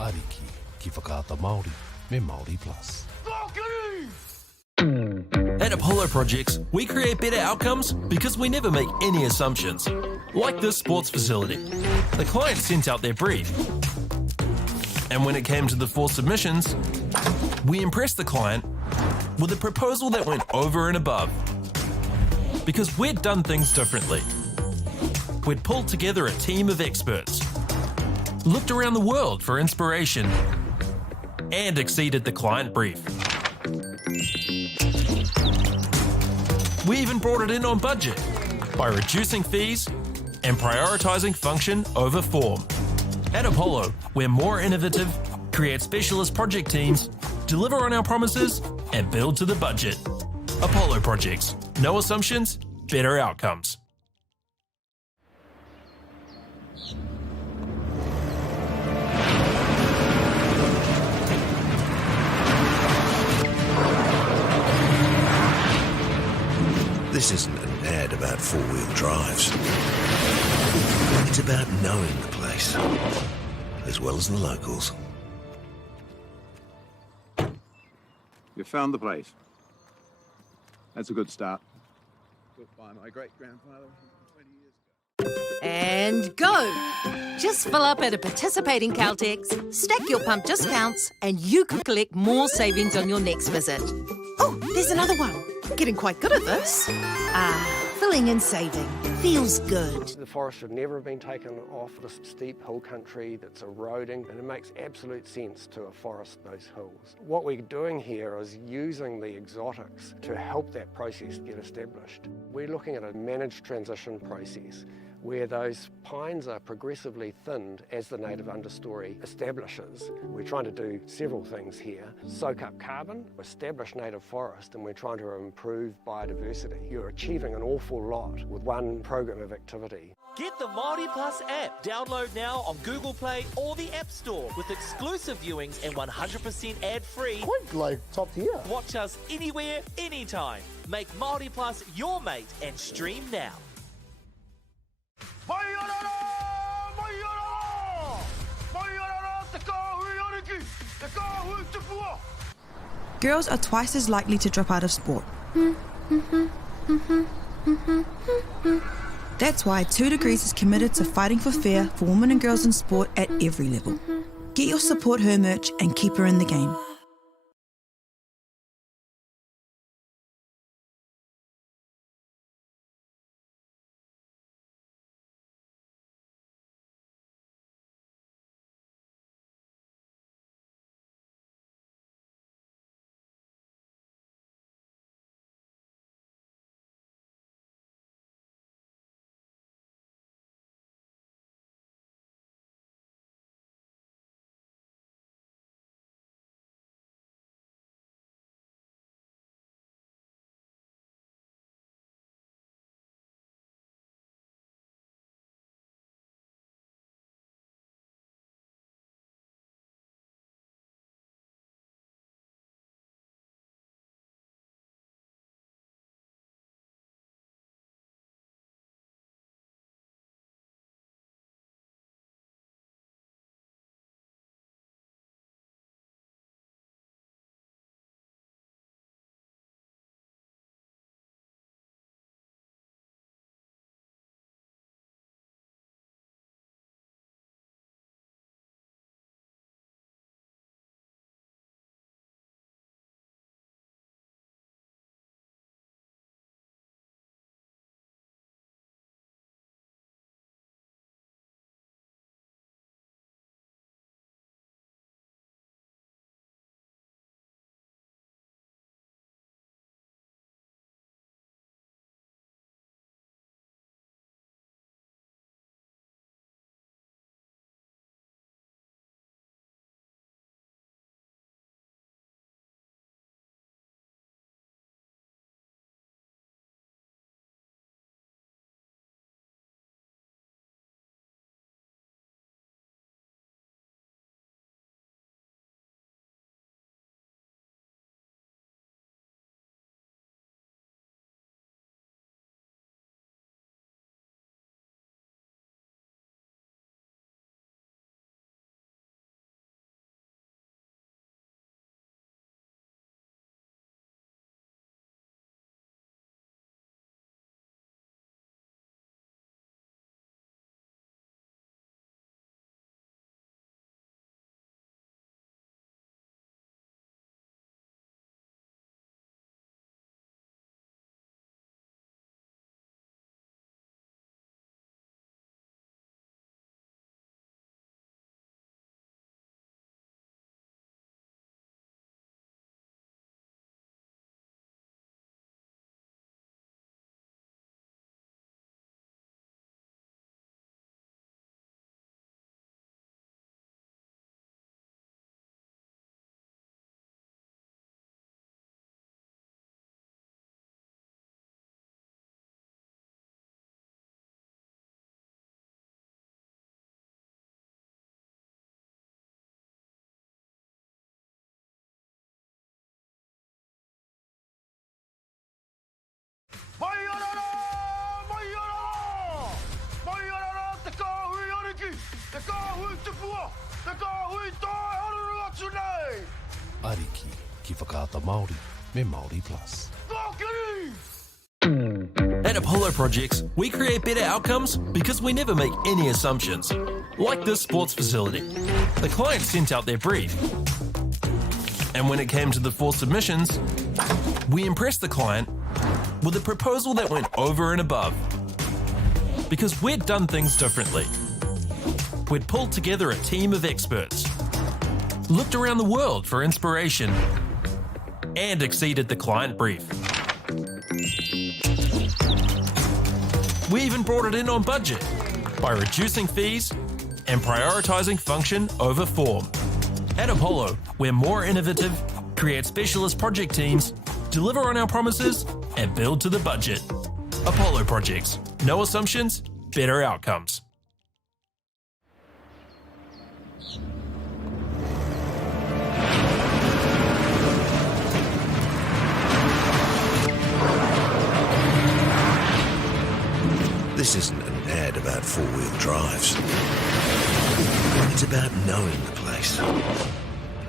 Ariki, ki whakaata Māori, me Māori Plus. At Apollo Projects, we create better outcomes because we never make any assumptions. Like this sports facility. The client sent out their brief. And when it came to the 4 submissions, we impressed the client with a proposal that went over and above. Because we'd done things differently. We'd pulled together a team of experts, looked around the world for inspiration, and exceeded the client brief. We even brought it in on budget by reducing fees and prioritising function over form. At Apollo, we're more innovative, create specialist project teams, deliver on our promises, and build to the budget. Apollo Projects. No assumptions, better outcomes. This isn't an ad about four-wheel drives. It's about knowing the place, as well as the locals. You found the place. That's a good start. Built by my great-grandfather 20 years ago. And go! Just fill up at a participating Caltex, stack your pump discounts, and you could collect more savings on your next visit. Oh, there's another one. Getting quite good at this. Filling and saving. Feels good. The forest should never have been taken off this steep hill country that's eroding, and it makes absolute sense to afforest those hills. What we're doing here is using the exotics to help that process get established. We're looking at a managed transition process where those pines are progressively thinned as the native understory establishes. We're trying to do several things here. Soak up carbon, establish native forest, and we're trying to improve biodiversity. You're achieving an awful lot with one program of activity. Get the Māori Plus app. Download now on Google Play or the App Store with exclusive viewings and 100% ad-free. Quite like top tier. Watch us anywhere, anytime. Make Māori Plus your mate and stream now. Girls are twice as likely to drop out of sport. That's why 2 Degrees is committed to fighting for fair for women and girls in sport at every level. Get your Support Her merch and keep her in the game. Ariki ki whakaata Māori me Māori Plus. At Apollo Projects, we create better outcomes because we never make any assumptions. Like this sports facility. The client sent out their brief. And when it came to the 4 submissions, we impressed the client with a proposal that went over and above. Because we'd done things differently. We'd pulled together a team of experts, looked around the world for inspiration, and exceeded the client brief. We even brought it in on budget by reducing fees and prioritising function over form. At Apollo, we're more innovative, create specialist project teams, deliver on our promises, and build to the budget. Apollo Projects. No assumptions, better outcomes. This isn't an ad about four-wheel drives. It's about knowing the place,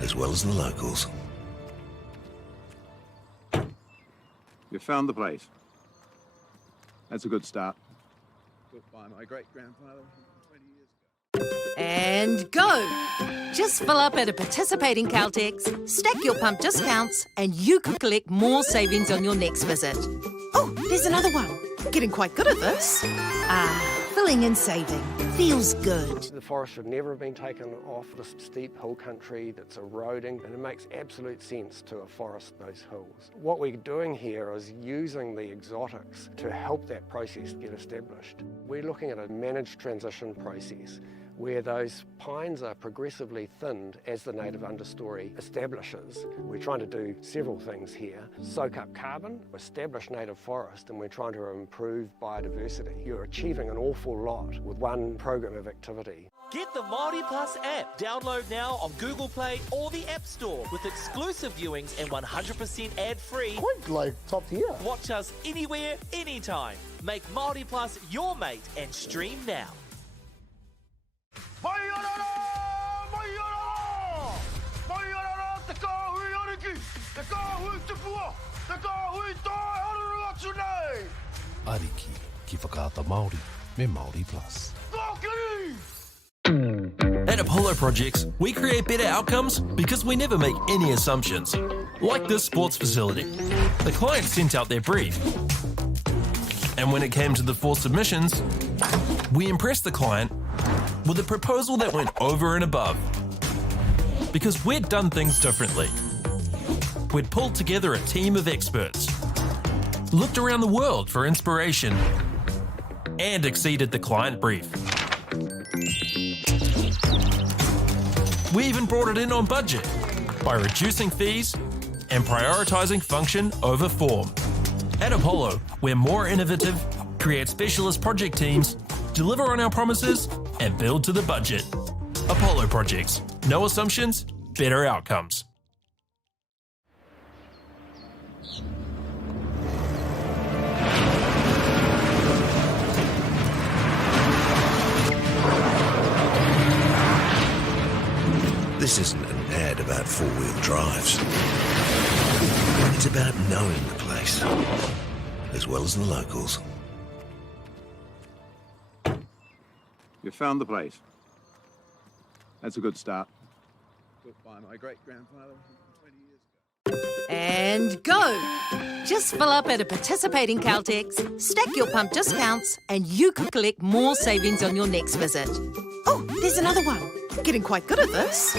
as well as the locals. You found the place. That's a good start. Built by my great-grandfather 20 years ago. And go! Just fill up at a participating Caltex, stack your pump discounts, and you could collect more savings on your next visit. Oh, there's another one. Getting quite good at this. Filling and saving. Feels good. The forest should never have been taken off this steep hill country that's eroding, and it makes absolute sense to afforest those hills. What we're doing here is using the exotics to help that process get established. We're looking at a managed transition process where those pines are progressively thinned as the native understory establishes. We're trying to do several things here. Soak up carbon, establish native forest, and we're trying to improve biodiversity. You're achieving an awful lot with one program of activity. Get the Māori Plus app. Download now on Google Play or the App Store with exclusive viewings and 100% ad-free. Quite like top tier. Watch us anywhere, anytime. Make Māori Plus your mate and stream now. Ariki ki whakaata Māori me Māori Plus. At Apollo Projects, we create better outcomes because we never make any assumptions. Like this sports facility. The client sent out their brief. And when it came to the 4 submissions, we impressed the client with a proposal that went over and above. Because we'd done things differently. We'd pulled together a team of experts, looked around the world for inspiration, and exceeded the client brief. We even brought it in on budget by reducing fees and prioritising function over form. At Apollo, we're more innovative, create specialist project teams, deliver on our promises, and build to the budget. Apollo Projects. No assumptions, better outcomes. This isn't an ad about four-wheel drives. It's about knowing the place, as well as the locals. You found the place. That's a good start. Built by my great-grandfather 20 years ago. And go! Just fill up at a participating Caltex, stack your pump discounts, and you could collect more savings on your next visit. Oh, there's another one. Getting quite good at this.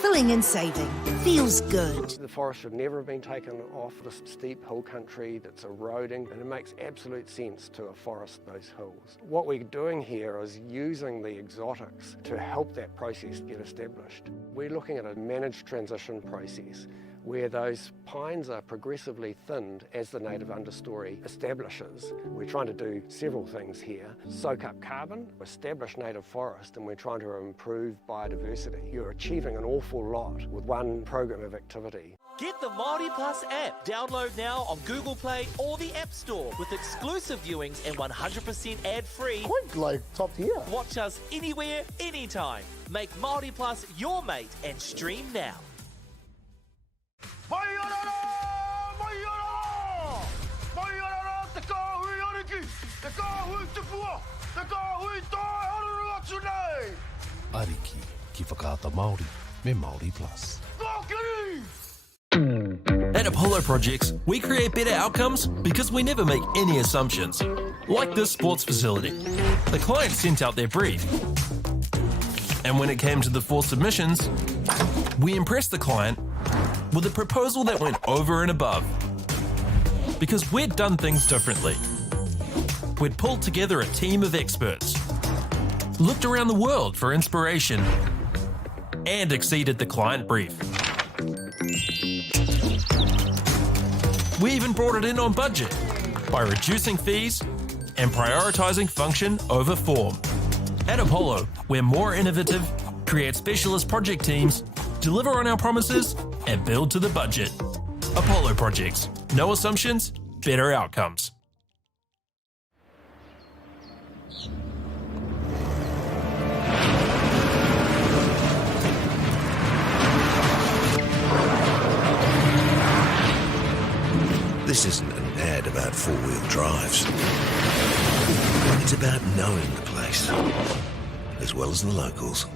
Filling and saving. Feels good. The forest should never have been taken off this steep hill country that's eroding, and it makes absolute sense to afforest those hills. What we're doing here is using the exotics to help that process get established. We're looking at a managed transition process where those pines are progressively thinned as the native understory establishes. We're trying to do several things here. Soak up carbon, establish native forest, and we're trying to improve biodiversity. You're achieving an awful lot with one program of activity. Get the Māori Plus app. Download now on Google Play or the App Store with exclusive viewings and 100% ad-free. Quite like top tier. Watch us anywhere, anytime. Make Māori Plus your mate and stream now. Ariki ki whakaata Māori me Māori Plus. At Apollo Projects, we create better outcomes because we never make any assumptions. Like this sports facility. The client sent out their brief. And when it came to the 4 submissions, we impressed the client with a proposal that went over and above. Because we'd done things differently. We'd pulled together a team of experts, looked around the world for inspiration, and exceeded the client brief. We even brought it in on budget by reducing fees and prioritising function over form. At Apollo, we're more innovative, create specialist project teams, deliver on our promises, and build to the budget. Apollo Projects. No assumptions, better outcomes. This isn't an ad about four-wheel drives. It's about knowing the place, as well as the locals.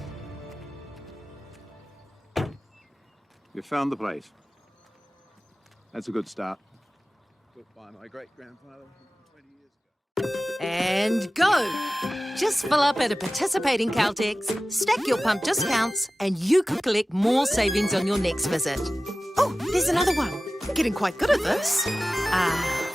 You found the place. That's a good start. Built by my great-grandfather 20 years ago. And go! Just fill up at a participating Caltex, stack your pump discounts, and you could collect more savings on your next visit. Oh, there's another one. Getting quite good at this.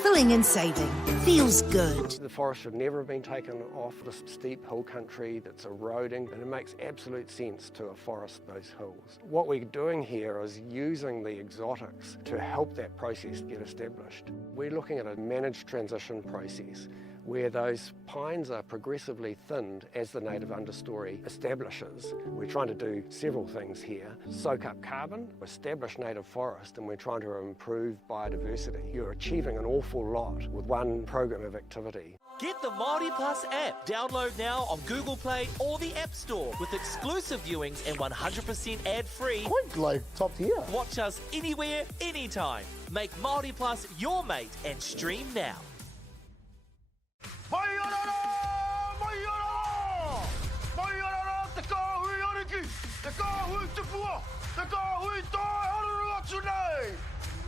Filling and saving. Feels good. The forest should never have been taken off the steep hill country that's eroding, and it makes absolute sense to afforest those hills. What we're doing here is using the exotics to help that process get established. We're looking at a managed transition process where those pines are progressively thinned as the native understory establishes. We're trying to do several things here. Soak up carbon, establish native forest, and we're trying to improve biodiversity. You're achieving an awful lot with one program of activity. Get the Māori Plus app. Download now on Google Play or the App Store with exclusive viewings and 100% ad-free. Quite like top tier. Watch us anywhere, anytime. Make Māori Plus your mate and stream now.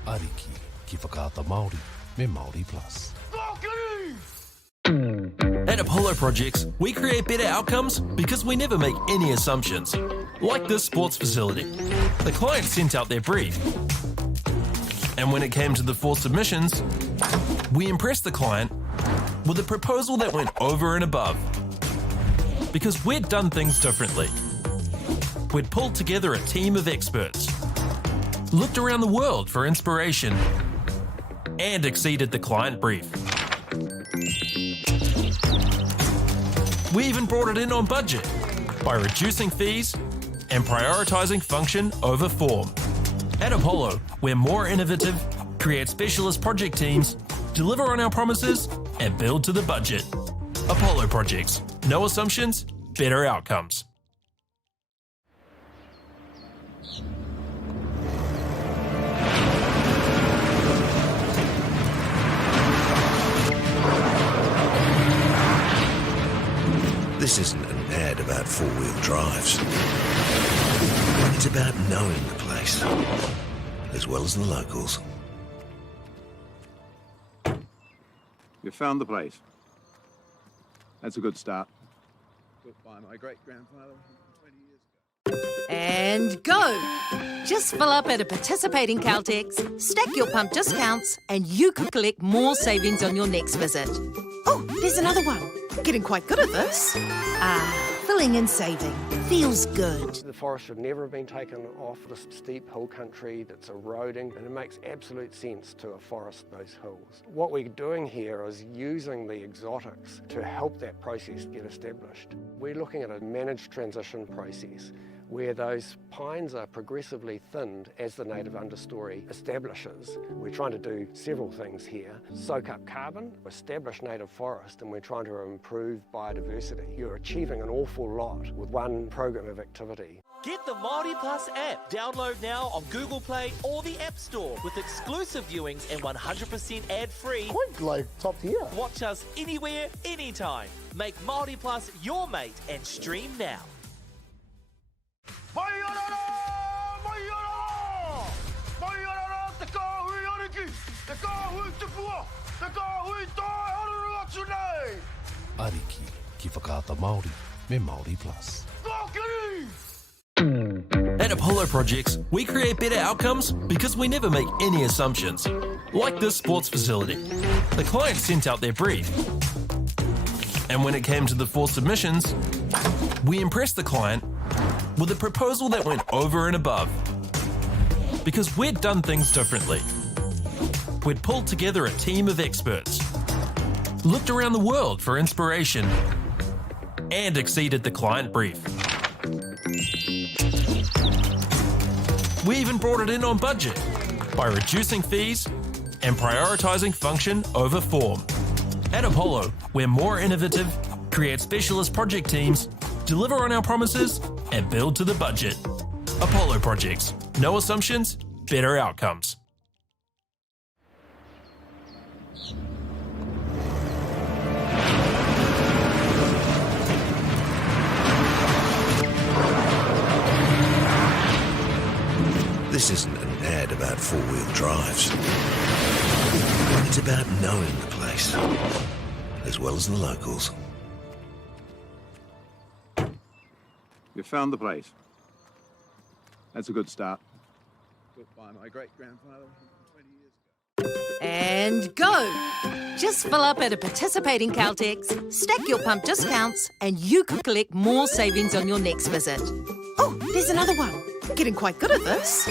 Ariki ki whakaata Māori me Māori Plus. At Apollo Projects, we create better outcomes because we never make any assumptions. Like this sports facility. The client sent out their brief. And when it came to the 4 submissions, we impressed the client with a proposal that went over and above. Because we'd done things differently. We'd pulled together a team of experts, looked around the world for inspiration, and exceeded the client brief. We even brought it in on budget by reducing fees and prioritising function over form. At Apollo, we're more innovative, create specialist project teams, deliver on our promises, and build to the budget. Apollo Projects. No assumptions, better outcomes. This isn't an ad about four-wheel drives. It's about knowing the place, as well as the locals. You found the place. That's a good start. Built by my great-grandfather 20 years ago. And go! Just fill up at a participating Caltex, stack your pump discounts, and you could collect more savings on your next visit. Oh, there's another one. Getting quite good at this. filling and saving. Feels good. The forest should never have been taken off this steep hill country that's eroding, and it makes absolute sense to afforest those hills. What we're doing here is using the exotics to help that process get established. We're looking at a managed transition process where those pines are progressively thinned as the native understory establishes. We're trying to do several things here. Soak up carbon, establish native forest, and we're trying to improve biodiversity. You're achieving an awful lot with one program of activity. Get the Māori Plus app. Download now on Google Play or the App Store with exclusive viewings and 100% ad-free. Point like top tier. Watch us anywhere, anytime. Make Māori Plus your mate and stream now. Ariki ki whakaata Māori me Māori Plus. At Apollo Projects, we create better outcomes because we never make any assumptions. Like this sports facility. The client sent out their brief. And when it came to the 4 submissions, we impressed the client with a proposal that went over and above. Because we'd done things differently. We'd pulled together a team of experts, looked around the world for inspiration, and exceeded the client brief. We even brought it in on budget by reducing fees and prioritising function over form. At Apollo, we're more innovative, create specialist project teams, deliver on our promises, and build to the budget. Apollo Projects. No assumptions, better outcomes. This isn't an ad about 4-wheel drives. It's about knowing the place, as well as the locals. You found the place. That's a good start. Built by my great-grandfather 20 years ago. And go! Just fill up at a participating Caltex, stack your pump discounts, and you could collect more savings on your next visit. Oh, there's another one. Getting quite good at this.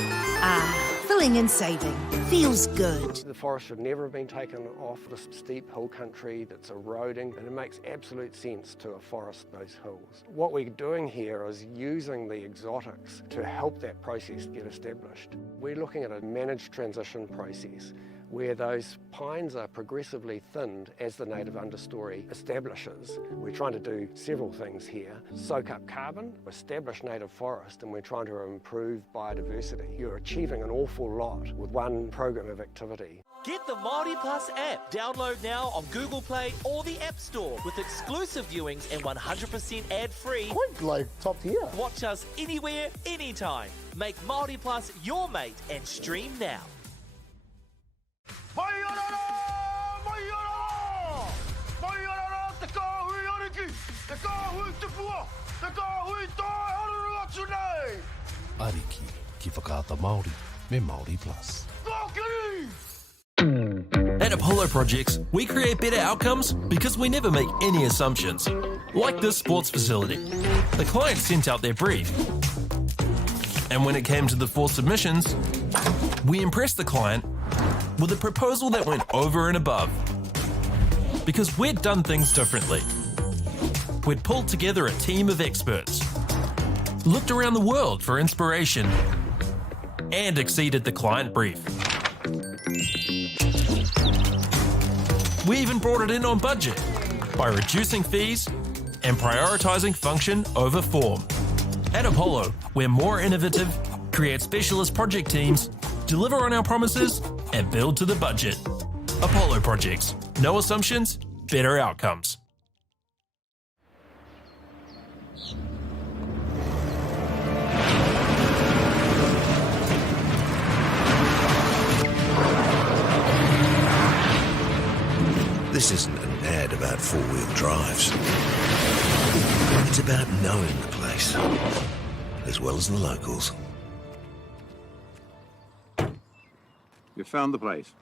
Filling and saving. Feels good. The forest should never have been taken off this steep hill country that's eroding, and it makes absolute sense to afforest those hills. What we're doing here is using the exotics to help that process get established. We're looking at a managed transition process where those pines are progressively thinned as the native understory establishes. We're trying to do several things here. Soak up carbon, establish native forest, and we're trying to improve biodiversity. You're achieving an awful lot with one program of activity. Get the Māori Plus app. Download now on Google Play or the App Store with exclusive viewings and 100% ad-free. Point like top tier. Watch us anywhere, anytime. Make Māori Plus your mate and stream now. Ariki ki whakaata Māori me Māori Plus. At Apollo Projects, we create better outcomes because we never make any assumptions. Like this sports facility. The client sent out their brief. And when it came to the 4 submissions, we impressed the client with a proposal that went over and above. Because we'd done things differently. We'd pulled together a team of experts, looked around the world for inspiration, and exceeded the client brief. We even brought it in on budget by reducing fees and prioritising function over form. At Apollo, we're more innovative, create specialist project teams, deliver on our promises, and build to the budget. Apollo Projects. No assumptions, better outcomes. This isn't an ad about 4-wheel drives. It's about knowing the place, as well as the locals. You found the place.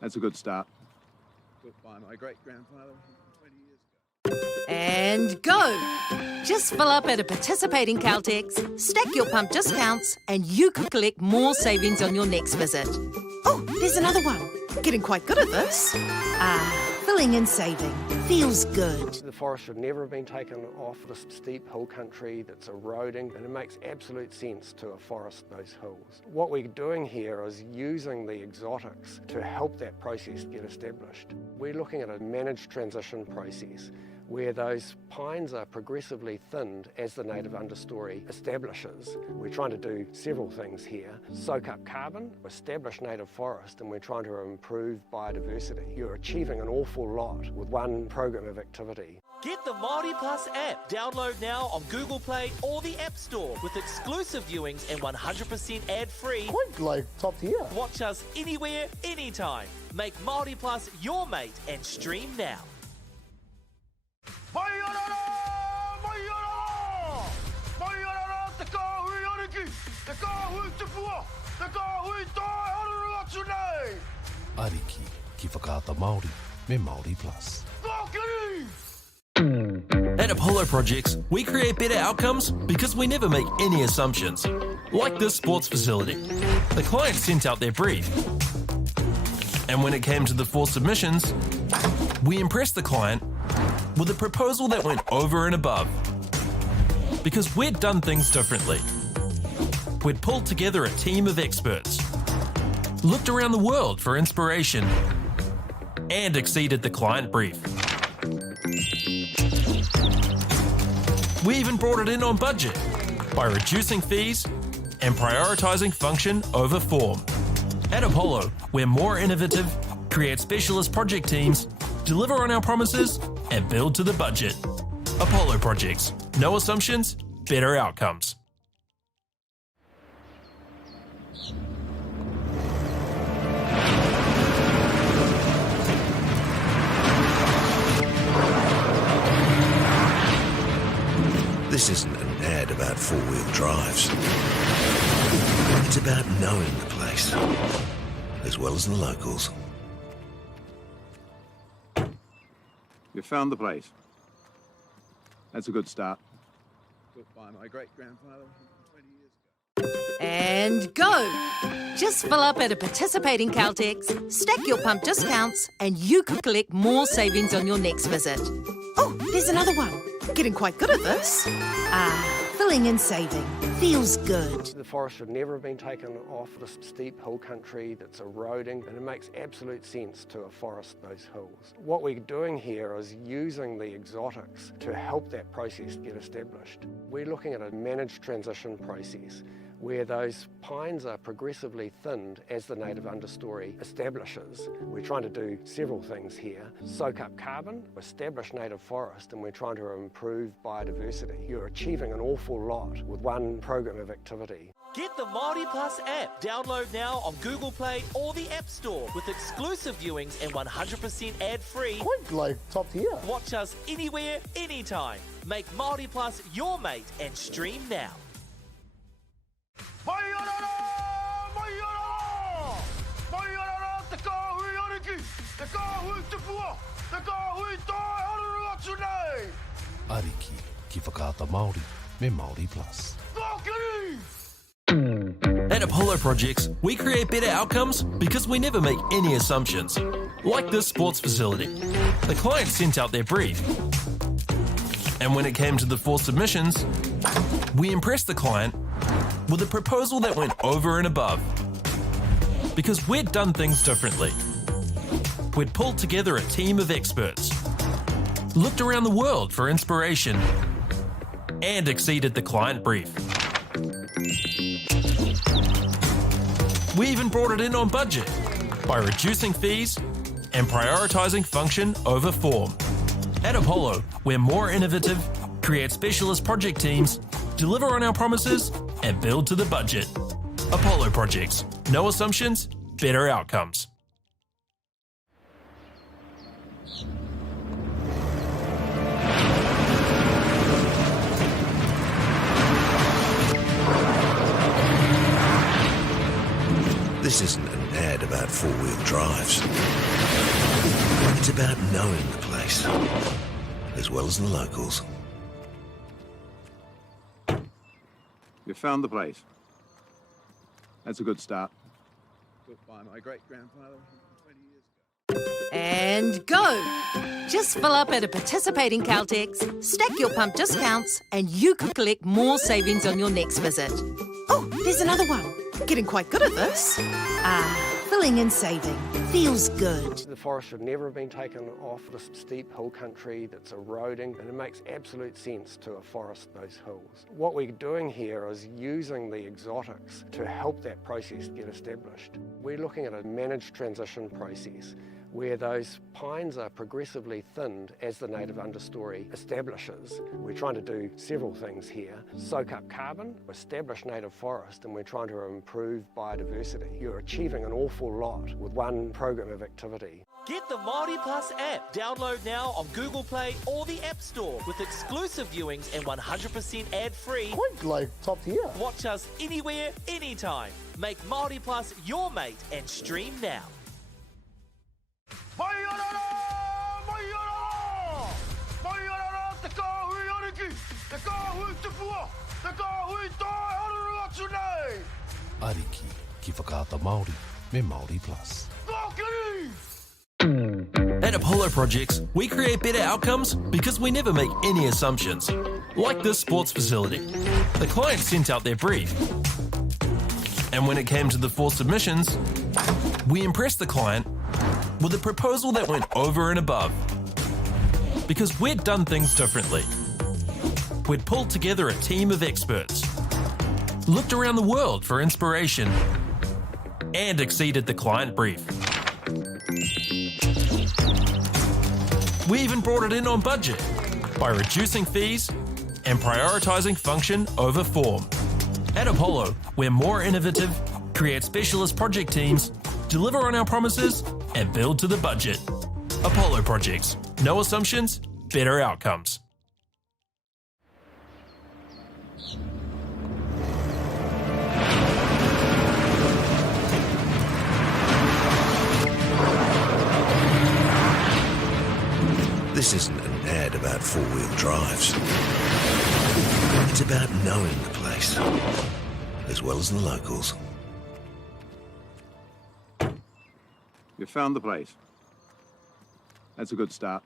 That's a good start. Built by my great-grandfather 20 years ago. And go! Just fill up at a participating Caltex, stack your pump discounts, and you could collect more savings on your next visit. Oh, there's another one. Getting quite good at this. Filling and saving. Feels good. The forest should never have been taken off this steep hill country that's eroding, and it makes absolute sense to afforest those hills. What we're doing here is using the exotics to help that process get established. We're looking at a managed transition process where those pines are progressively thinned as the native understory establishes. We're trying to do several things here. Soak up carbon, establish native forest, and we're trying to improve biodiversity. You're achieving an awful lot with one program of activity. Get the Māori Plus app. Download now on Google Play or the App Store with exclusive viewings and 100% ad-free. Quite like top tier. Watch us anywhere, anytime. Make Māori Plus your mate and stream now. Ariki ki whakaata Māori me Māori Plus. At Apollo Projects, we create better outcomes because we never make any assumptions. Like this sports facility. The client sent out their brief. And when it came to the 4 submissions, we impressed the client with a proposal that went over and above. Because we'd done things differently. We'd pulled together a team of experts, looked around the world for inspiration, and exceeded the client brief. We even brought it in on budget by reducing fees and prioritising function over form. At Apollo, we're more innovative, create specialist project teams, deliver on our promises, and build to the budget. Apollo Projects. No assumptions, better outcomes. This isn't an ad about four-wheel drives. It's about knowing the place, as well as the locals. You found the place. That's a good start. Built by my great-grandfather 20 years ago. And go! Just fill up at a participating Caltex, stack your pump discounts, and you could collect more savings on your next visit. Oh, there's another one. Getting quite good at this. Filling and saving. Feels good. The forest should never have been taken off this steep hill country that's eroding, and it makes absolute sense to afforest those hills. What we're doing here is using the exotics to help that process get established. We're looking at a managed transition process where those pines are progressively thinned as the native understory establishes. We're trying to do several things here. Soak up carbon, establish native forest, and we're trying to improve biodiversity. You're achieving an awful lot with one program of activity. Get the Māori Plus app. Download now on Google Play or the App Store with exclusive viewings and 100% ad-free. Quite like top tier. Watch us anywhere, anytime. Make Māori Plus your mate and stream now. Ariki ki whakaata Māori me Māori Plus. At Apollo Projects, we create better outcomes because we never make any assumptions. Like this sports facility. The client sent out their brief. And when it came to the 4 submissions, we impressed the client with a proposal that went over and above. Because we'd done things differently. We'd pulled together a team of experts, looked around the world for inspiration, and exceeded the client brief. We even brought it in on budget by reducing fees and prioritising function over form. At Apollo, we're more innovative, create specialist project teams, deliver on our promises, and build to the budget. Apollo Projects. No assumptions, better outcomes. This isn't an ad about four-wheel drives. It's about knowing the place, as well as the locals. You found the place. That's a good start. Built by my great-grandfather 20 years ago. And go! Just fill up at a participating Caltex, stack your pump discounts, and you could collect more savings on your next visit. Oh, there's another one. Getting quite good at this. Filling and saving. Feels good. The forest should never have been taken off this steep hill country that's eroding, and it makes absolute sense to afforest those hills. What we're doing here is using the exotics to help that process get established. We're looking at a managed transition process where those pines are progressively thinned as the native understory establishes. We're trying to do several things here. Soak up carbon, establish native forest, and we're trying to improve biodiversity. You're achieving an awful lot with one program of activity. Get the Māori Plus app. Download now on Google Play or the App Store with exclusive viewings and 100% ad-free. Quite like top tier. Watch us anywhere, anytime. Make Māori Plus your mate and stream now. Ariki ki whakaata Māori me Māori Plus. At Apollo Projects, we create better outcomes because we never make any assumptions. Like this sports facility. The client sent out their brief. And when it came to the 4 submissions, we impressed the client with a proposal that went over and above. Because we'd done things differently. We'd pulled together a team of experts, looked around the world for inspiration, and exceeded the client brief. We even brought it in on budget by reducing fees and prioritising function over form. At Apollo, we're more innovative, create specialist project teams, deliver on our promises, and build to the budget. Apollo Projects. No assumptions, better outcomes. This isn't an ad about four-wheel drives. It's about knowing the place, as well as the locals. You found the place. That's a good start.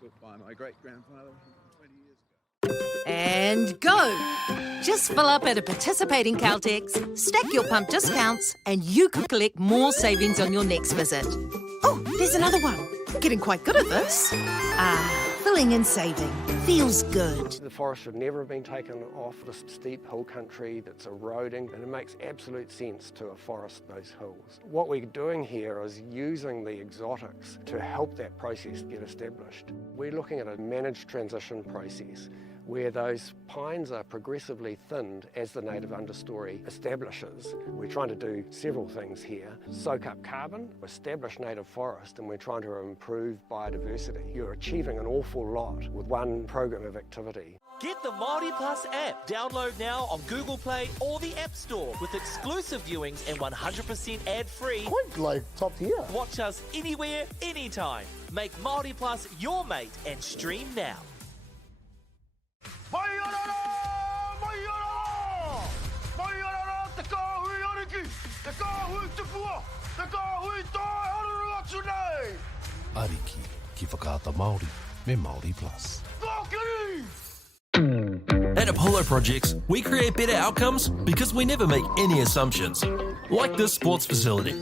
Built by my great-grandfather 20 years ago. And go! Just fill up at a participating Caltex, stack your pump discounts, and you could collect more savings on your next visit. Oh, there's another one. Getting quite good at this. Filling and saving. Feels good. The forest should never have been taken off this steep hill country that's eroding, and it makes absolute sense to afforest those hills. What we're doing here is using the exotics to help that process get established. We're looking at a managed transition process where those pines are progressively thinned as the native understory establishes. We're trying to do several things here. Soak up carbon, establish native forest, and we're trying to improve biodiversity. You're achieving an awful lot with one program of activity. Get the Māori Plus app. Download now on Google Play or the App Store with exclusive viewings and 100% ad-free. Quite like top tier. Watch us anywhere, anytime. Make Māori Plus your mate and stream now. Ariki ki whakaata Māori me Māori Plus. At Apollo Projects, we create better outcomes because we never make any assumptions. Like this sports facility.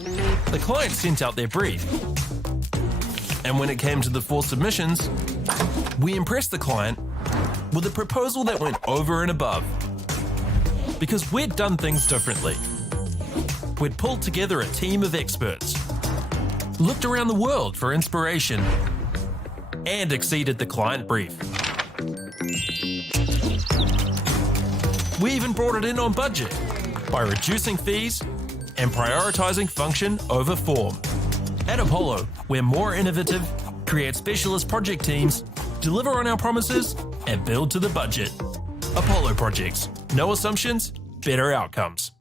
The client sent out their brief. And when it came to the 4 submissions, we impressed the client with a proposal that went over and above. Because we'd done things differently. We'd pulled together a team of experts, looked around the world for inspiration, and exceeded the client brief. We even brought it in on budget by reducing fees and prioritising function over form. At Apollo, we're more innovative, create specialist project teams, deliver on our promises, and build to the budget. Apollo Projects. No assumptions, better outcomes.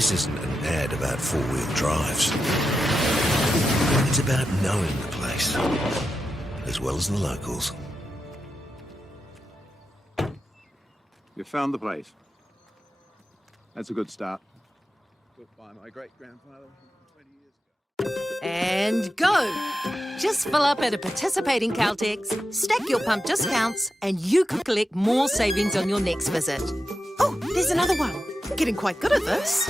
This isn't an ad about four-wheel drives. It's about knowing the place, as well as the locals. You found the place. That's a good start. Built by my great-grandfather 20 years ago. And go! Just fill up at a participating Caltex, stack your pump discounts, and you could collect more savings on your next visit. Oh, there's another one. Getting quite good at this.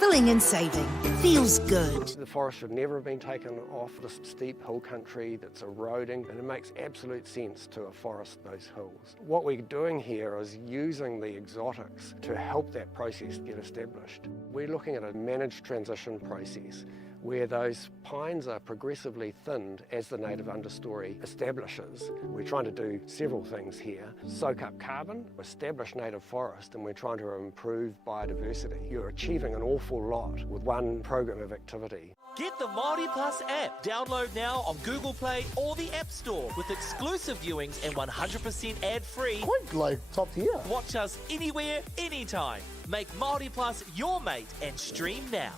Filling and saving. Feels good. The forest should never have been taken off this steep hill country that's eroding, and it makes absolute sense to afforest those hills. What we're doing here is using the exotics to help that process get established. We're looking at a managed transition process where those pines are progressively thinned as the native understory establishes. We're trying to do several things here. Soak up carbon, establish native forest, and we're trying to improve biodiversity. You're achieving an awful lot with one program of activity. Get the Māori Plus app. Download now on Google Play or the App Store with exclusive viewings and 100% ad-free. Quite like top tier. Watch us anywhere, anytime. Make Māori Plus your mate and stream now.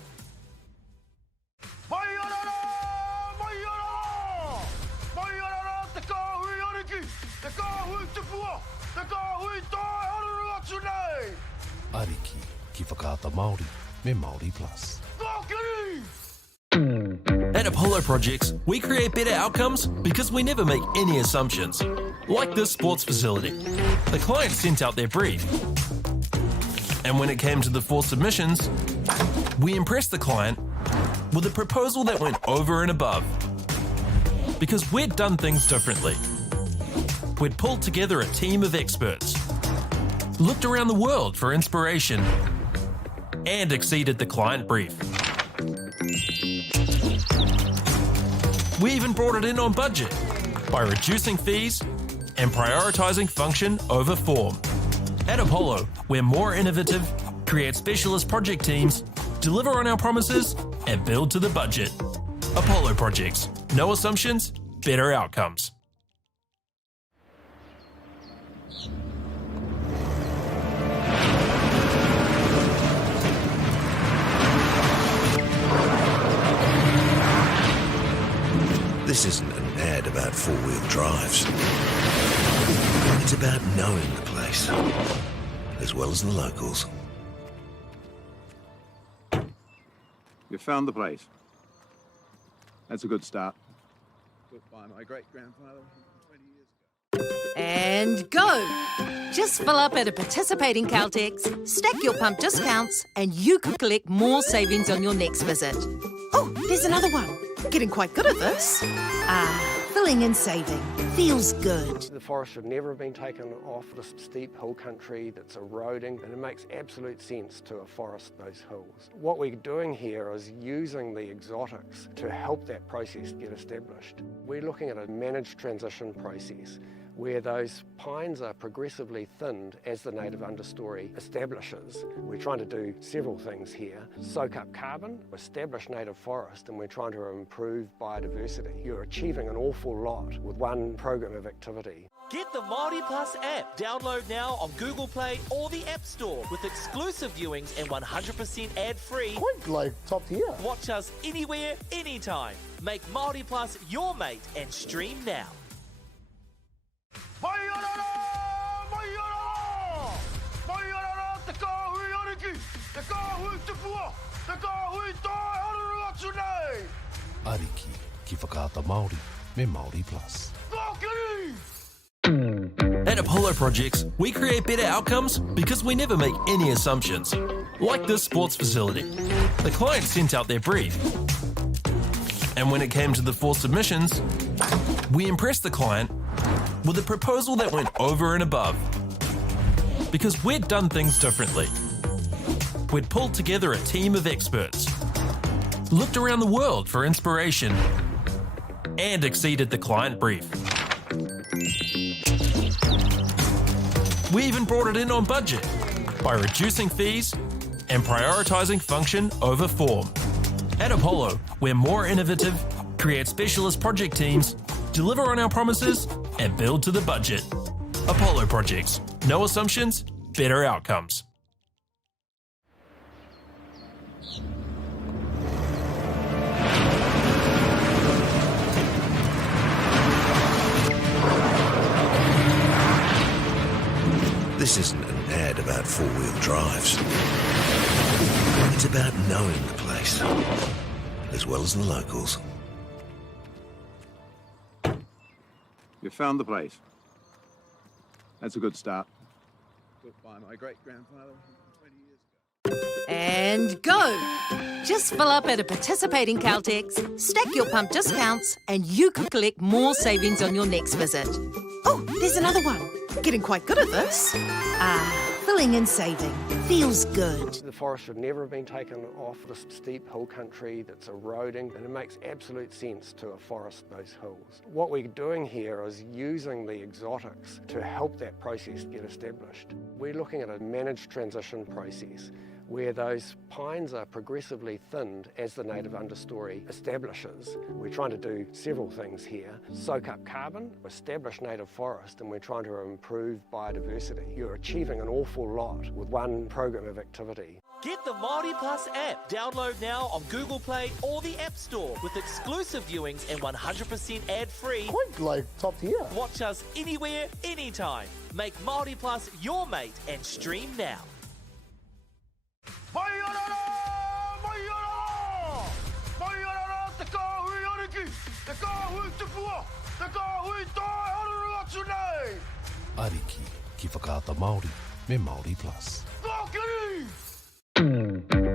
Ariki, ki whakaata Māori, me Māori Plus. At Apollo Projects, we create better outcomes because we never make any assumptions. Like this sports facility. The client sent out their brief. And when it came to the 4 submissions, we impressed the client with a proposal that went over and above. Because we'd done things differently. We'd pulled together a team of experts, looked around the world for inspiration, and exceeded the client brief. We even brought it in on budget by reducing fees and prioritising function over form. At Apollo, we're more innovative, create specialist project teams, deliver on our promises, and build to the budget. Apollo Projects. No assumptions, better outcomes. This isn't an ad about four-wheel drives. It's about knowing the place, as well as the locals. You found the place. That's a good start. Built by my great-grandfather 20 years ago. And go! Just fill up at a participating Caltex, stack your pump discounts, and you could collect more savings on your next visit. Oh, there's another one. Getting quite good at this. Filling and saving. Feels good. The forest should never have been taken off this steep hill country that's eroding, and it makes absolute sense to afforest those hills. What we're doing here is using the exotics to help that process get established. We're looking at a managed transition process where those pines are progressively thinned as the native understory establishes. We're trying to do several things here. Soak up carbon, establish native forest, and we're trying to improve biodiversity. You're achieving an awful lot with one program of activity. Get the Māori Plus app. Download now on Google Play or the App Store with exclusive viewings and 100% ad-free. Quite like top tier. Watch us anywhere, anytime. Make Māori Plus your mate and stream now. Ariki, ki whakaata Māori, me Māori Plus. At Apollo Projects, we create better outcomes because we never make any assumptions. Like this sports facility. The client sent out their brief. And when it came to the 4 submissions, we impressed the client with a proposal that went over and above. Because we'd done things differently. We'd pulled together a team of experts, looked around the world for inspiration, and exceeded the client brief. We even brought it in on budget by reducing fees and prioritising function over form. At Apollo, we're more innovative, create specialist project teams, deliver on our promises, and build to the budget. Apollo Projects. No assumptions, better outcomes. This isn't an ad about four-wheel drives. It's about knowing the place, as well as the locals. You found the place. That's a good start. Built by my great-grandfather 20 years ago. And go! Just fill up at a participating Caltex, stack your pump discounts, and you could collect more savings on your next visit. Oh, there's another one. Getting quite good at this. Filling and saving. Feels good. The forest should never have been taken off the steep hill country that's eroding, and it makes absolute sense to afforest those hills. What we're doing here is using the exotics to help that process get established. We're looking at a managed transition process where those pines are progressively thinned as the native understory establishes. We're trying to do several things here. Soak up carbon, establish native forest, and we're trying to improve biodiversity. You're achieving an awful lot with one program of activity. Get the Māori Plus app. Download now on Google Play or the App Store with exclusive viewings and 100% ad-free. Quite like top tier. Watch us anywhere, anytime. Make Māori Plus your mate and stream now. Ariki ki whakaata Māori me Māori Plus.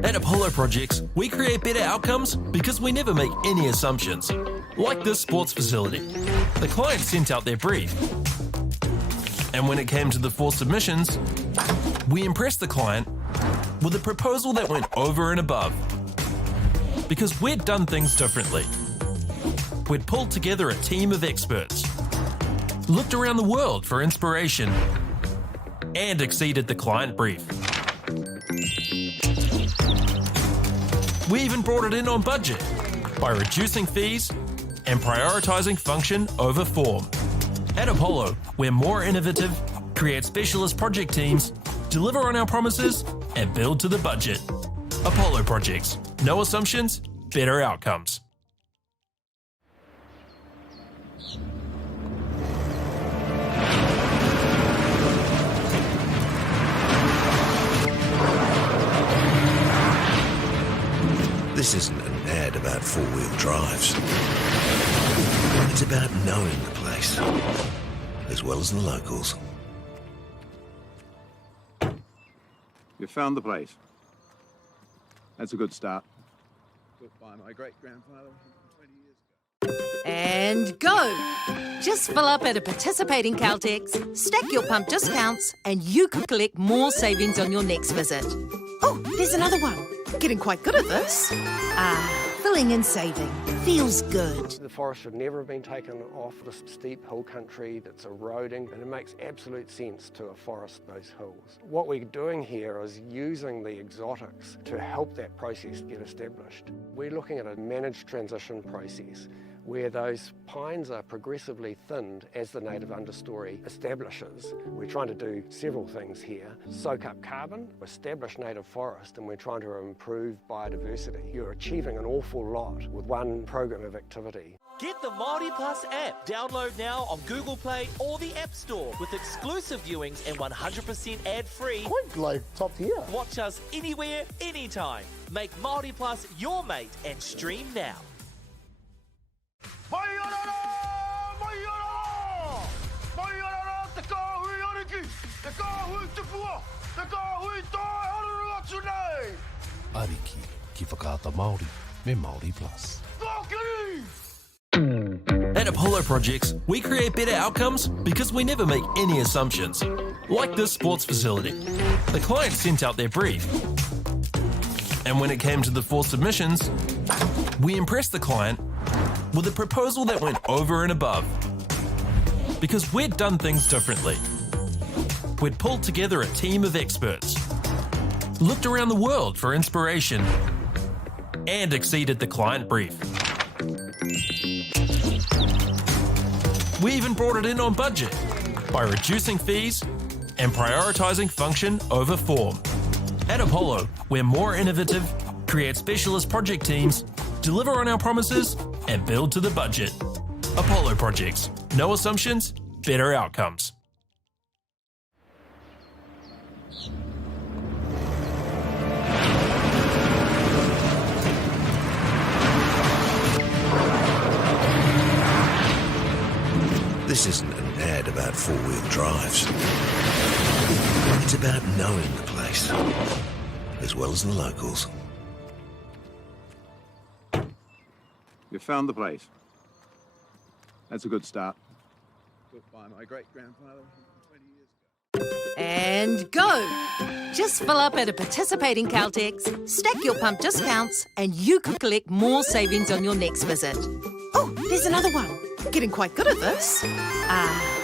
At Apollo Projects, we create better outcomes because we never make any assumptions. Like this sports facility. The client sent out their brief. And when it came to the 4 submissions, we impressed the client with a proposal that went over and above. Because we'd done things differently. We'd pulled together a team of experts, looked around the world for inspiration, and exceeded the client brief. We even brought it in on budget by reducing fees and prioritising function over form. At Apollo, we're more innovative, create specialist project teams, deliver on our promises, and build to the budget. Apollo Projects. No assumptions, better outcomes. This isn't an ad about four-wheel drives. It's about knowing the place, as well as the locals. You found the place. That's a good start. Built by my great-grandfather 20 years ago. And go! Just fill up at a participating Caltex, stack your pump discounts, and you could collect more savings on your next visit. Oh, there's another one. Getting quite good at this. Filling and saving. Feels good. The forest should never have been taken off the steep hill country that's eroding, and it makes absolute sense to afforest those hills. What we're doing here is using the exotics to help that process get established. We're looking at a managed transition process where those pines are progressively thinned as the native understory establishes. We're trying to do several things here. Soak up carbon, establish native forest, and we're trying to improve biodiversity. You're achieving an awful lot with one program of activity. Get the Māori Plus app. Download now on Google Play or the App Store with exclusive viewings and 100% ad-free. Quite like top tier. Watch us anywhere, anytime. Make Māori Plus your mate and stream now. Ariki ki whakaata Māori me Māori Plus. At Apollo Projects, we create better outcomes because we never make any assumptions. Like this sports facility. The client sent out their brief. And when it came to the 4 submissions, we impressed the client with a proposal that went over and above. Because we'd done things differently. We'd pulled together a team of experts, looked around the world for inspiration, and exceeded the client brief. We even brought it in on budget by reducing fees and prioritising function over form. At Apollo, we're more innovative, create specialist project teams, deliver on our promises, and build to the budget. Apollo Projects. No assumptions, better outcomes. This isn't an ad about four-wheel drives. It's about knowing the place, as well as the locals. You found the place. That's a good start. Built by my great-grandfather 20 years ago. And go! Just fill up at a participating Caltex, stack your pump discounts, and you could collect more savings on your next visit. Oh, there's another one. Getting quite good at this.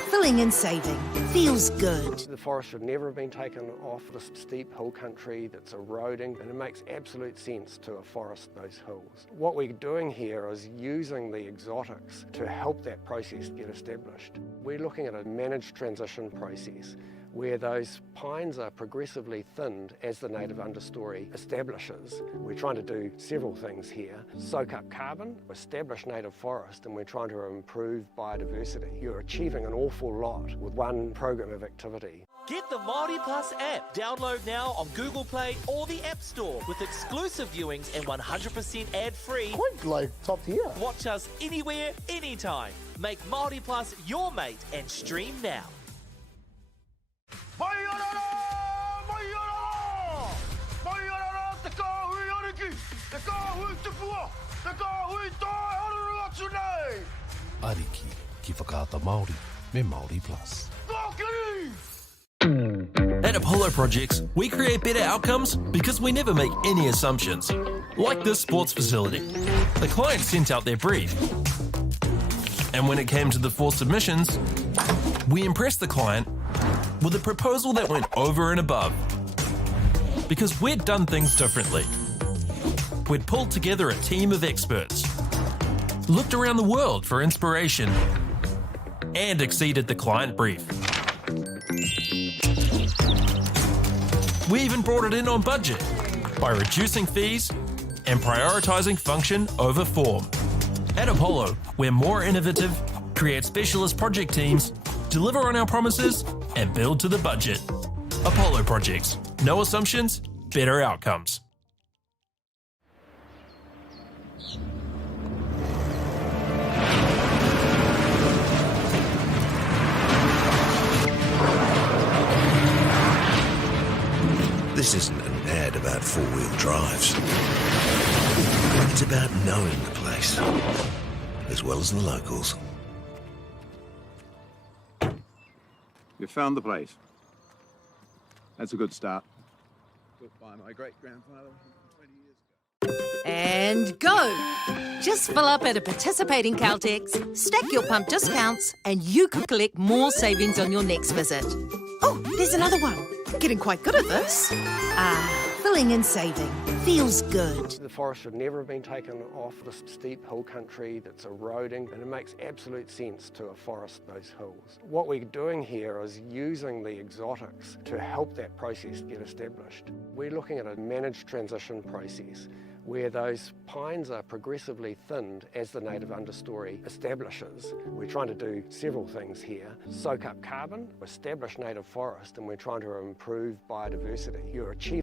Filling and saving. Feels good. The forest should never have been taken off the steep hill country that's eroding, and it makes absolute sense to afforest those hills. What we're doing here is using the exotics to help that process get established. We're looking at a managed transition process where those pines are progressively thinned as the native understory establishes. We're trying to do several things here. Soak up carbon, establish native forest, and we're trying to improve biodiversity. You're achieving an awful lot with one program of activity. Get the Māori Plus app. Download now on Google Play or the App Store with exclusive viewings and 100% ad-free. Quite like top tier. Watch us anywhere, anytime. Make Māori Plus your mate and stream now. Ariki, ki whakaata Māori, me Māori Plus. At Apollo Projects, we create better outcomes because we never make any assumptions. Like this sports facility. The client sent out their brief. And when it came to the 4 submissions, we impressed the client with a proposal that went over and above. Because we'd done things differently. We'd pulled together a team of experts, looked around the world for inspiration, and exceeded the client brief. We even brought it in on budget by reducing fees and prioritising function over form. At Apollo, we're more innovative, create specialist project teams, deliver on our promises, and build to the budget. Apollo Projects. No assumptions, better outcomes. This isn't an ad about four-wheel drives. It's about knowing the place, as well as the locals. You found the place. That's a good start. Built by my great-grandfather 20 years ago. And go! Just fill up at a participating Caltex, stack your pump discounts, and you could collect more savings on your next visit. Oh, there's another one. Getting quite good at this. Filling and saving. Feels good. The forest should never have been taken off the steep hill country that's eroding, and it makes absolute sense to afforest those hills. What we're doing here is using the exotics to help that process get established. We're looking at a managed transition process where those pines are progressively thinned as the native understory establishes. We're trying to do several things here. Soak up carbon, establish native forest, and we're trying to improve biodiversity. You're achieving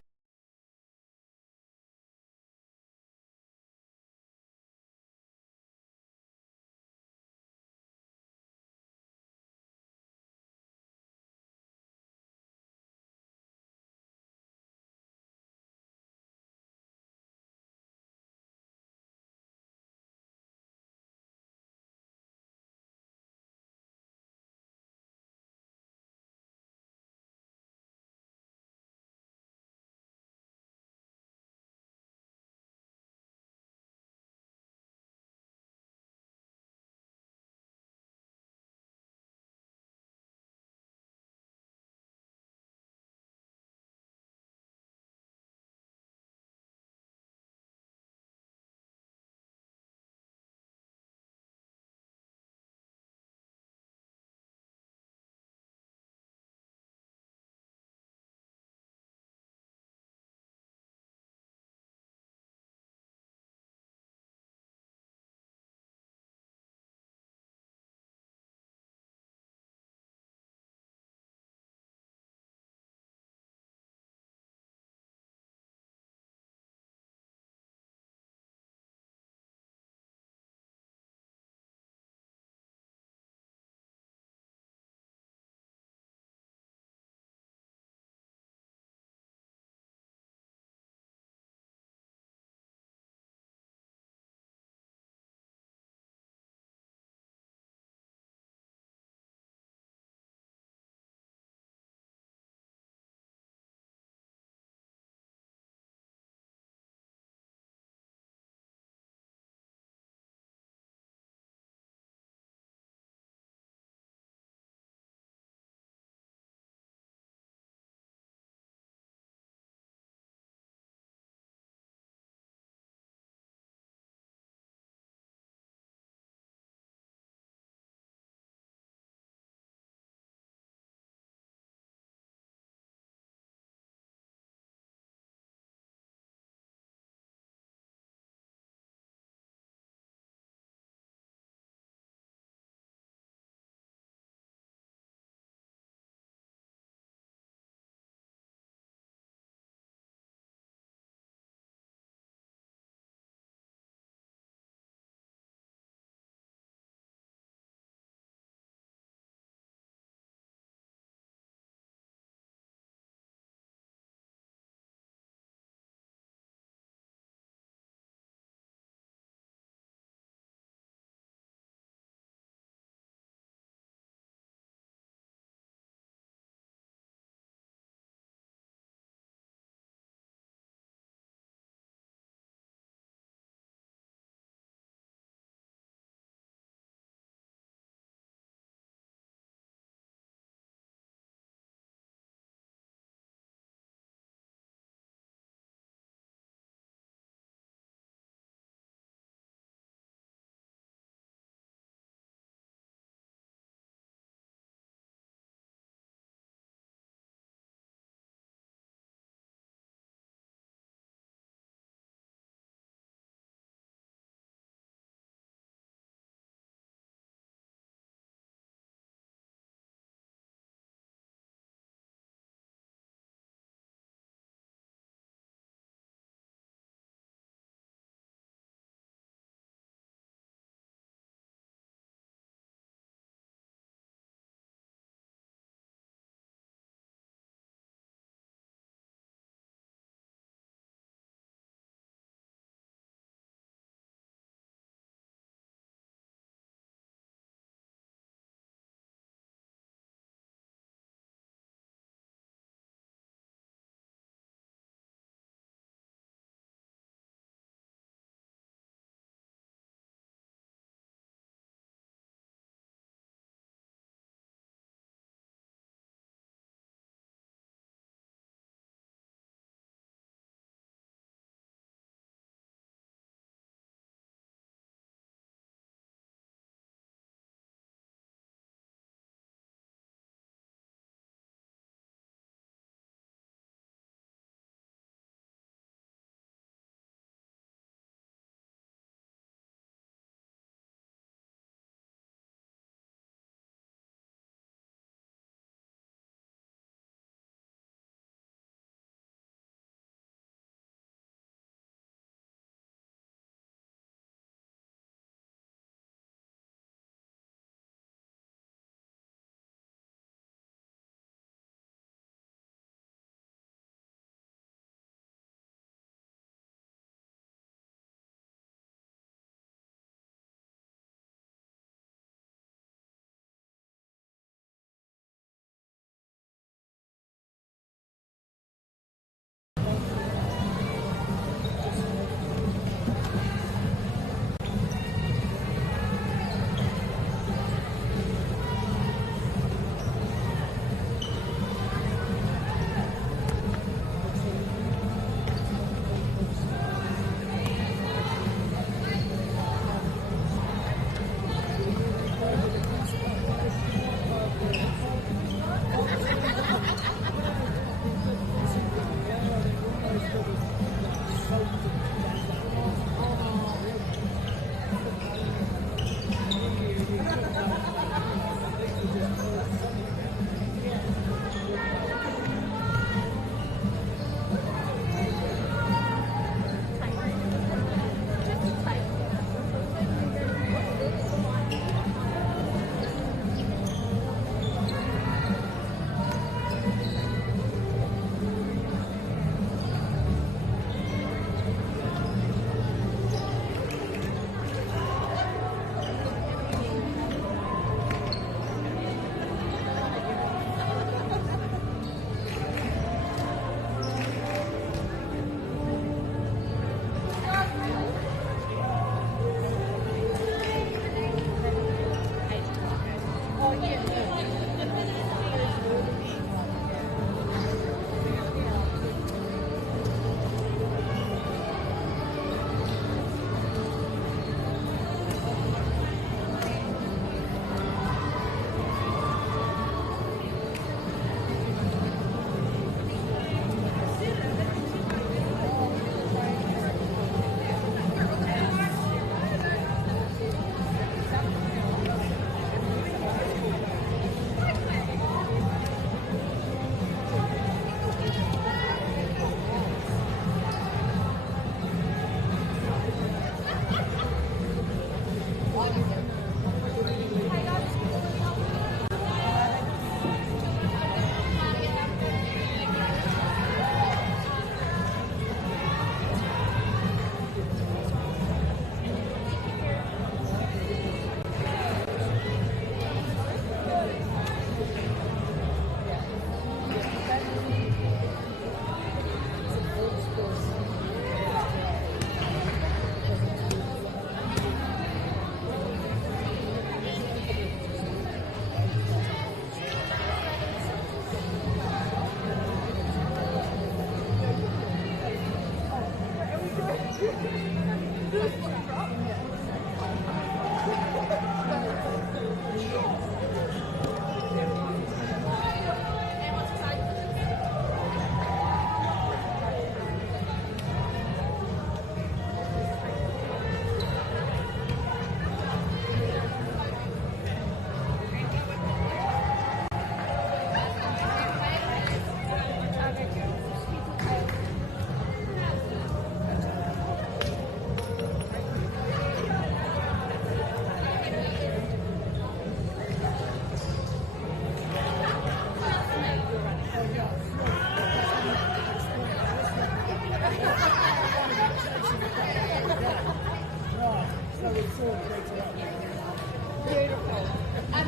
Beautiful. Just at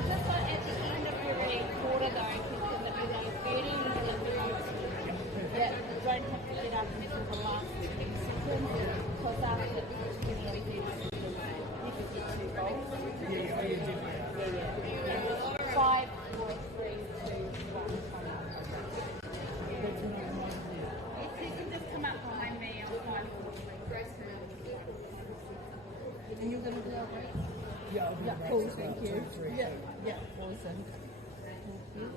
the end of every quarter though, because it was like 30 minutes. Yeah, don't have to get up until the last 6 seconds, because after this, you can always do you can get 2 goals. Yeah. 5, 4, 3, 2, 1. If you can just come up behind me, I'll find and you're going to do it, right? Yeah, cool, thank you. Yeah, awesome. Thank you.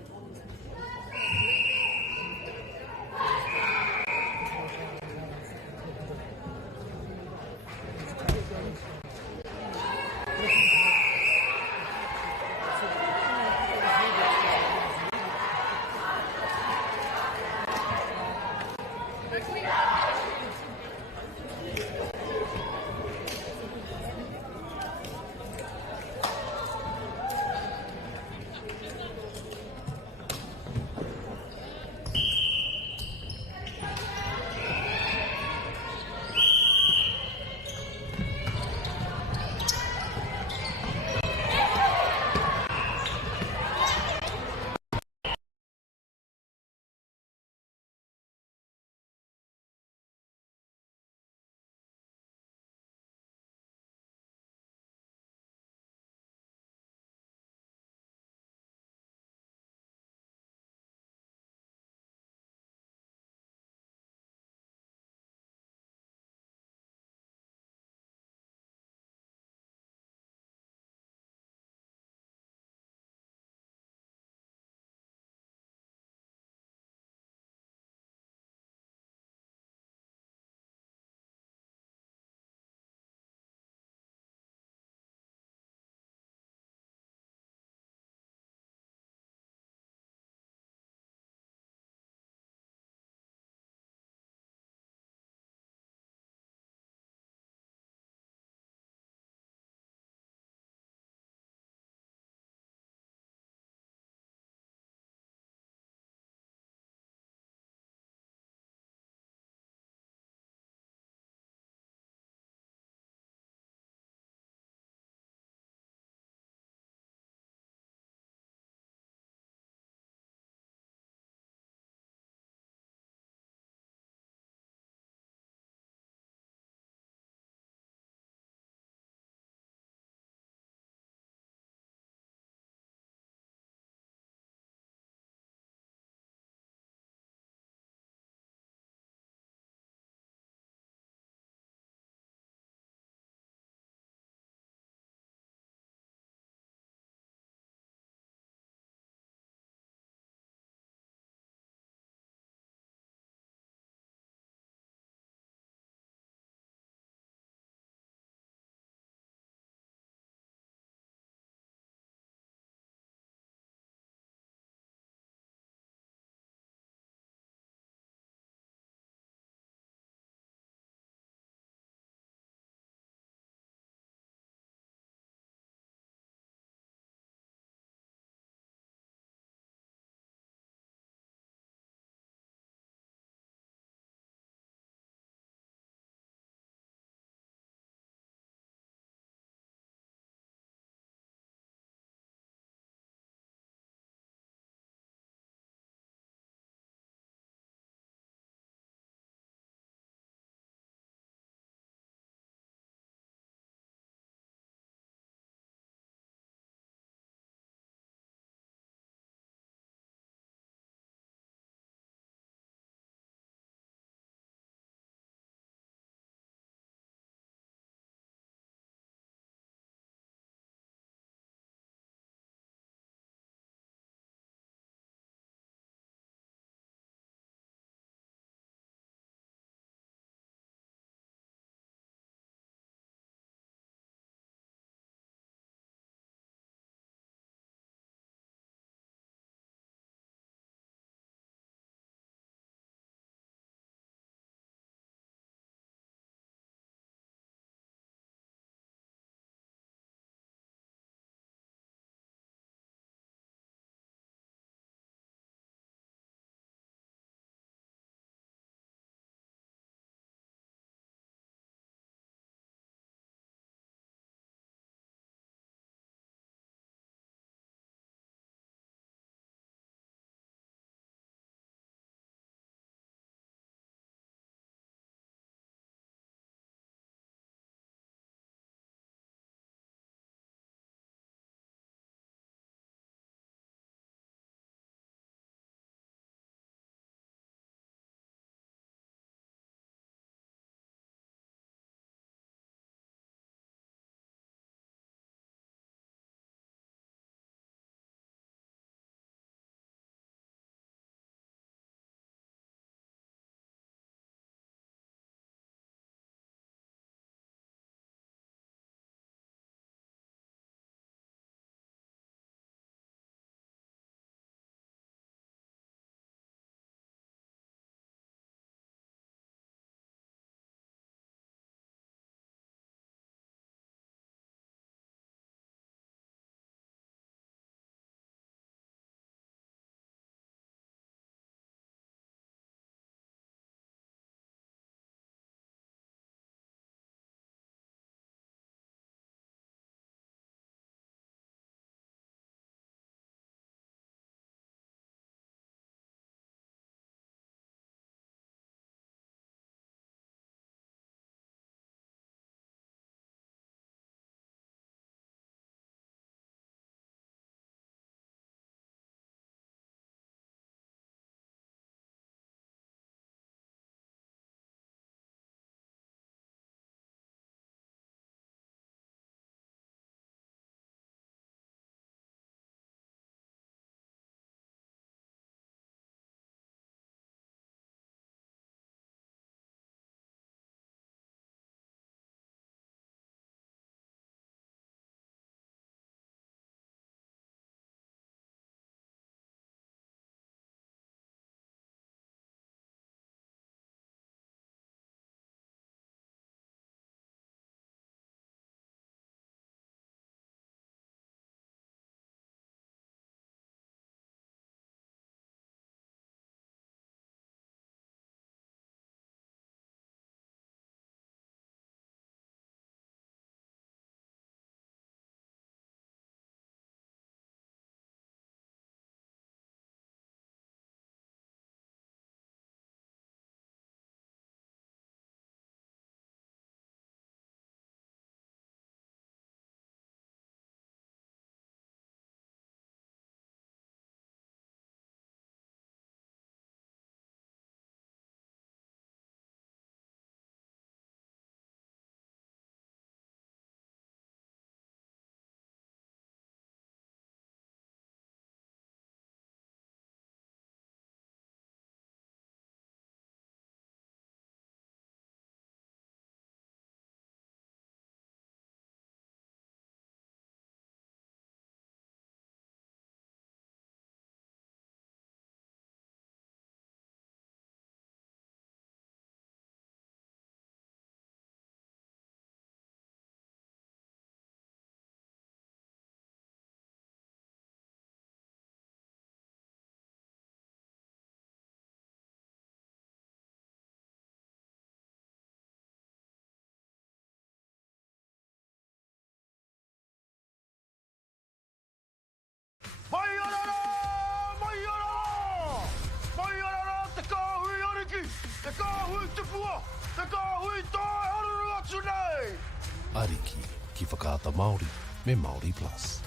Ariki, ki whakaata Māori, me Māori Plus.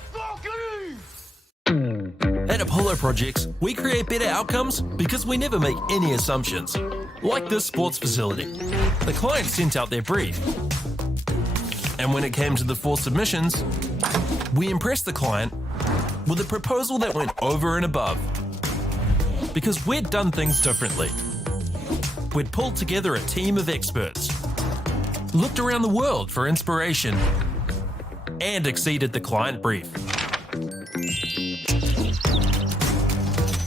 At Apollo Projects, we create better outcomes because we never make any assumptions. Like this sports facility. The client sent out their brief. And when it came to the 4 submissions, we impressed the client with a proposal that went over and above. Because we'd done things differently. We'd pulled together a team of experts, looked around the world for inspiration, and exceeded the client brief.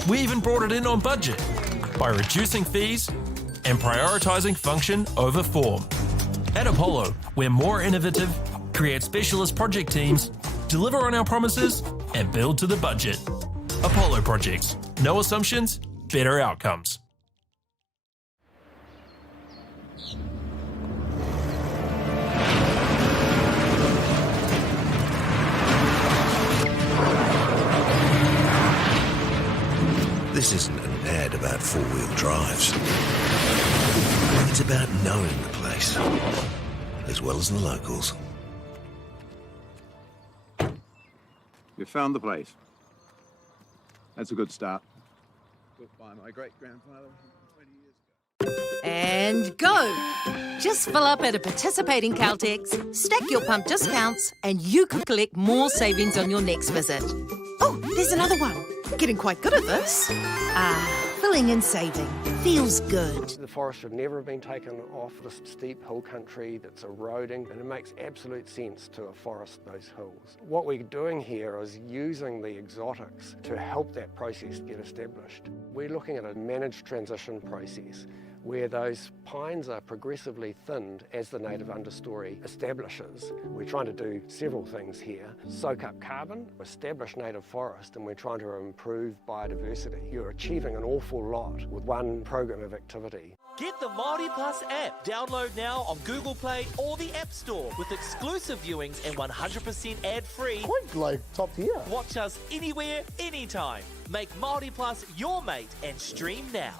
We even brought it in on budget by reducing fees and prioritising function over form. At Apollo, we're more innovative, create specialist project teams, deliver on our promises, and build to the budget. Apollo Projects. No assumptions, better outcomes. This isn't an ad about 4-wheel drives. It's about knowing the place, as well as the locals. You found the place. That's a good start. Built by my great-grandfather 20 years ago. And go! Just fill up at a participating Caltex, stack your pump discounts, and you could collect more savings on your next visit. Oh, there's another one. Getting quite good at this. Filling and saving. Feels good. The forest should never have been taken off this steep hill country that's eroding, and it makes absolute sense to afforest those hills. What we're doing here is using the exotics to help that process get established. We're looking at a managed transition process where those pines are progressively thinned as the native understory establishes. We're trying to do several things here. Soak up carbon, establish native forest, and we're trying to improve biodiversity. You're achieving an awful lot with one program of activity. Get the Māori Plus app. Download now on Google Play or the App Store with exclusive viewings and 100% ad-free. Quite like top tier. Watch us anywhere, anytime. Make Māori Plus your mate and stream now.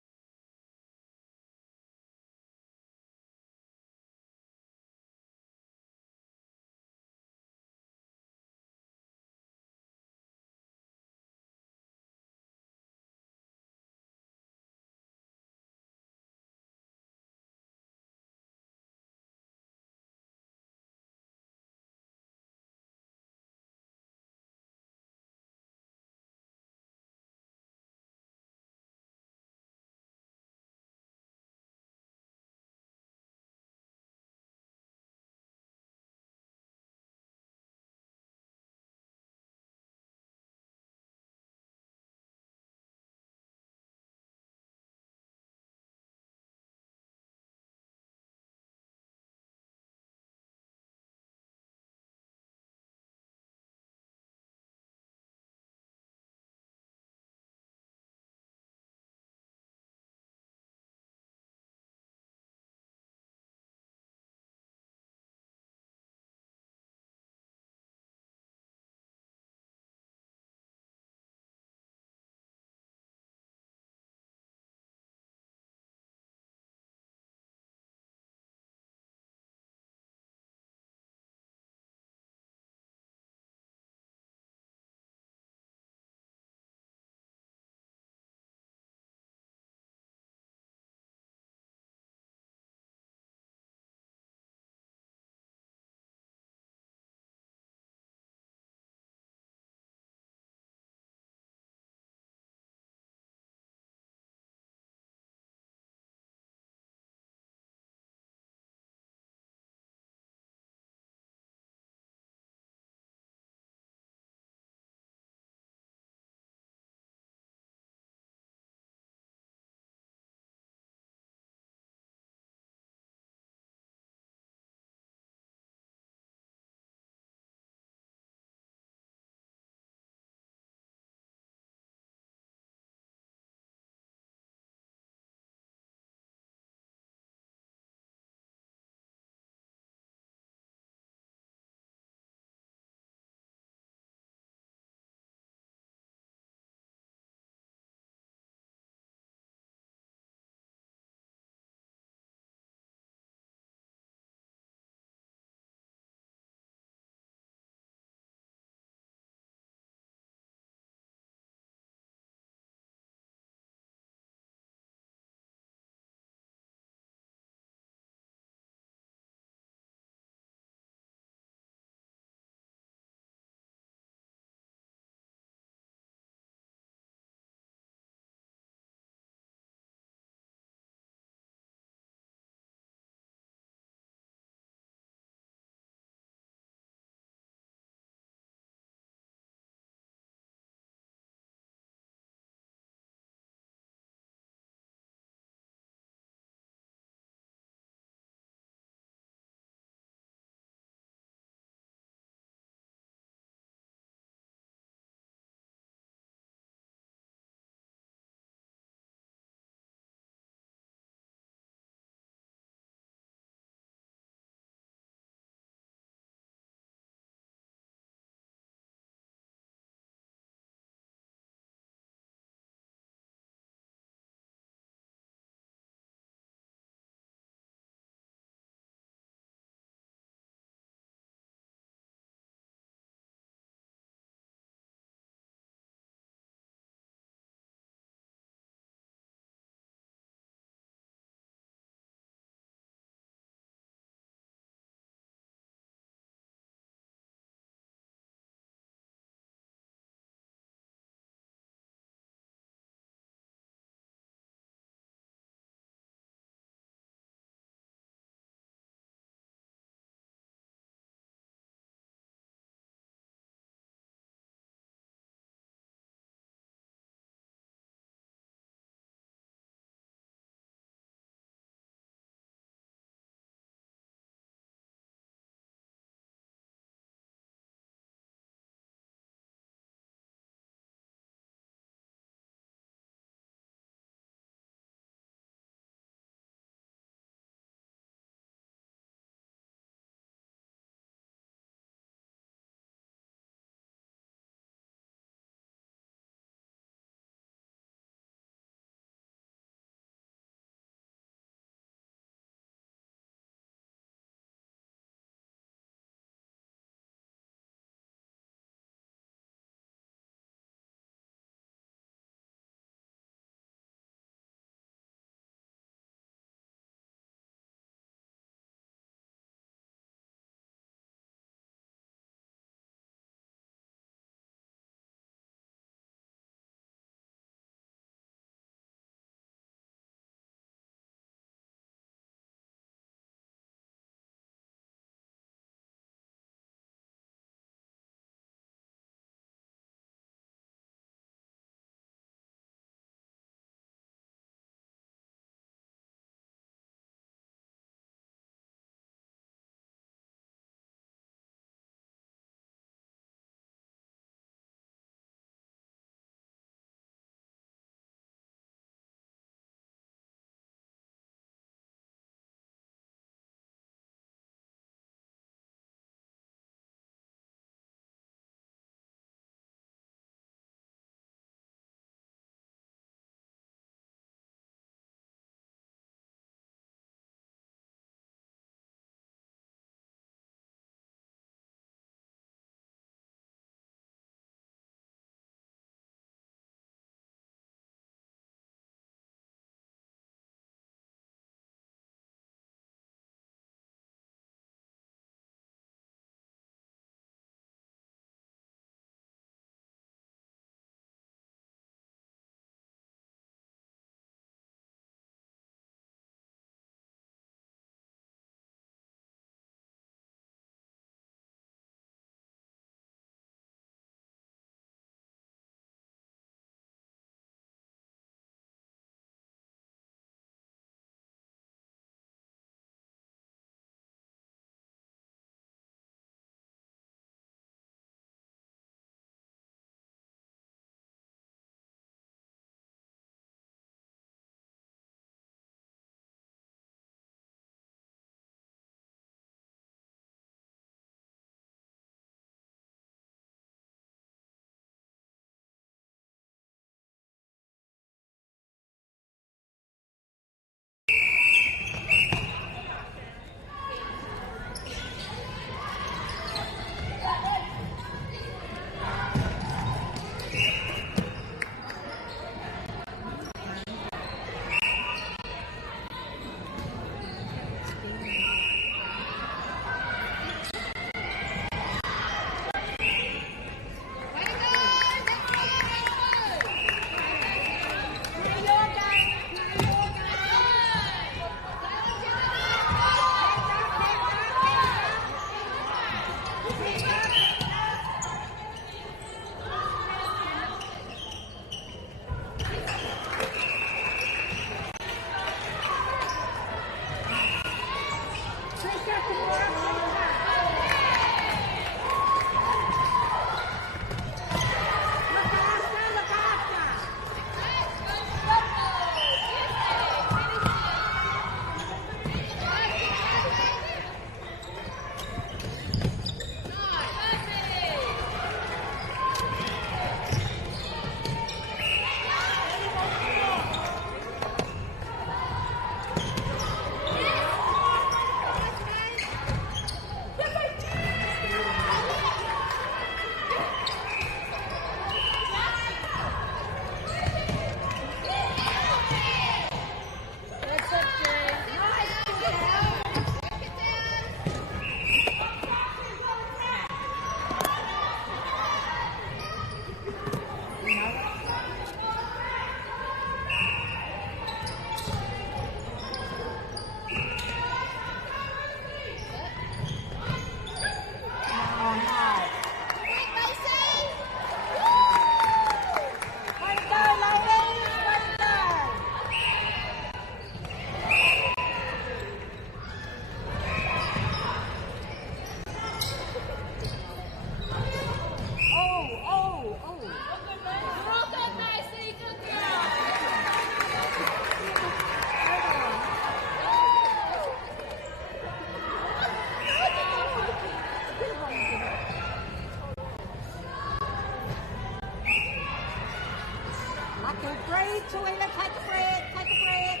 Tawila, take a breath, take a breath.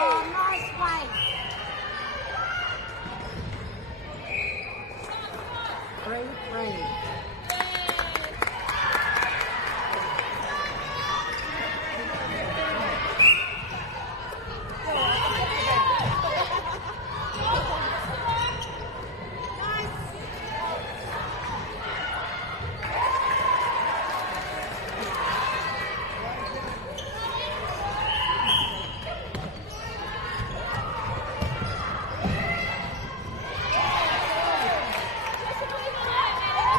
Oh, nice play. Three.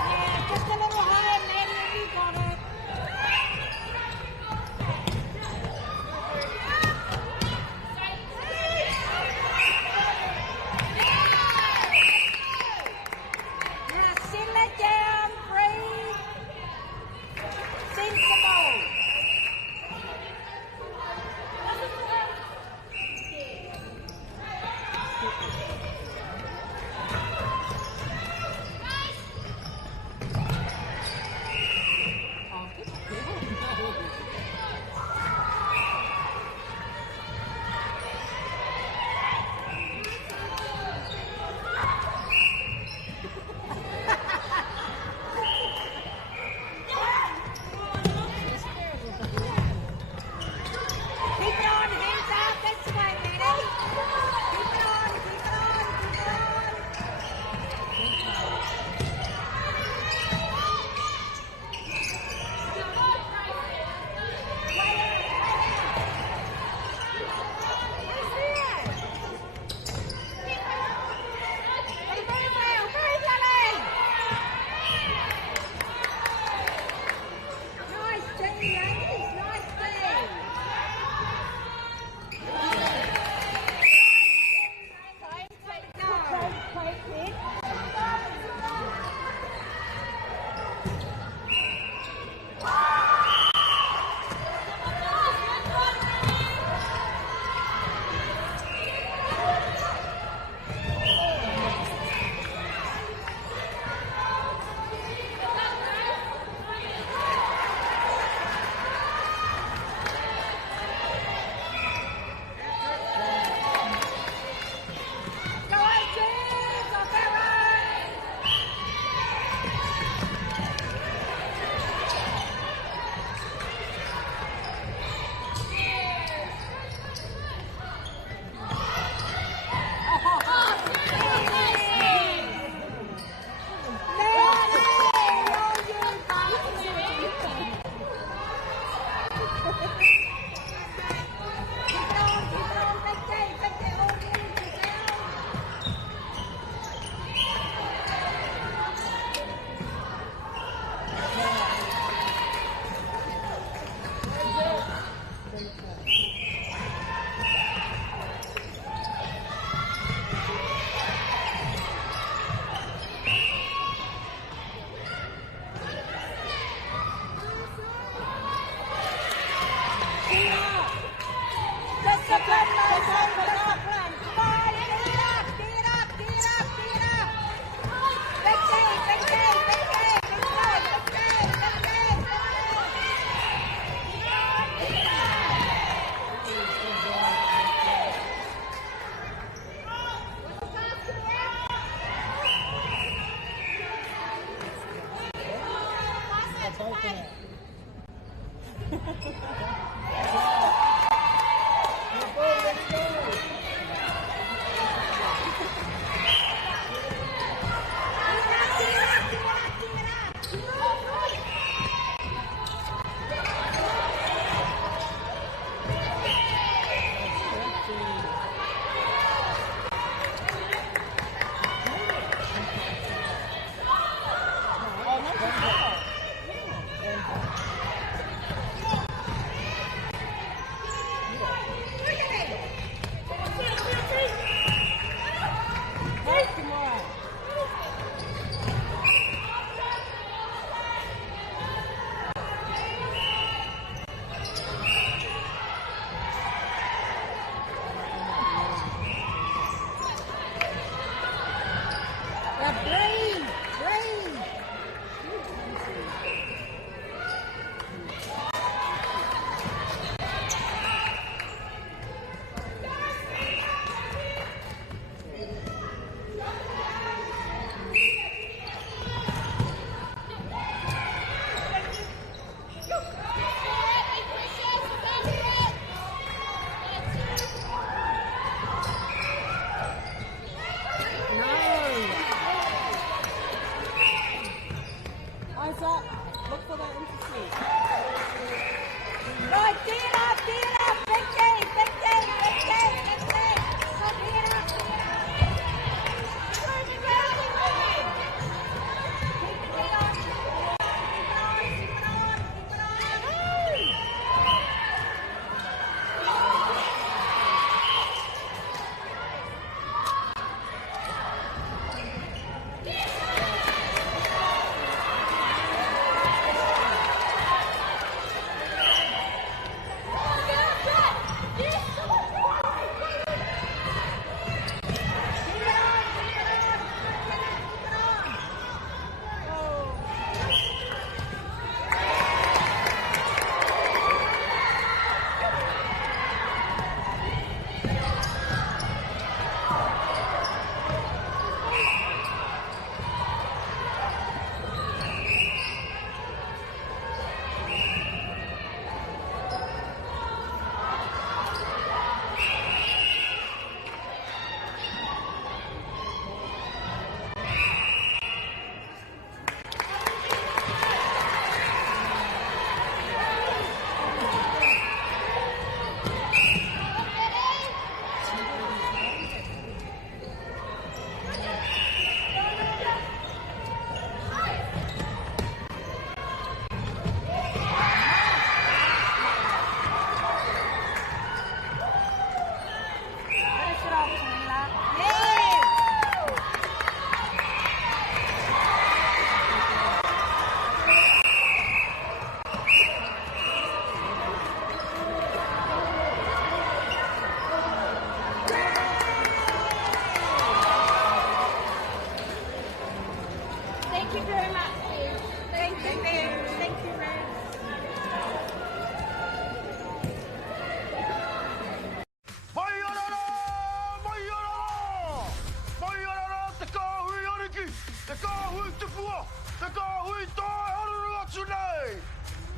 Yeah, just a little higher, Maddie, you got it. Now settle it down, breathe. Sensible. Keep it on, hands up, that's the way, Maddie. Keep it on, keep it on, keep it on. Nice team, ladies, nice team. Go on, James, off our right. Discipline, Mason, discipline. Come on, get it up, get it up, get it up, get it up. Big game, big game, big game. Let's go, big game, big game, big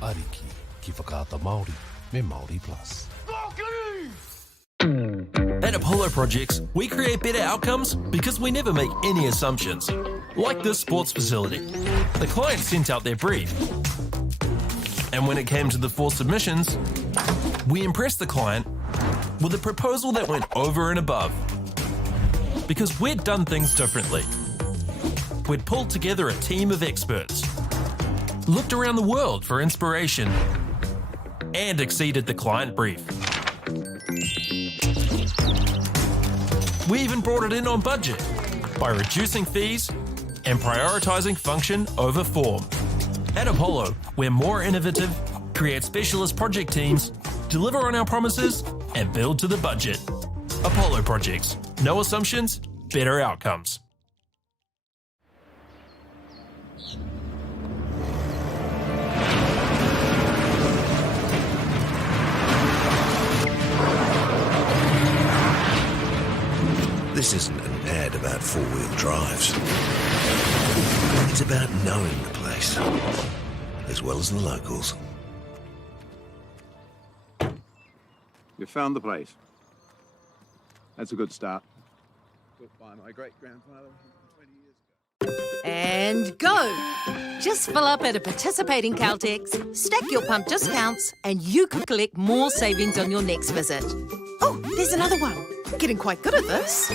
Ariki, ki whakaata Māori, me Māori Plus. At Apollo Projects, we create better outcomes because we never make any assumptions. Like this sports facility. The client sent out their brief. And when it came to the 4 submissions, we impressed the client with a proposal that went over and above. Because we'd done things differently. We'd pulled together a team of experts, looked around the world for inspiration, and exceeded the client brief. We even brought it in on budget by reducing fees and prioritising function over form. At Apollo, we're more innovative, create specialist project teams, deliver on our promises, and build to the budget. Apollo Projects. No assumptions, better outcomes. This isn't an ad about 4-wheel drives. It's about knowing the place, as well as the locals. You found the place. That's a good start. Built by my great-grandfather 20 years ago. And go! Just fill up at a participating Caltex, stack your pump discounts, and you could collect more savings on your next visit. Oh, there's another one. Getting quite good at this.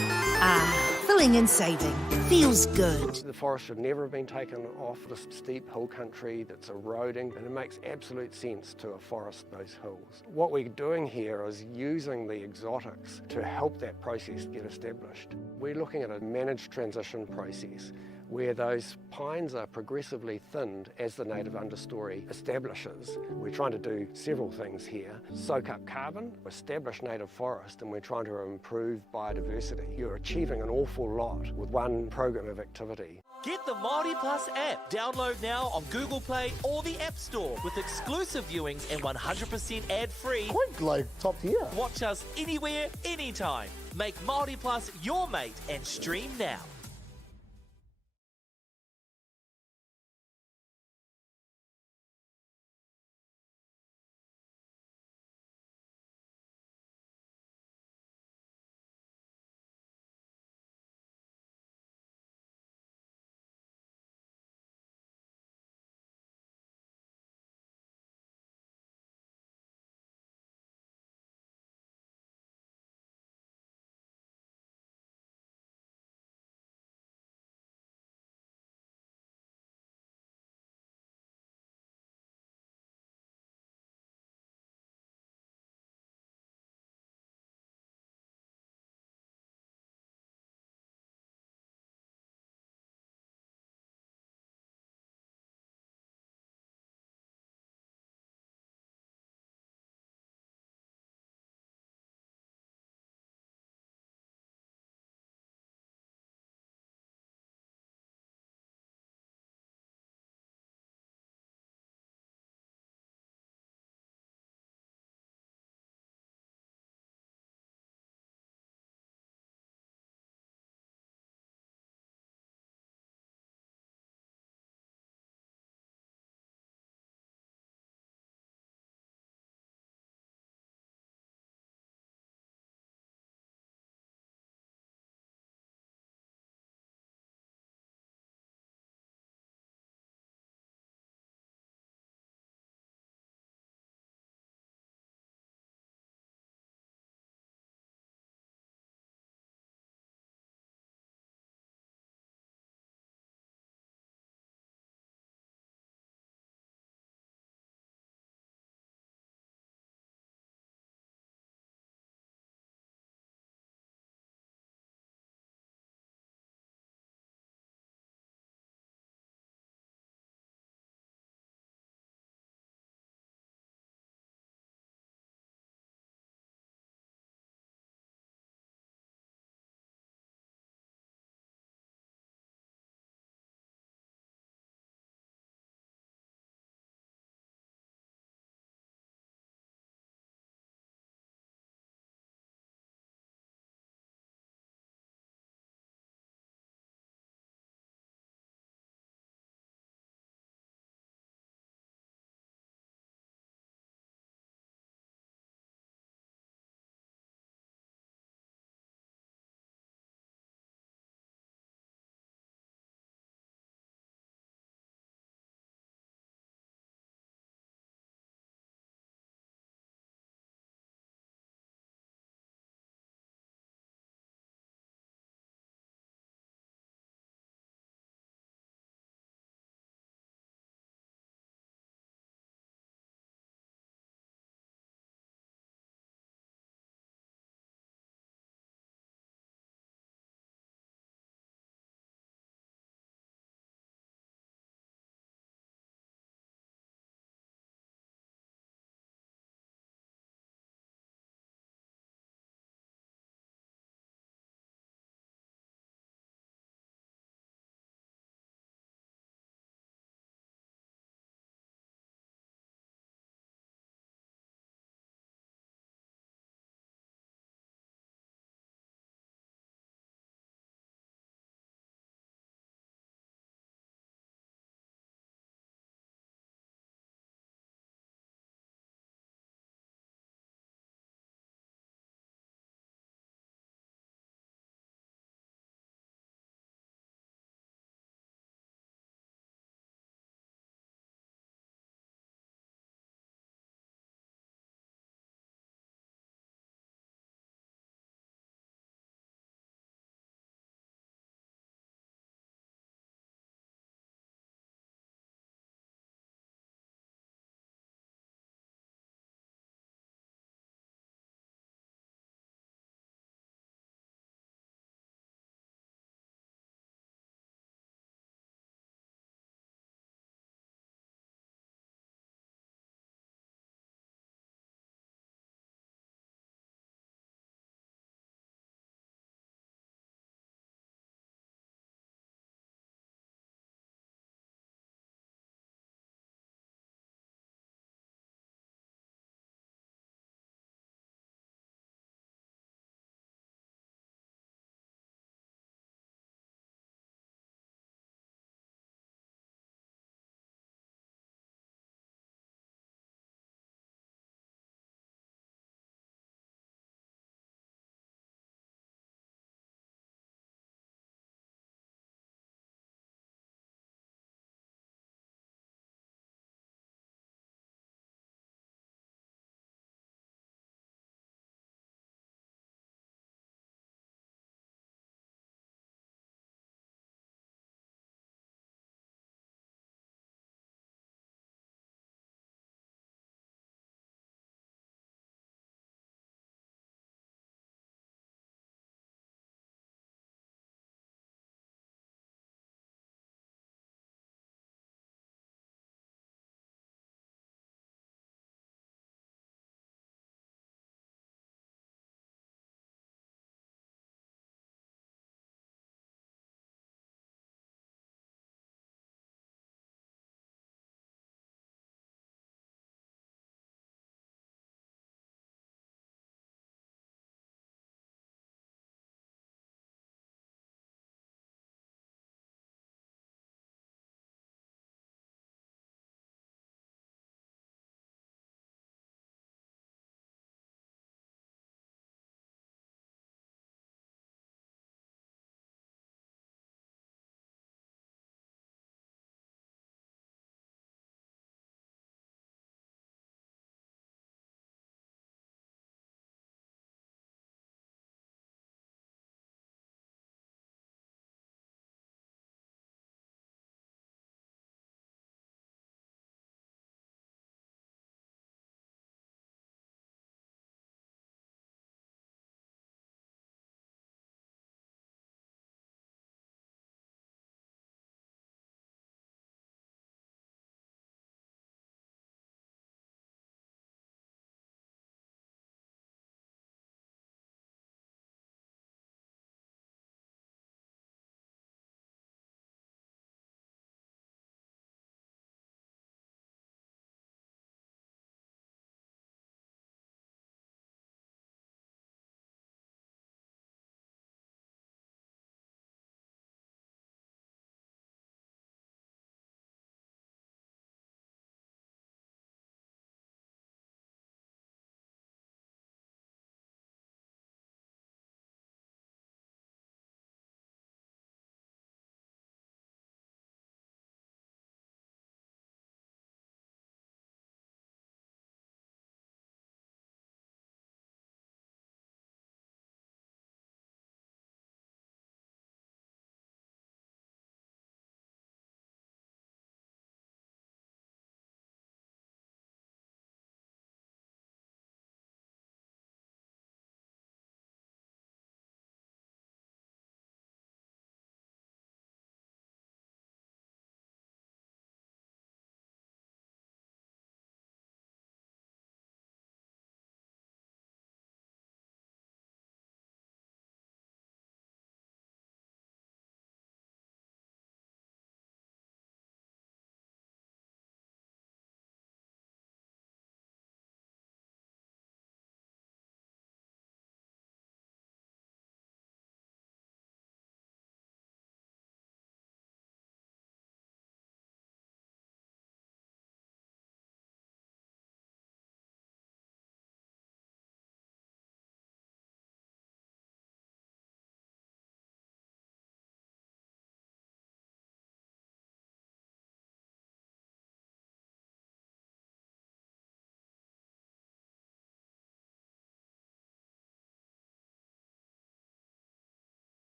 Filling and saving. Feels good. The forest should never have been taken off this steep hill country that's eroding, and it makes absolute sense to afforest those hills. What we're doing here is using the exotics to help that process get established. We're looking at a managed transition process where those pines are progressively thinned as the native understory establishes. We're trying to do several things here. Soak up carbon, establish native forest, and we're trying to improve biodiversity. You're achieving an awful lot with one program of activity. Get the Māori Plus app. Download now on Google Play or the App Store with exclusive viewings and 100% ad-free. Quite like top tier. Watch us anywhere, anytime. Make Māori Plus your mate and stream now.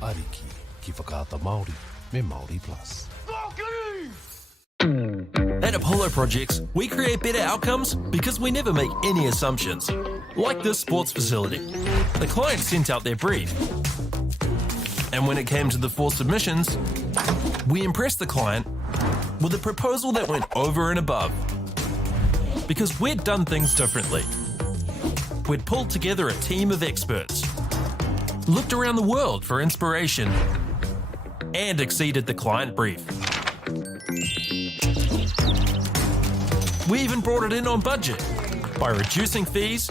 Ariki ki whakaata Māori me Māori Plus. At Apollo Projects, we create better outcomes because we never make any assumptions. Like this sports facility. The client sent out their brief. And when it came to the 4 submissions, we impressed the client with a proposal that went over and above. Because we'd done things differently. We'd pulled together a team of experts, looked around the world for inspiration, and exceeded the client brief. We even brought it in on budget by reducing fees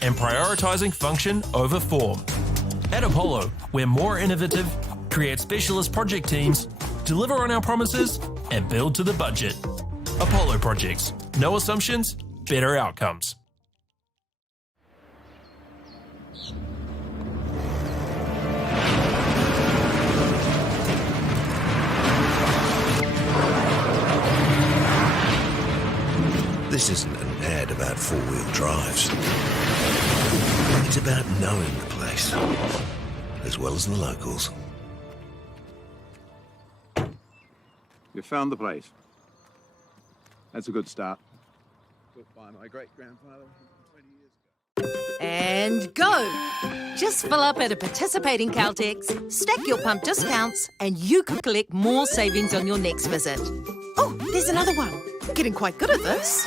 and prioritising function over form. At Apollo, we're more innovative, create specialist project teams, deliver on our promises, and build to the budget. Apollo Projects. No assumptions, better outcomes. This isn't an ad about four-wheel drives. It's about knowing the place, as well as the locals. You found the place. That's a good start. Built by my great-grandfather 20 years ago. And go! Just fill up at a participating Caltex, stack your pump discounts, and you could collect more savings on your next visit. Oh, there's another one. Getting quite good at this.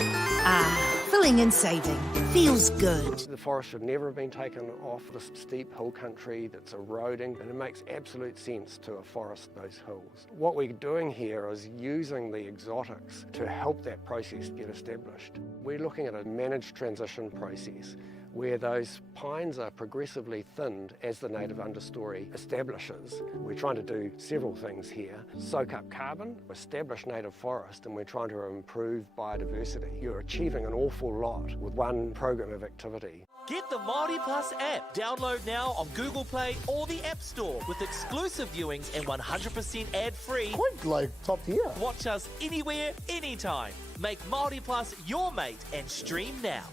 Filling and saving. Feels good. The forest should never have been taken off this steep hill country that's eroding, and it makes absolute sense to afforest those hills. What we're doing here is using the exotics to help that process get established. We're looking at a managed transition process where those pines are progressively thinned as the native understory establishes. We're trying to do several things here. Soak up carbon, establish native forest, and we're trying to improve biodiversity. You're achieving an awful lot with one program of activity. Get the Māori Plus app. Download now on Google Play or the App Store with exclusive viewings and 100% ad-free. Quite like top tier. Watch us anywhere, anytime. Make Māori Plus your mate and stream now.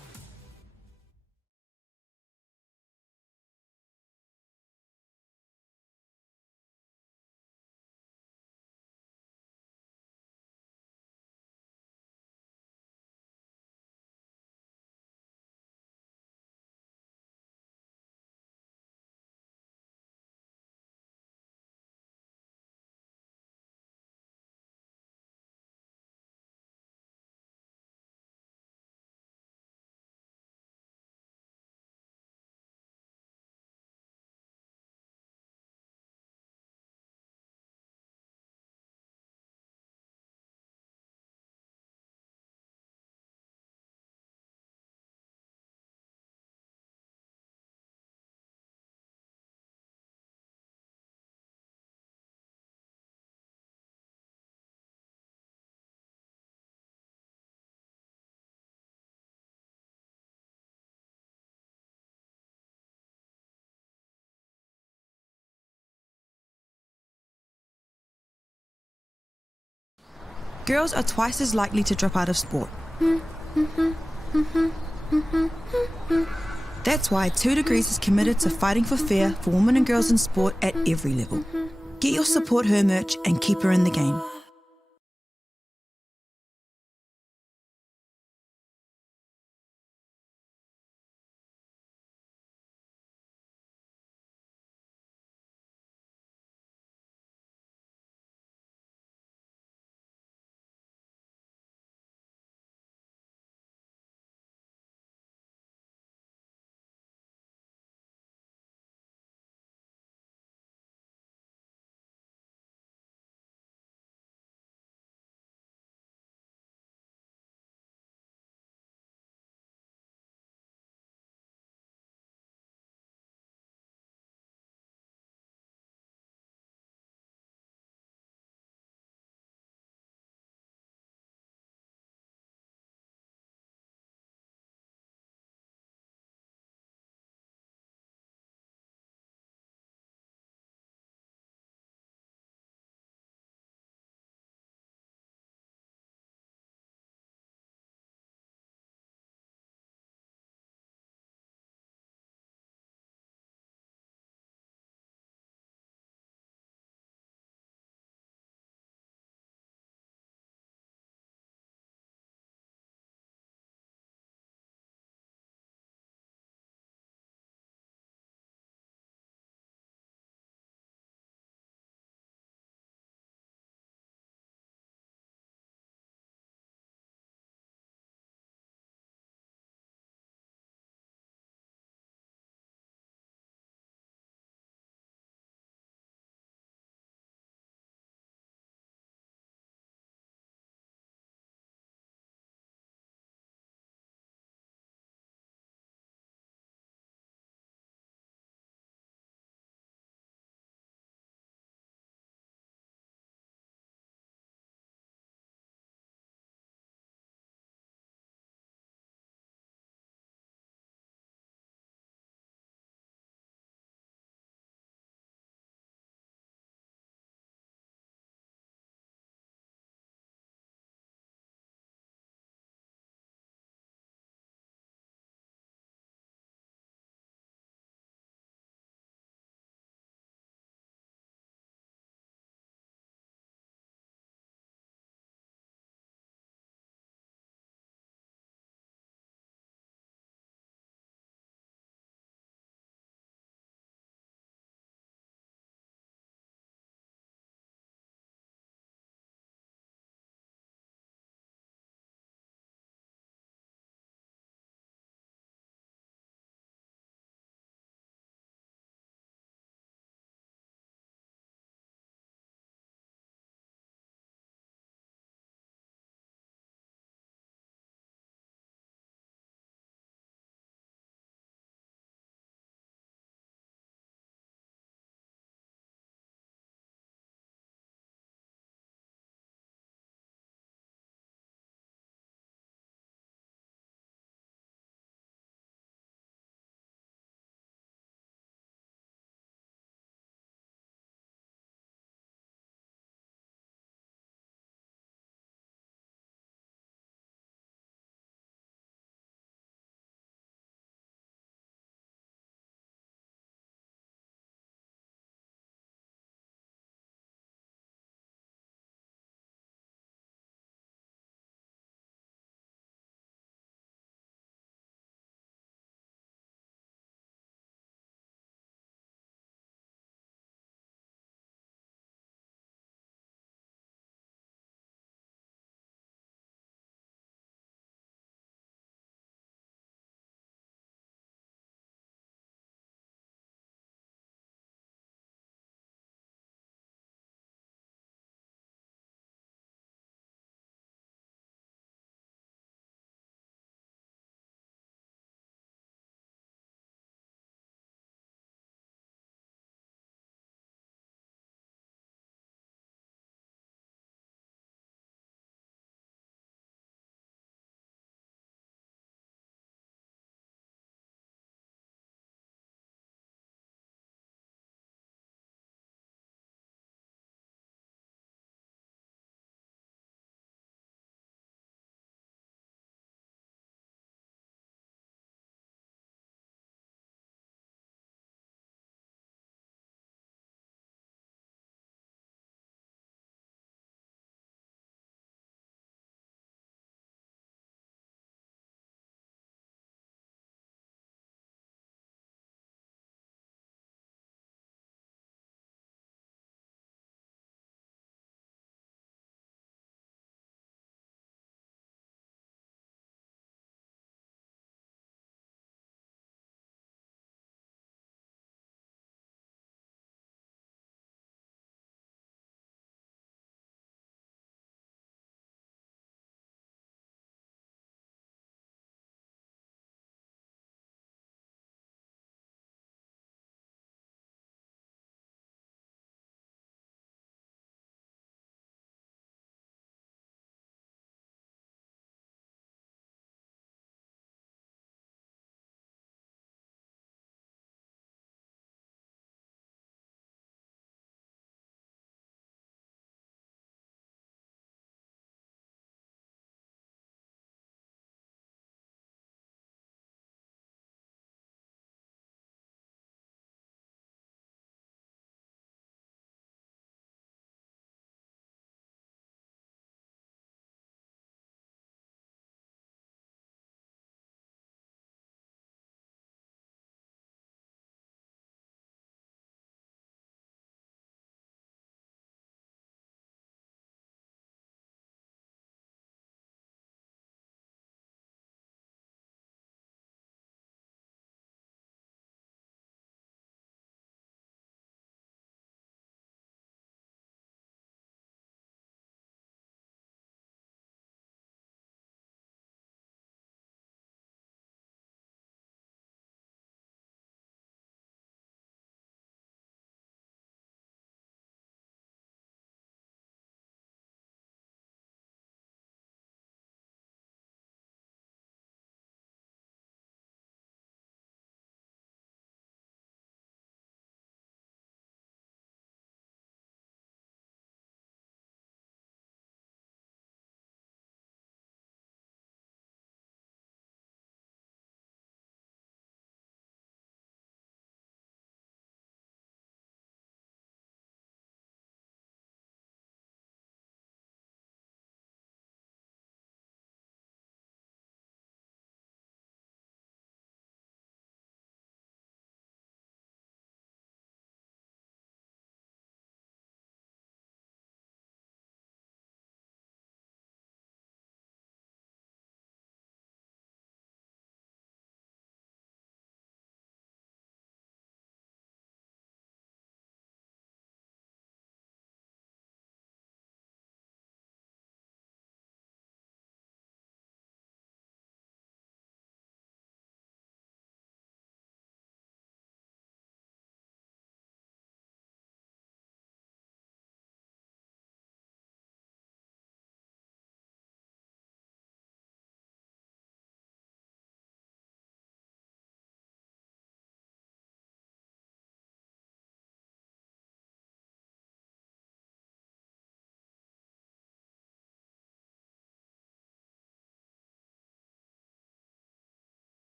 Girls are twice as likely to drop out of sport. That's why 2 Degrees is committed to fighting for fair for women and girls in sport at every level. Get your Support Her merch and keep her in the game.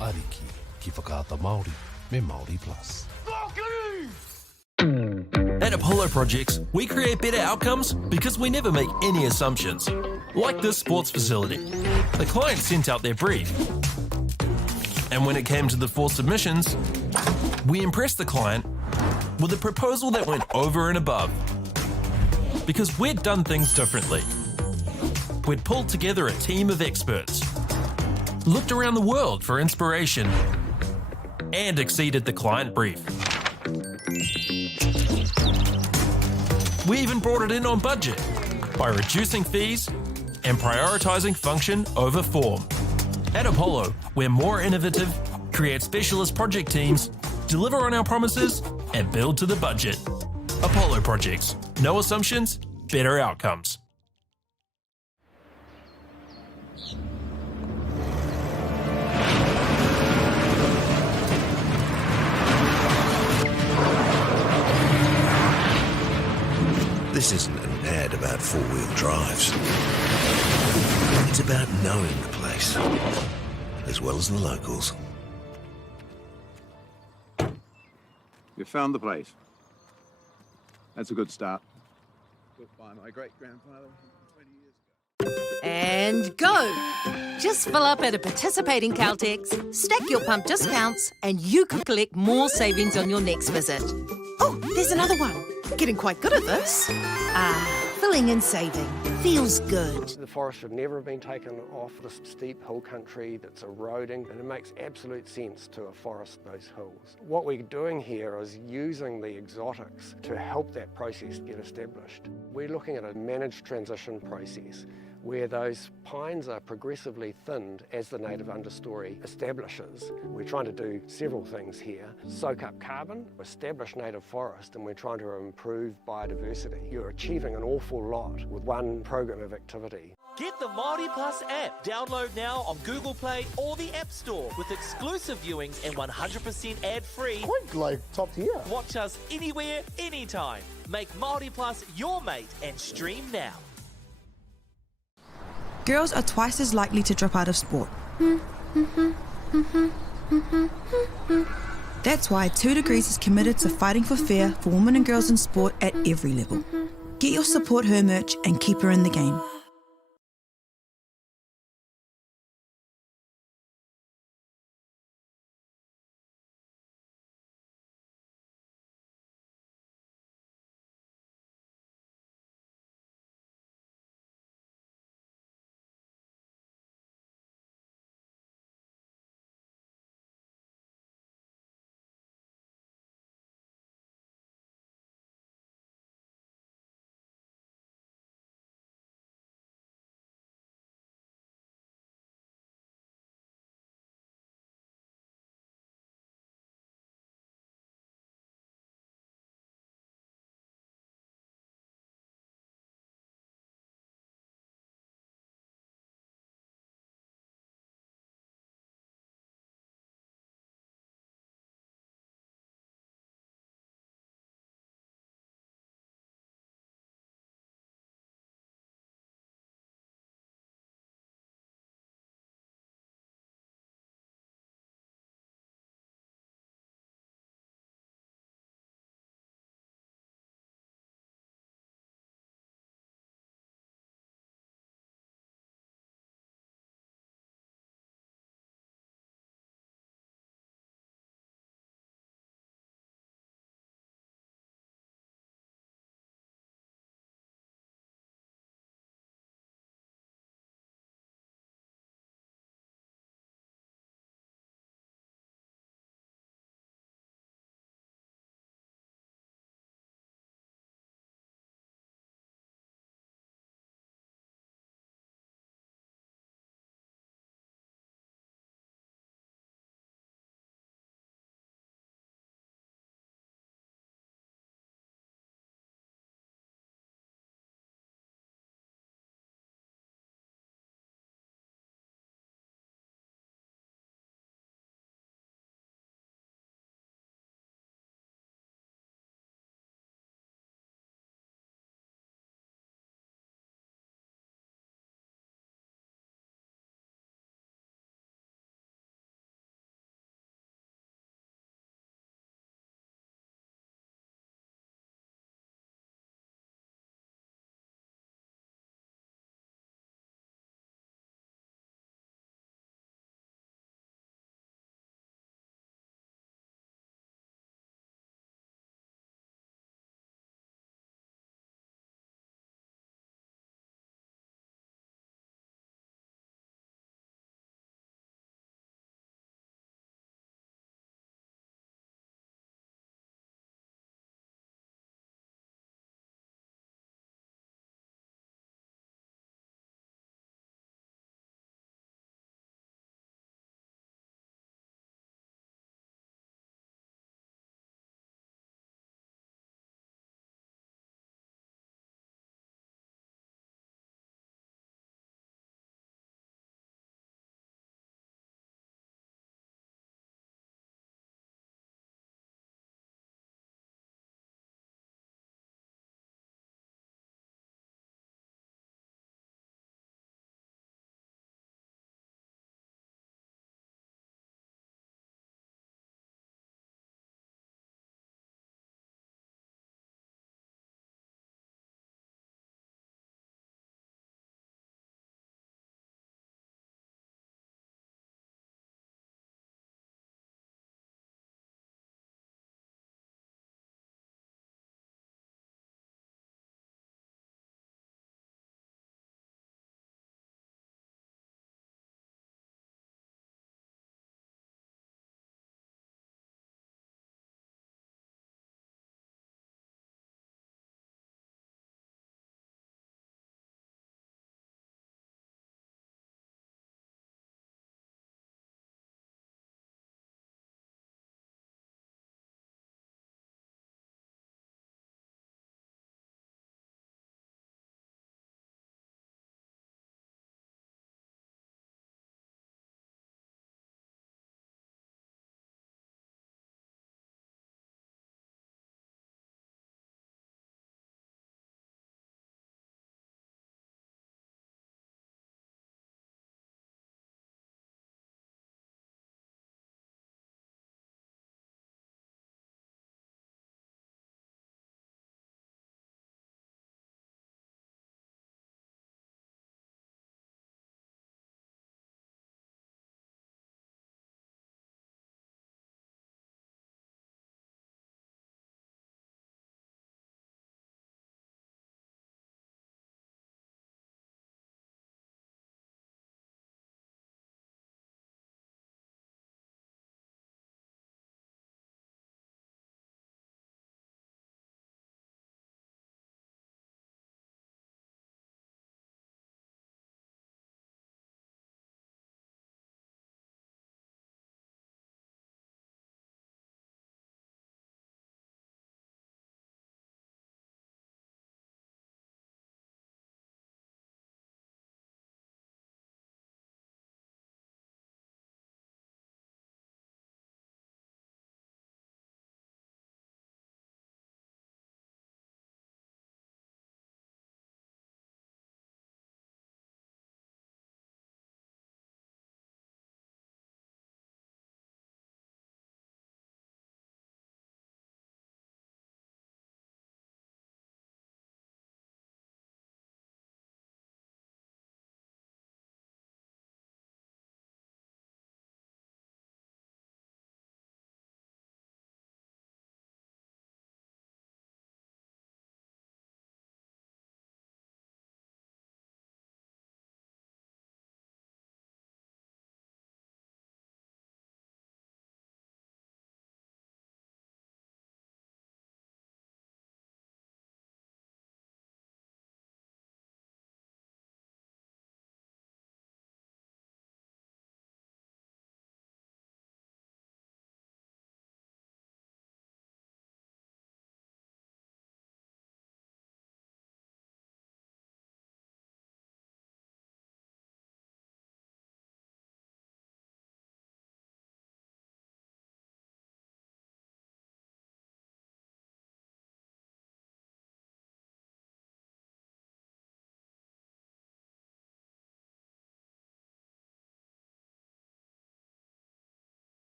Ariki, ki whakaata Māori, me Māori Plus. At Apollo Projects, we create better outcomes because we never make any assumptions. Like this sports facility. The client sent out their brief. And when it came to the 4 submissions, we impressed the client with a proposal that went over and above. Because we'd done things differently. We'd pulled together a team of experts, looked around the world for inspiration, and exceeded the client brief. We even brought it in on budget by reducing fees and prioritising function over form. At Apollo, we're more innovative, create specialist project teams, deliver on our promises, and build to the budget. Apollo Projects. No assumptions, better outcomes. This isn't an ad about four-wheel drives. It's about knowing the place, as well as the locals. You found the place. That's a good start. Built by my great-grandfather 20 years ago. And go! Just fill up at a participating Caltex, stack your pump discounts, and you could collect more savings on your next visit. Oh, there's another one. Getting quite good at this. Filling and saving. Feels good. The forest should never have been taken off this steep hill country that's eroding, and it makes absolute sense to afforest those hills. What we're doing here is using the exotics to help that process get established. We're looking at a managed transition process where those pines are progressively thinned as the native understory establishes. We're trying to do several things here. Soak up carbon, establish native forest, and we're trying to improve biodiversity. You're achieving an awful lot with one program of activity. Get the Māori Plus app. Download now on Google Play or the App Store with exclusive viewings and 100% ad-free. Quite like top tier. Watch us anywhere, anytime. Make Māori Plus your mate and stream now. Girls are twice as likely to drop out of sport. That's why 2 Degrees is committed to fighting for fair for women and girls in sport at every level. Get your Support Her merch and keep her in the game.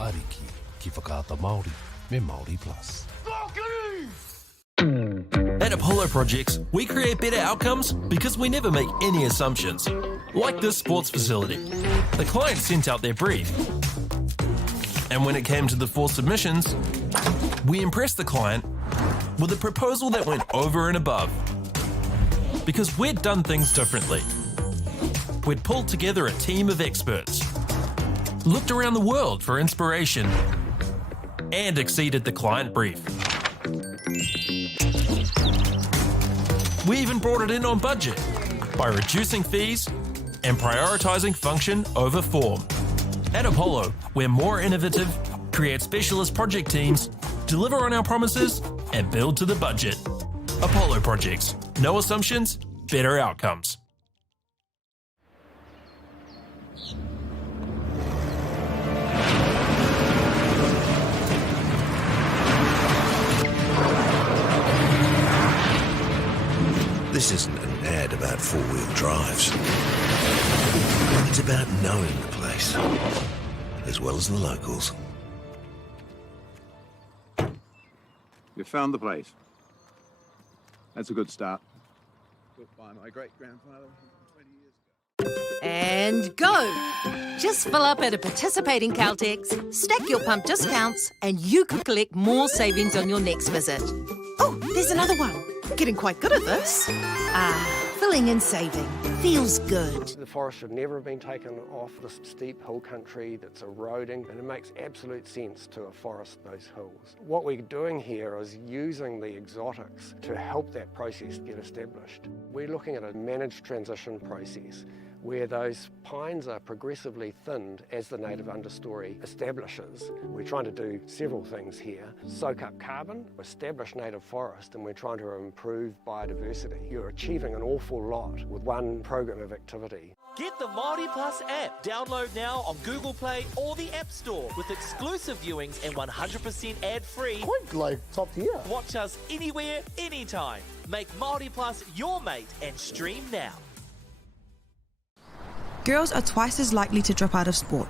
Ariki, ki whakaata Māori, me Māori Plus. At Apollo Projects, we create better outcomes because we never make any assumptions. Like this sports facility. The client sent out their brief. And when it came to the 4 submissions, we impressed the client with a proposal that went over and above. Because we'd done things differently. We'd pulled together a team of experts, looked around the world for inspiration, and exceeded the client brief. We even brought it in on budget by reducing fees and prioritising function over form. At Apollo, we're more innovative, create specialist project teams, deliver on our promises, and build to the budget. Apollo Projects. No assumptions, better outcomes. This isn't an ad about four-wheel drives. It's about knowing the place, as well as the locals. You found the place. That's a good start. Built by my great-grandfather 20 years ago. And go! Just fill up at a participating Caltex, stack your pump discounts, and you could collect more savings on your next visit. Oh, there's another one. Getting quite good at this. Filling and saving. Feels good. The forest should never have been taken off this steep hill country that's eroding, and it makes absolute sense to afforest those hills. What we're doing here is using the exotics to help that process get established. We're looking at a managed transition process where those pines are progressively thinned as the native understory establishes. We're trying to do several things here. Soak up carbon, establish native forest, and we're trying to improve biodiversity. You're achieving an awful lot with one program of activity. Get the Māori Plus app. Download now on Google Play or the App Store with exclusive viewings and 100% ad-free. Quite like top tier. Watch us anywhere, anytime. Make Māori Plus your mate and stream now. Girls are twice as likely to drop out of sport.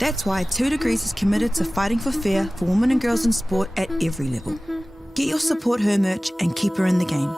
That's why 2 Degrees is committed to fighting for fair for women and girls in sport at every level. Get your Support Her merch and keep her in the game.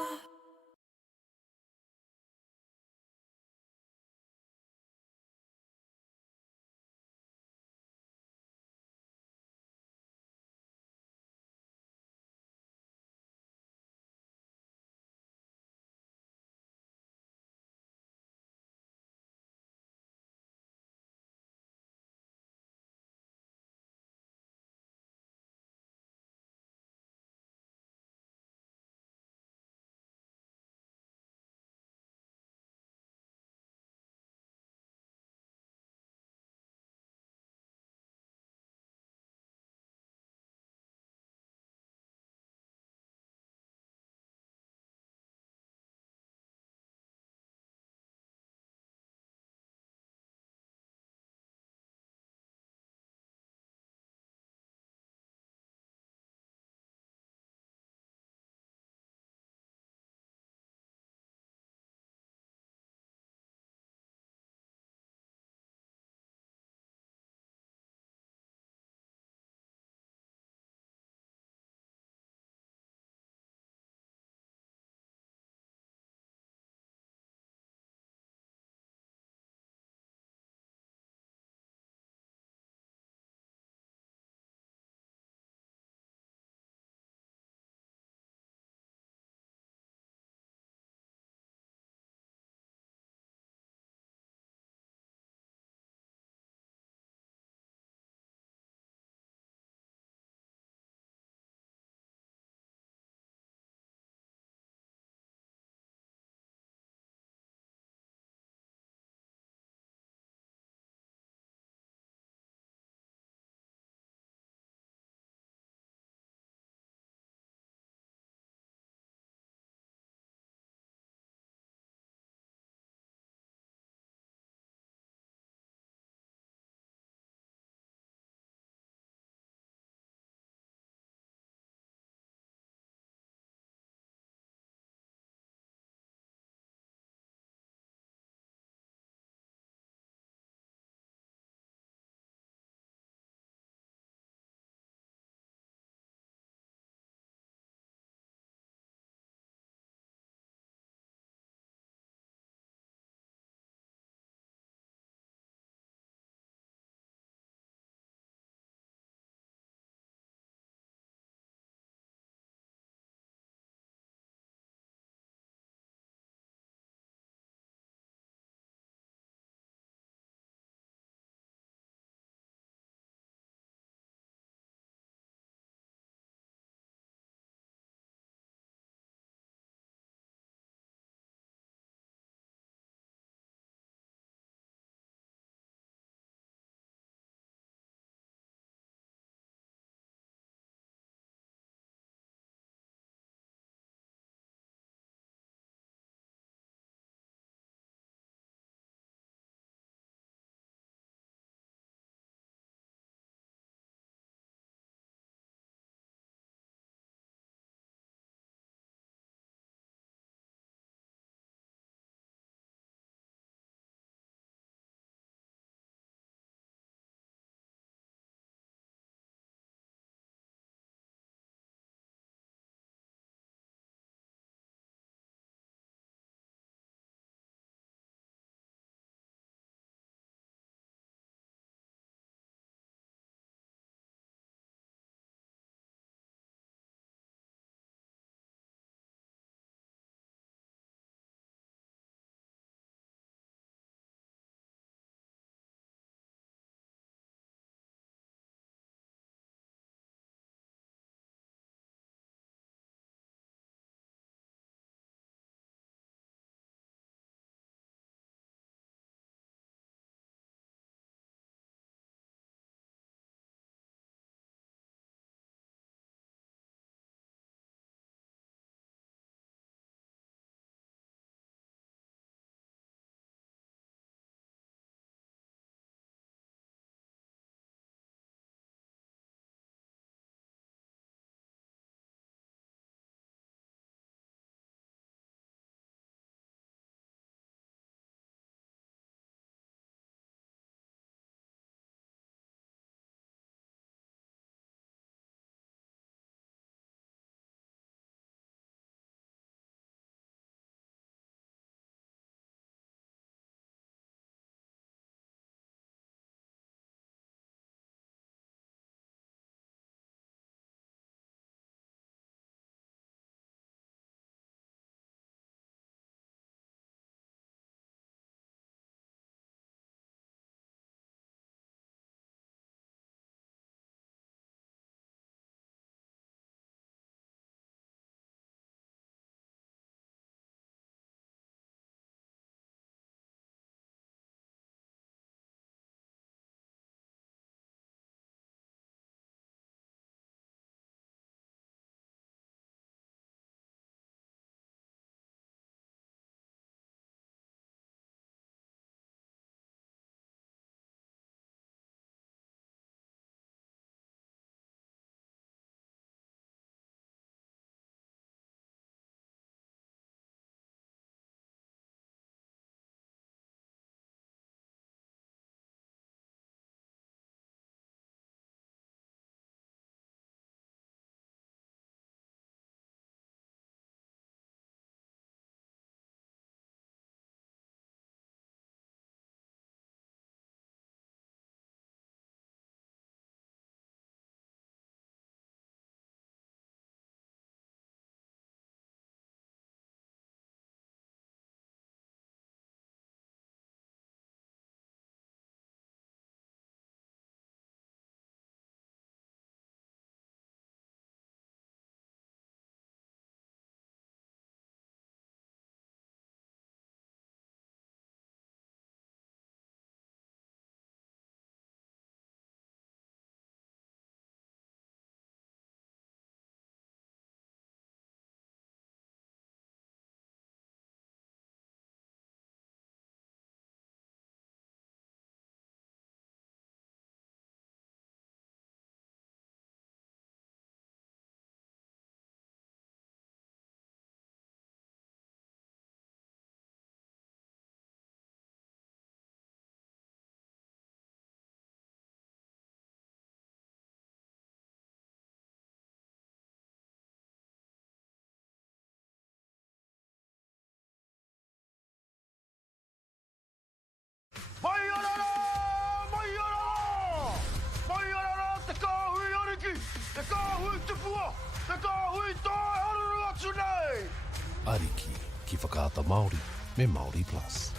whakaata Māori me Māori Plus.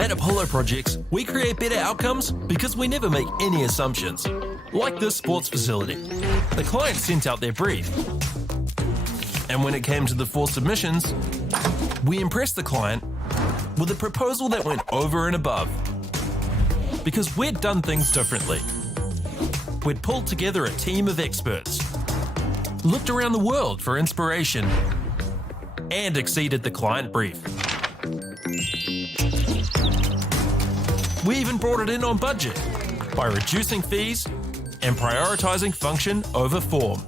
At Apollo Projects, we create better outcomes because we never make any assumptions. Like this sports facility. The client sent out their brief. And when it came to the 4 submissions, we impressed the client with a proposal that went over and above. Because we'd done things differently. We'd pulled together a team of experts, looked around the world for inspiration, and exceeded the client brief. We even brought it in on budget by reducing fees and prioritising function over form.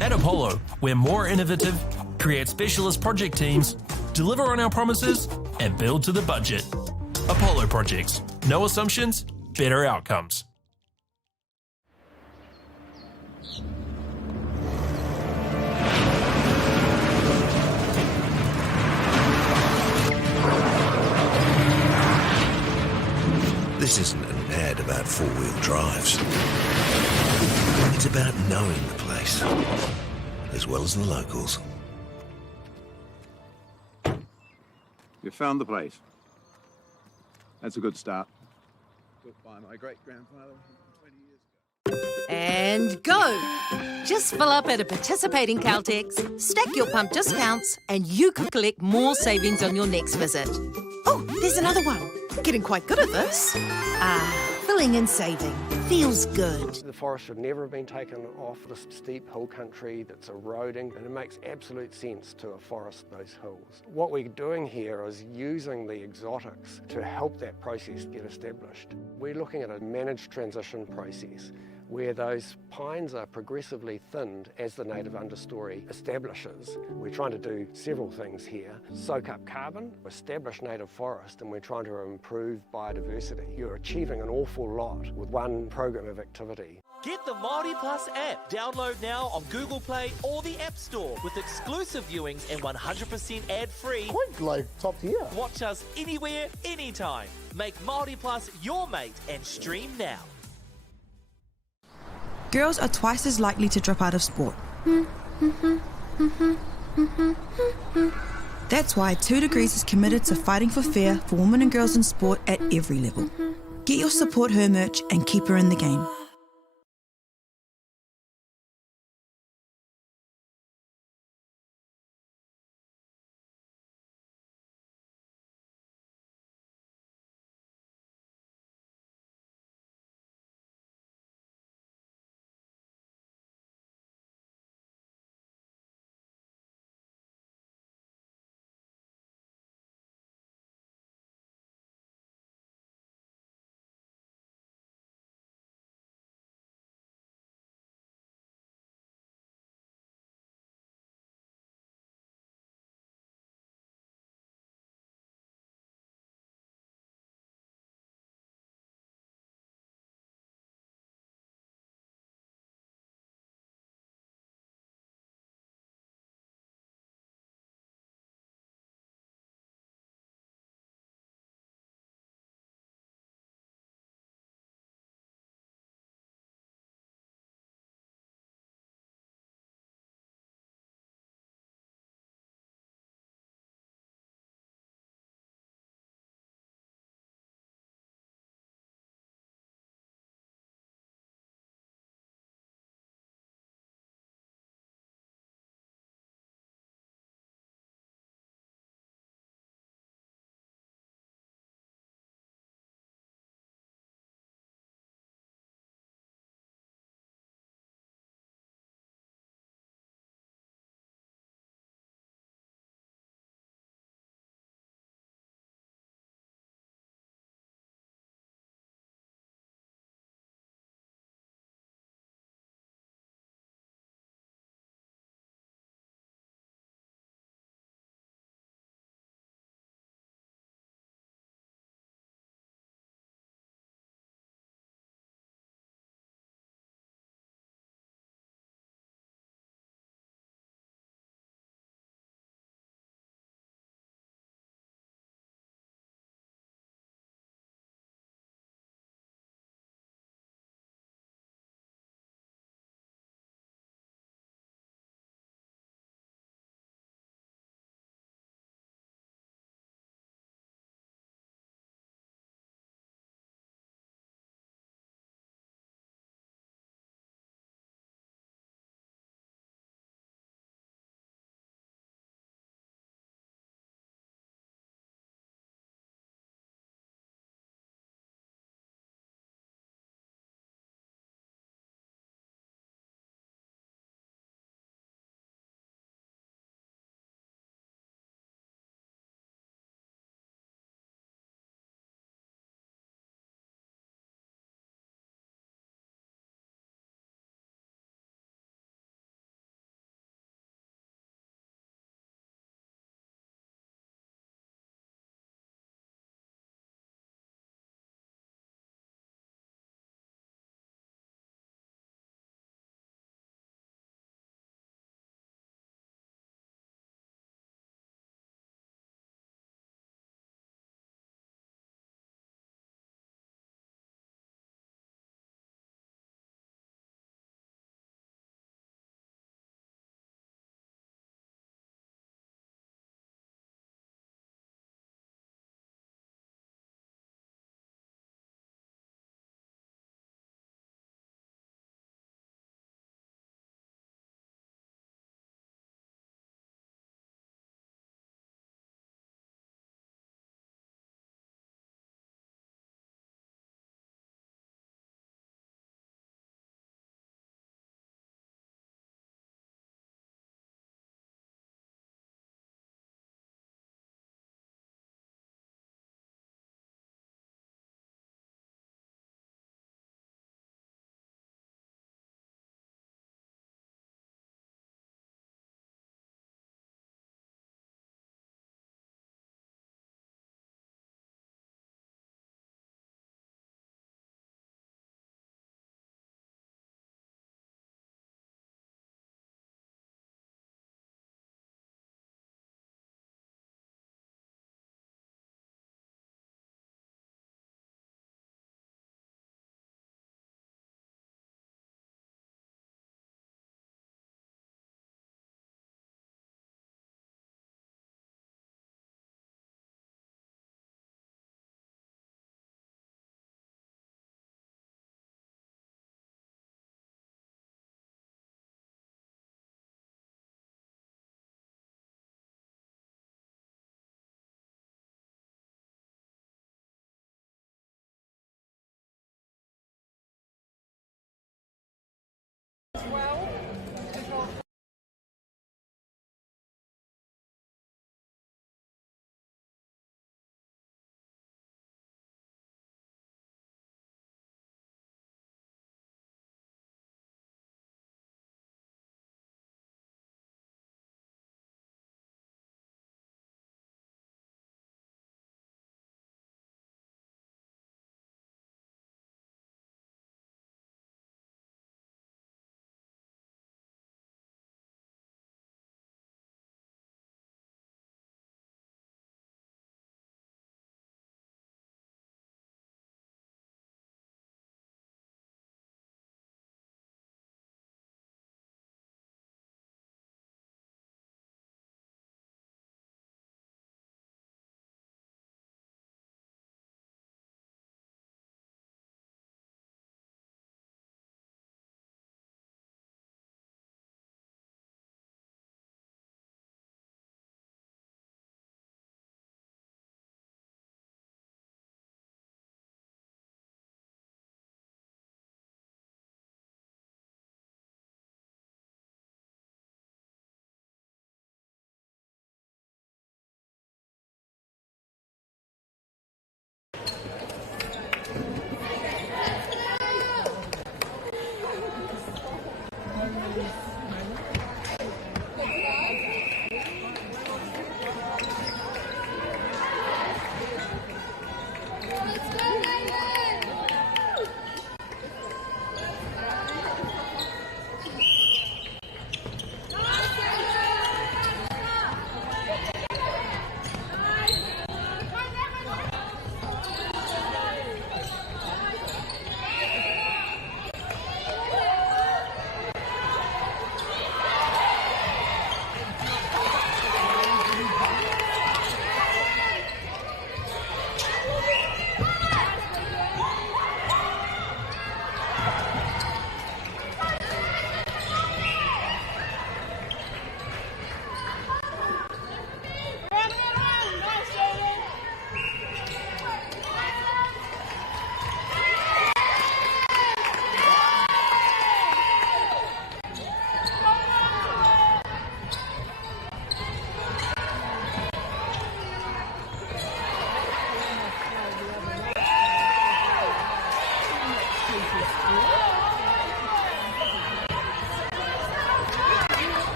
At Apollo, we're more innovative, create specialist project teams, deliver on our promises, and build to the budget. Apollo Projects. No assumptions, better outcomes. This isn't an ad about four-wheel drives. It's about knowing the place, as well as the locals. You found the place. That's a good start. Built by my great-grandfather 20 years ago. And go! Just fill up at a participating Caltex, stack your pump discounts, and you could collect more savings on your next visit. Oh, there's another one. Getting quite good at this. Filling and saving. Feels good. The forest should never have been taken off the steep hill country that's eroding, and it makes absolute sense to afforest those hills. What we're doing here is using the exotics to help that process get established. We're looking at a managed transition process where those pines are progressively thinned as the native understory establishes. We're trying to do several things here. Soak up carbon, establish native forest, and we're trying to improve biodiversity. You're achieving an awful lot with one program of activity. Get the Māori Plus app. Download now on Google Play or the App Store with exclusive viewings and 100% ad-free. Quite like top tier. Watch us anywhere, anytime. Make Māori Plus your mate and stream now. Girls are twice as likely to drop out of sport. That's why 2 Degrees is committed to fighting for fair for women and girls in sport at every level. Get your Support Her merch and keep her in the game.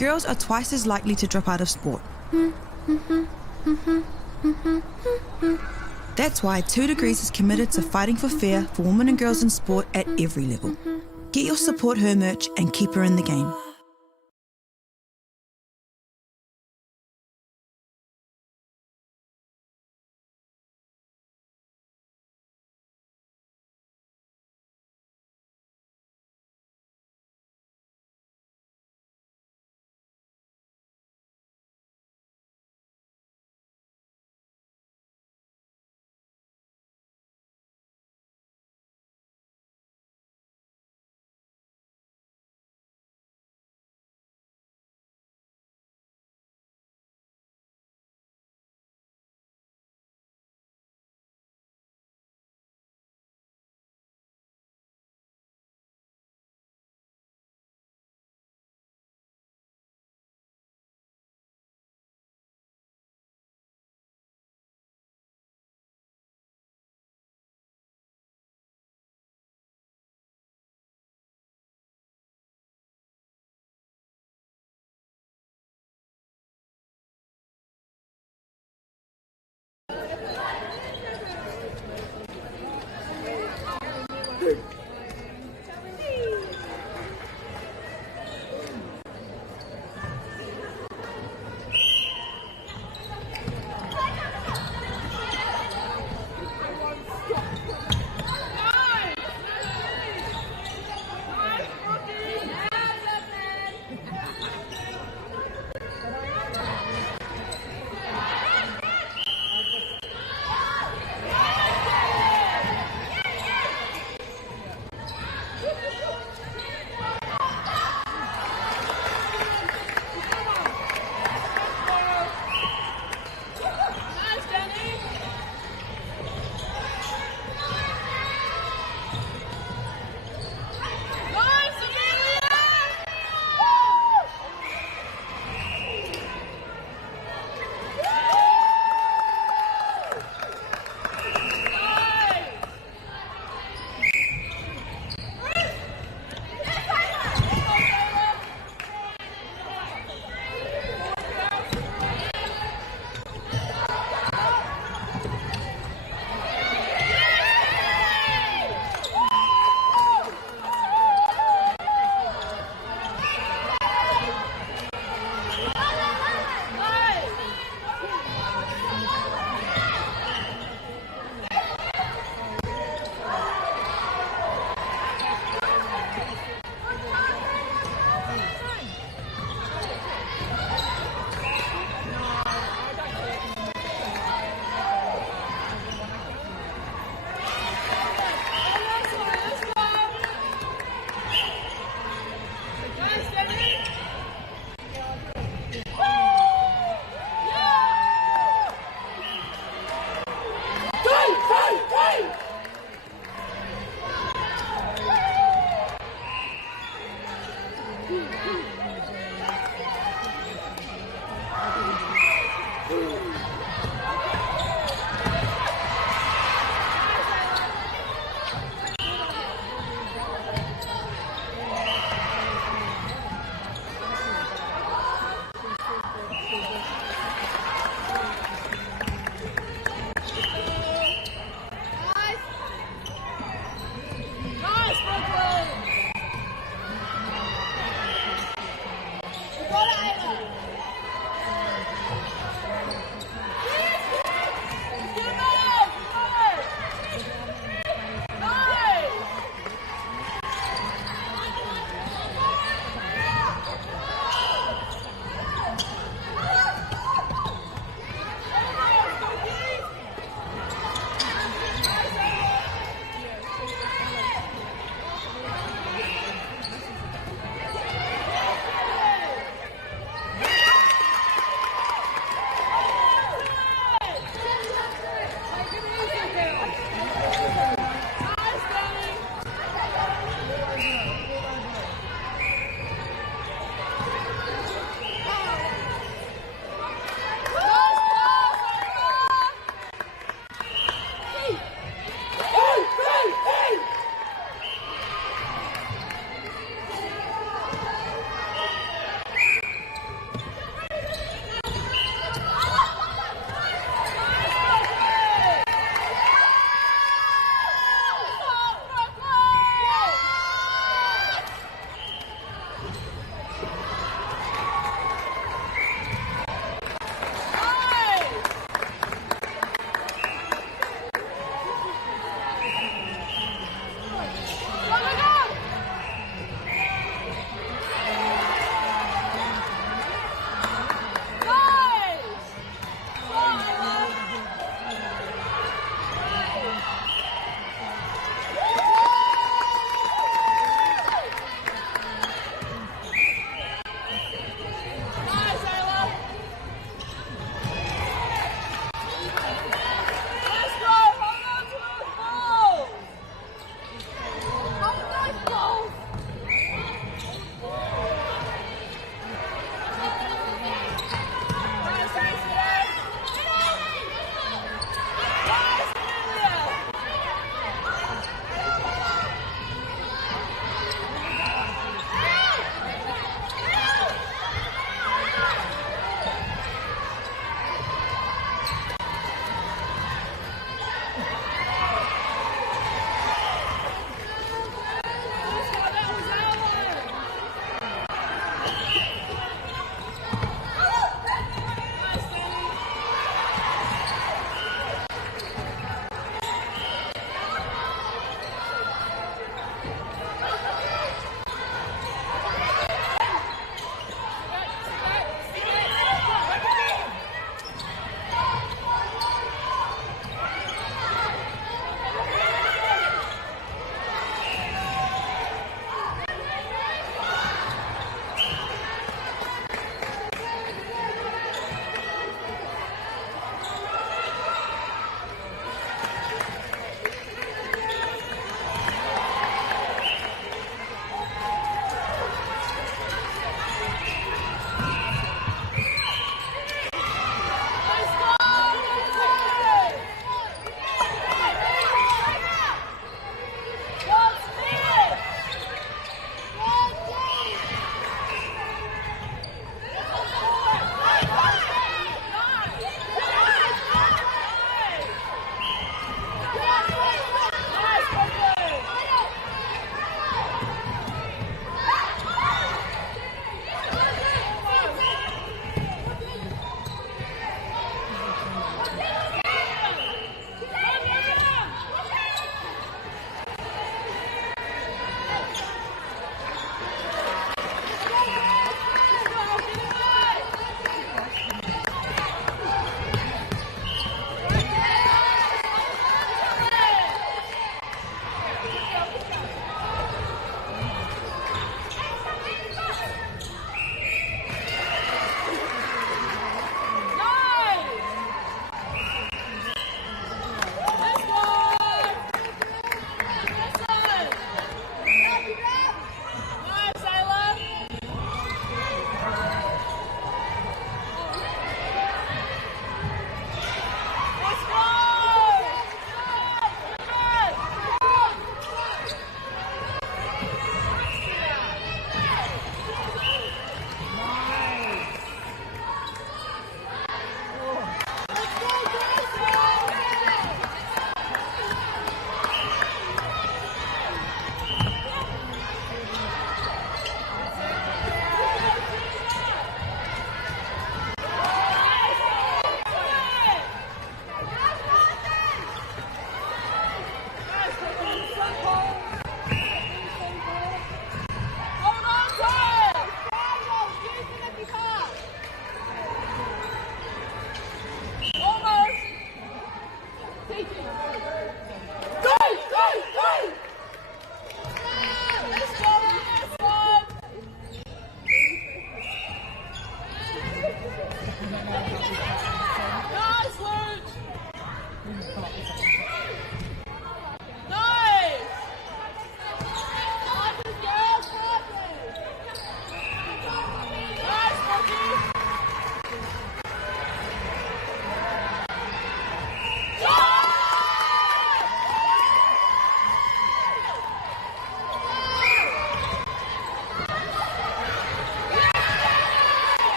Girls are twice as likely to drop out of sport. That's why 2 Degrees is committed to fighting for fair for women and girls in sport at every level. Get your Support Her merch and keep her in the game.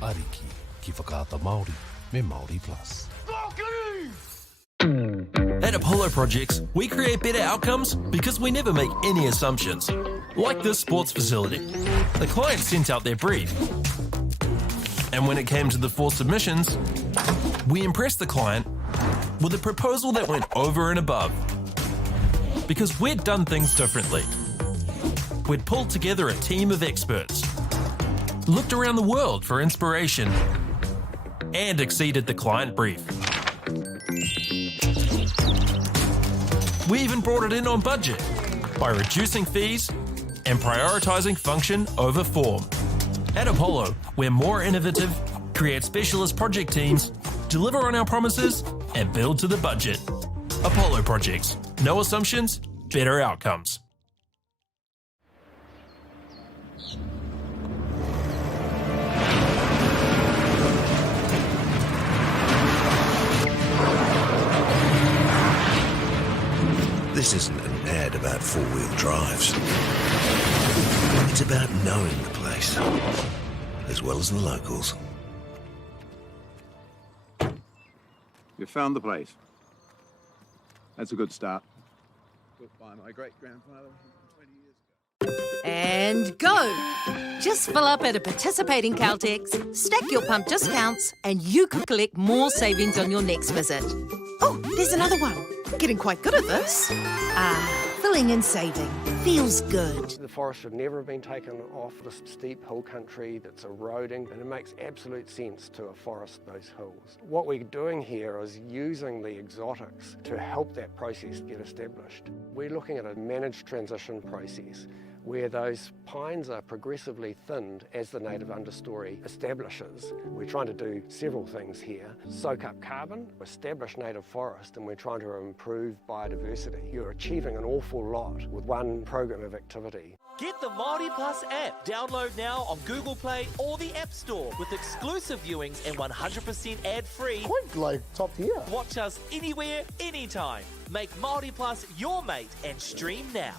Ariki, ki whakaata Māori, me Māori Plus. At Apollo Projects, we create better outcomes because we never make any assumptions. Like this sports facility. The client sent out their brief. And when it came to the 4 submissions, we impressed the client with a proposal that went over and above. Because we'd done things differently. We'd pulled together a team of experts, looked around the world for inspiration, and exceeded the client brief. We even brought it in on budget by reducing fees and prioritising function over form. At Apollo, we're more innovative, create specialist project teams, deliver on our promises, and build to the budget. Apollo Projects. No assumptions, better outcomes. This isn't an ad about four-wheel drives. It's about knowing the place, as well as the locals. You found the place. That's a good start. Built by my great-grandfather 20 years ago. And go! Just fill up at a participating Caltex, stack your pump discounts, and you could collect more savings on your next visit. Oh, there's another one. Getting quite good at this. Filling and saving. Feels good. The forest should never have been taken off this steep hill country that's eroding, and it makes absolute sense to afforest those hills. What we're doing here is using the exotics to help that process get established. We're looking at a managed transition process where those pines are progressively thinned as the native understory establishes. We're trying to do several things here. Soak up carbon, establish native forest, and we're trying to improve biodiversity. You're achieving an awful lot with one program of activity. Get the Māori Plus app. Download now on Google Play or the App Store with exclusive viewings and 100% ad-free. Quite like top tier. Watch us anywhere, anytime. Make Māori Plus your mate and stream now.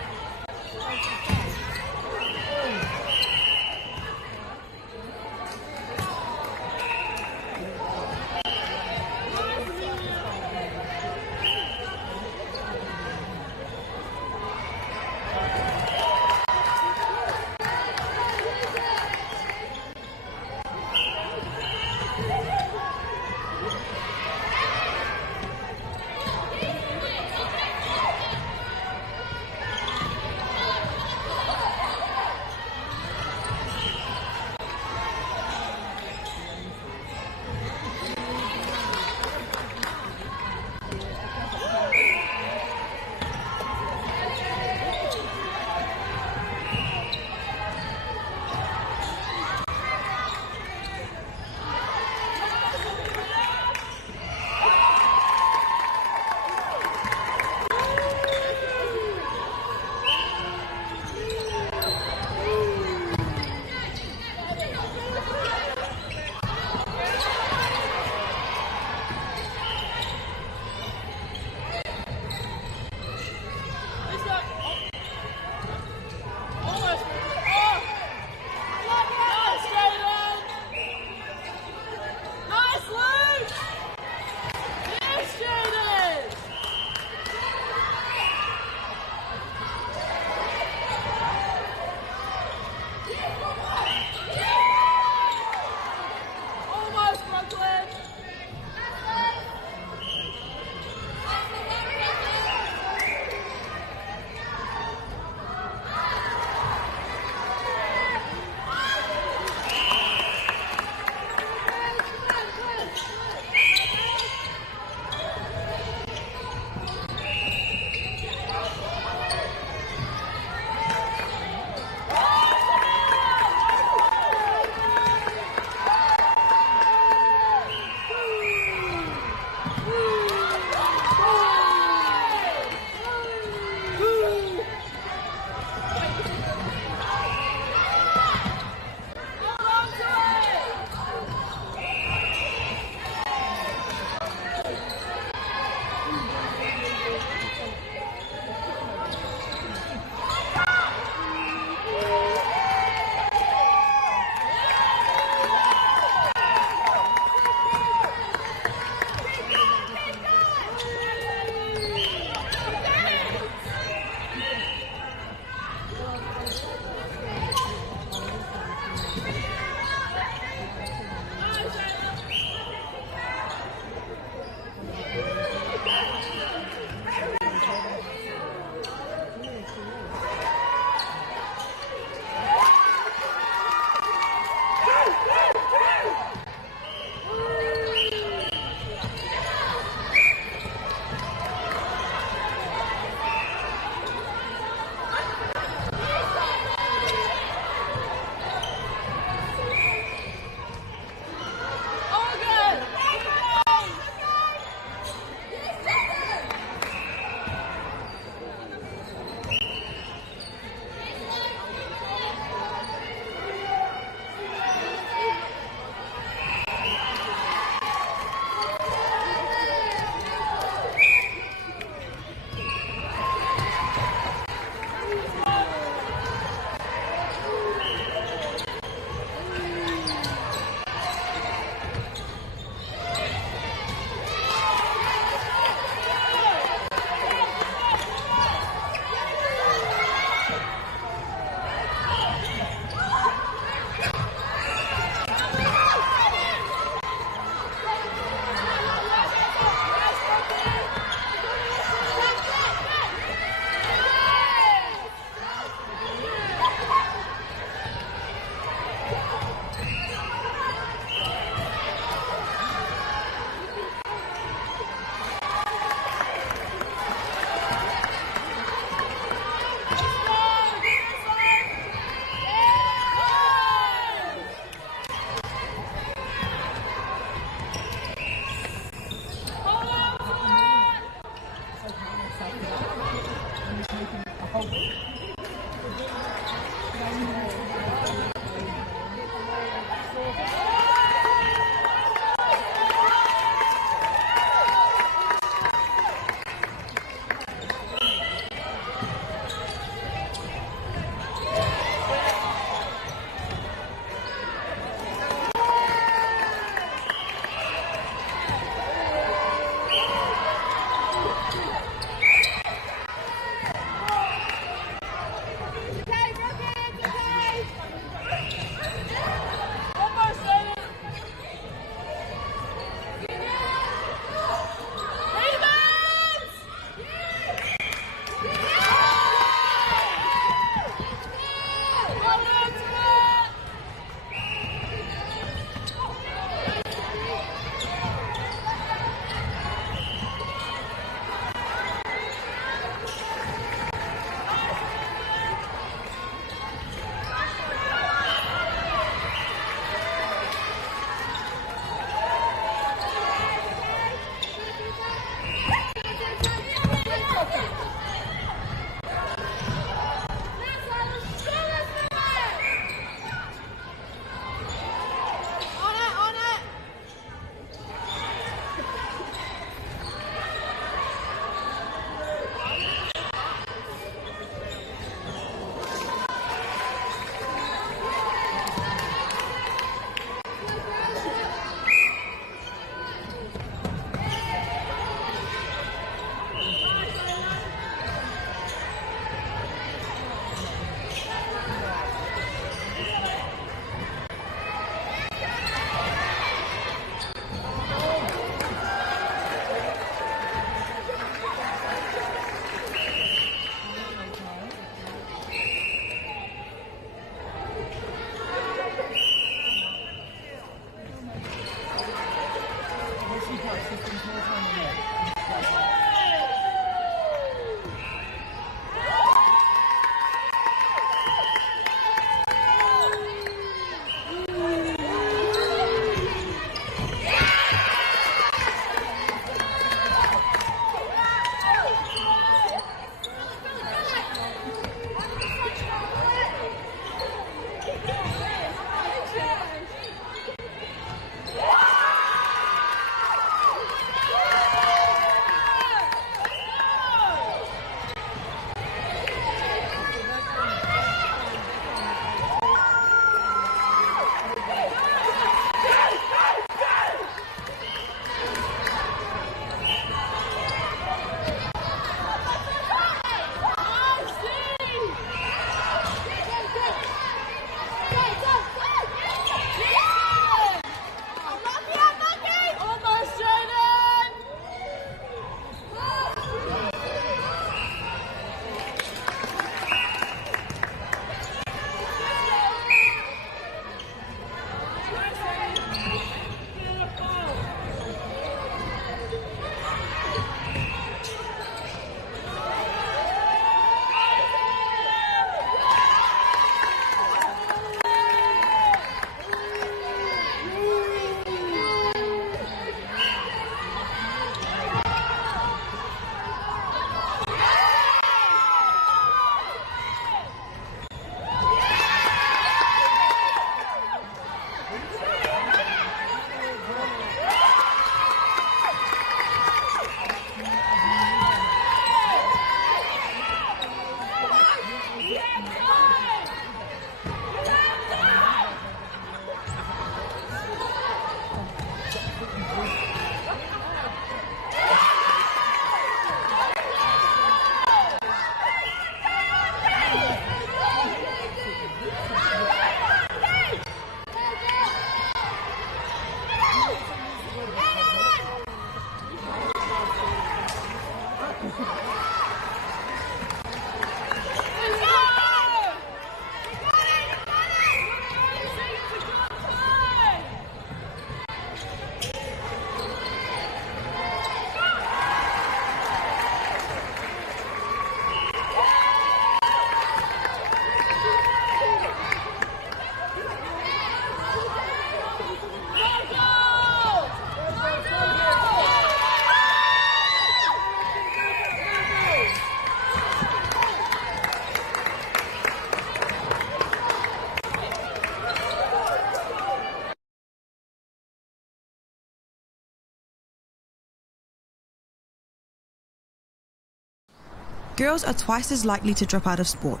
Girls are twice as likely to drop out of sport.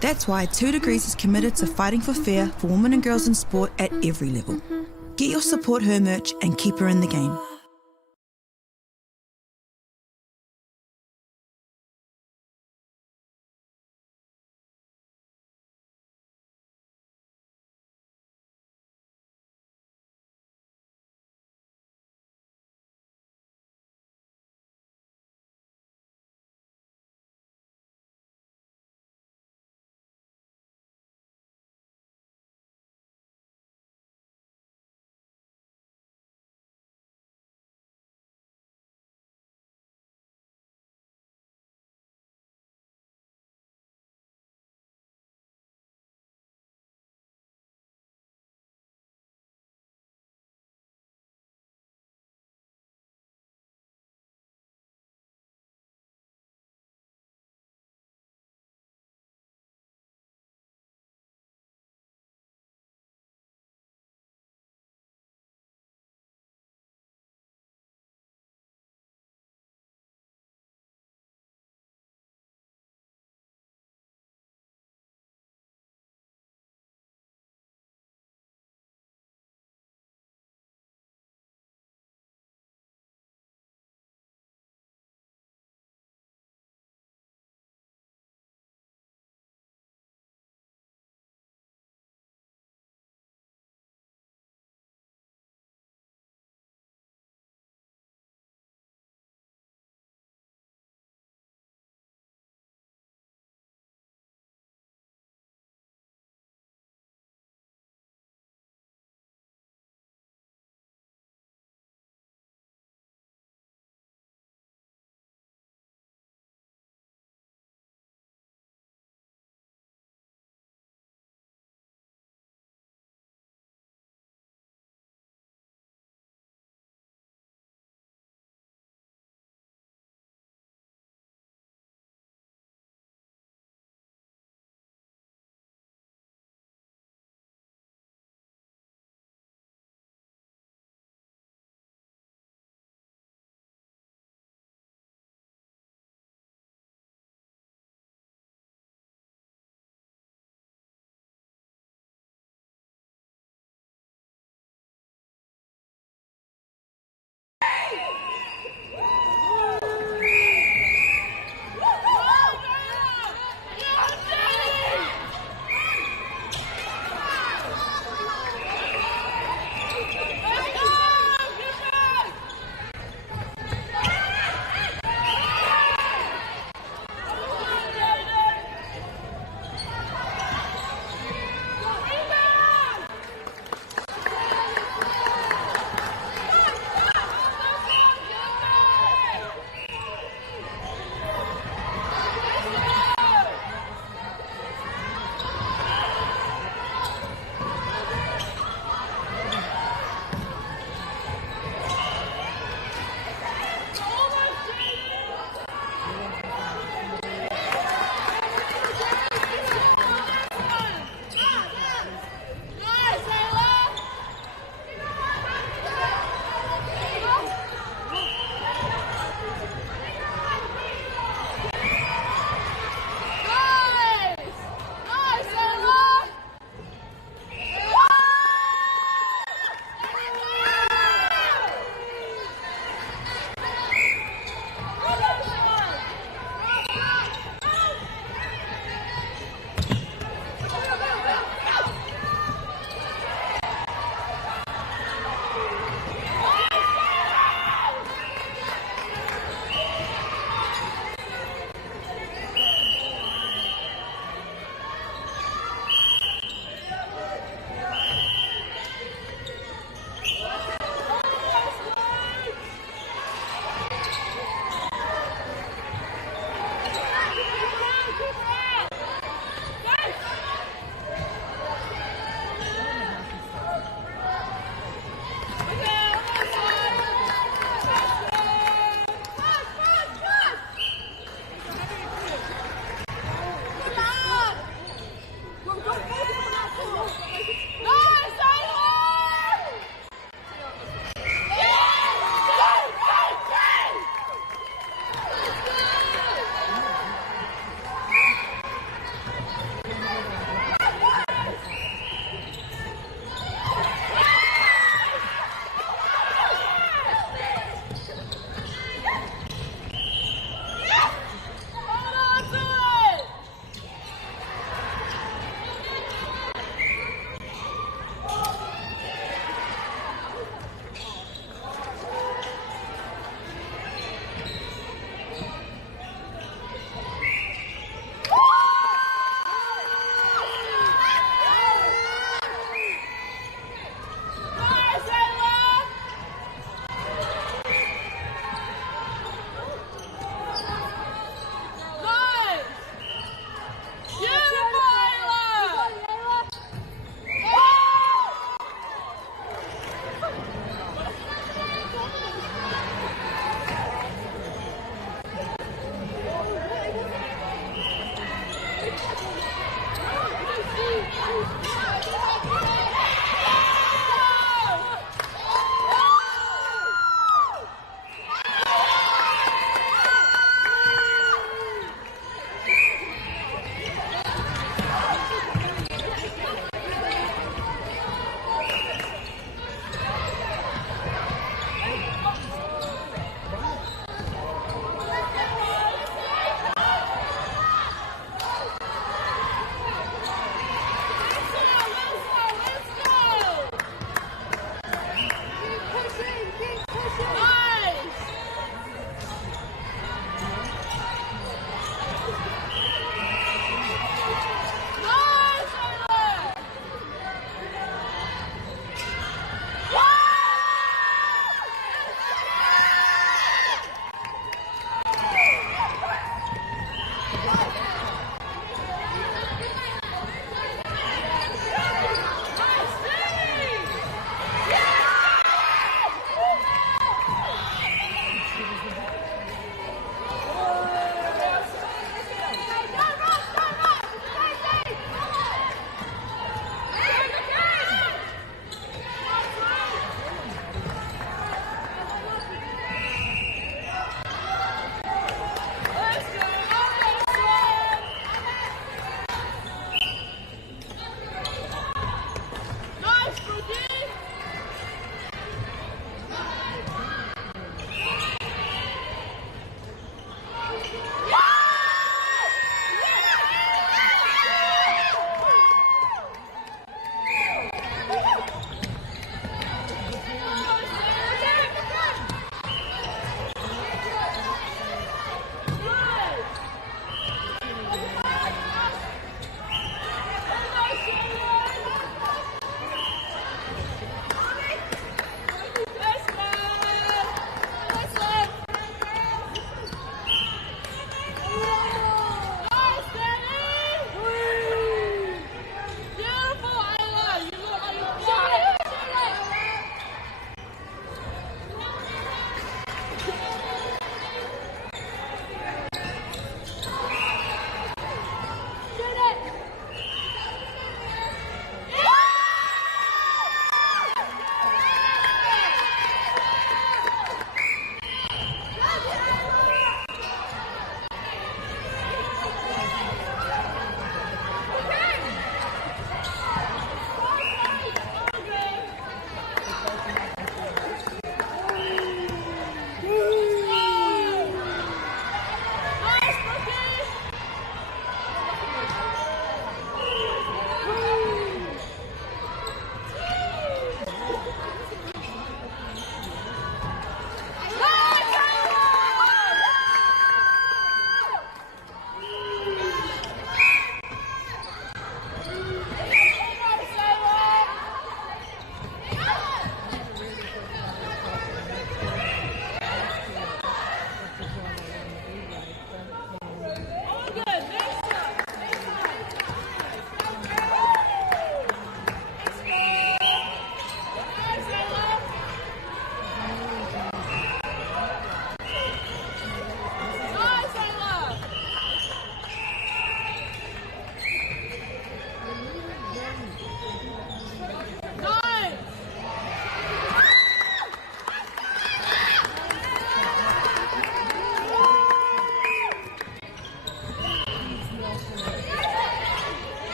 That's why 2 Degrees is committed to fighting for fair for women and girls in sport at every level. Get your Support Her merch and keep her in the game.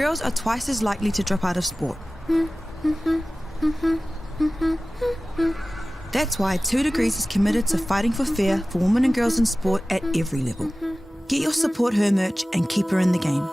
girls are twice as likely to drop out of sport. That's why 2 Degrees is committed to fighting for fair for women and girls in sport at every level. Get your Support Her merch and keep her in the game.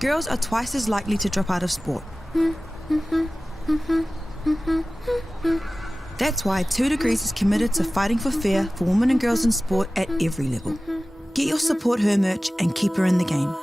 girls are twice as likely to drop out of sport. That's why 2 Degrees is committed to fighting for fair for women and girls in sport at every level. Get your Support Her merch and keep her in the game.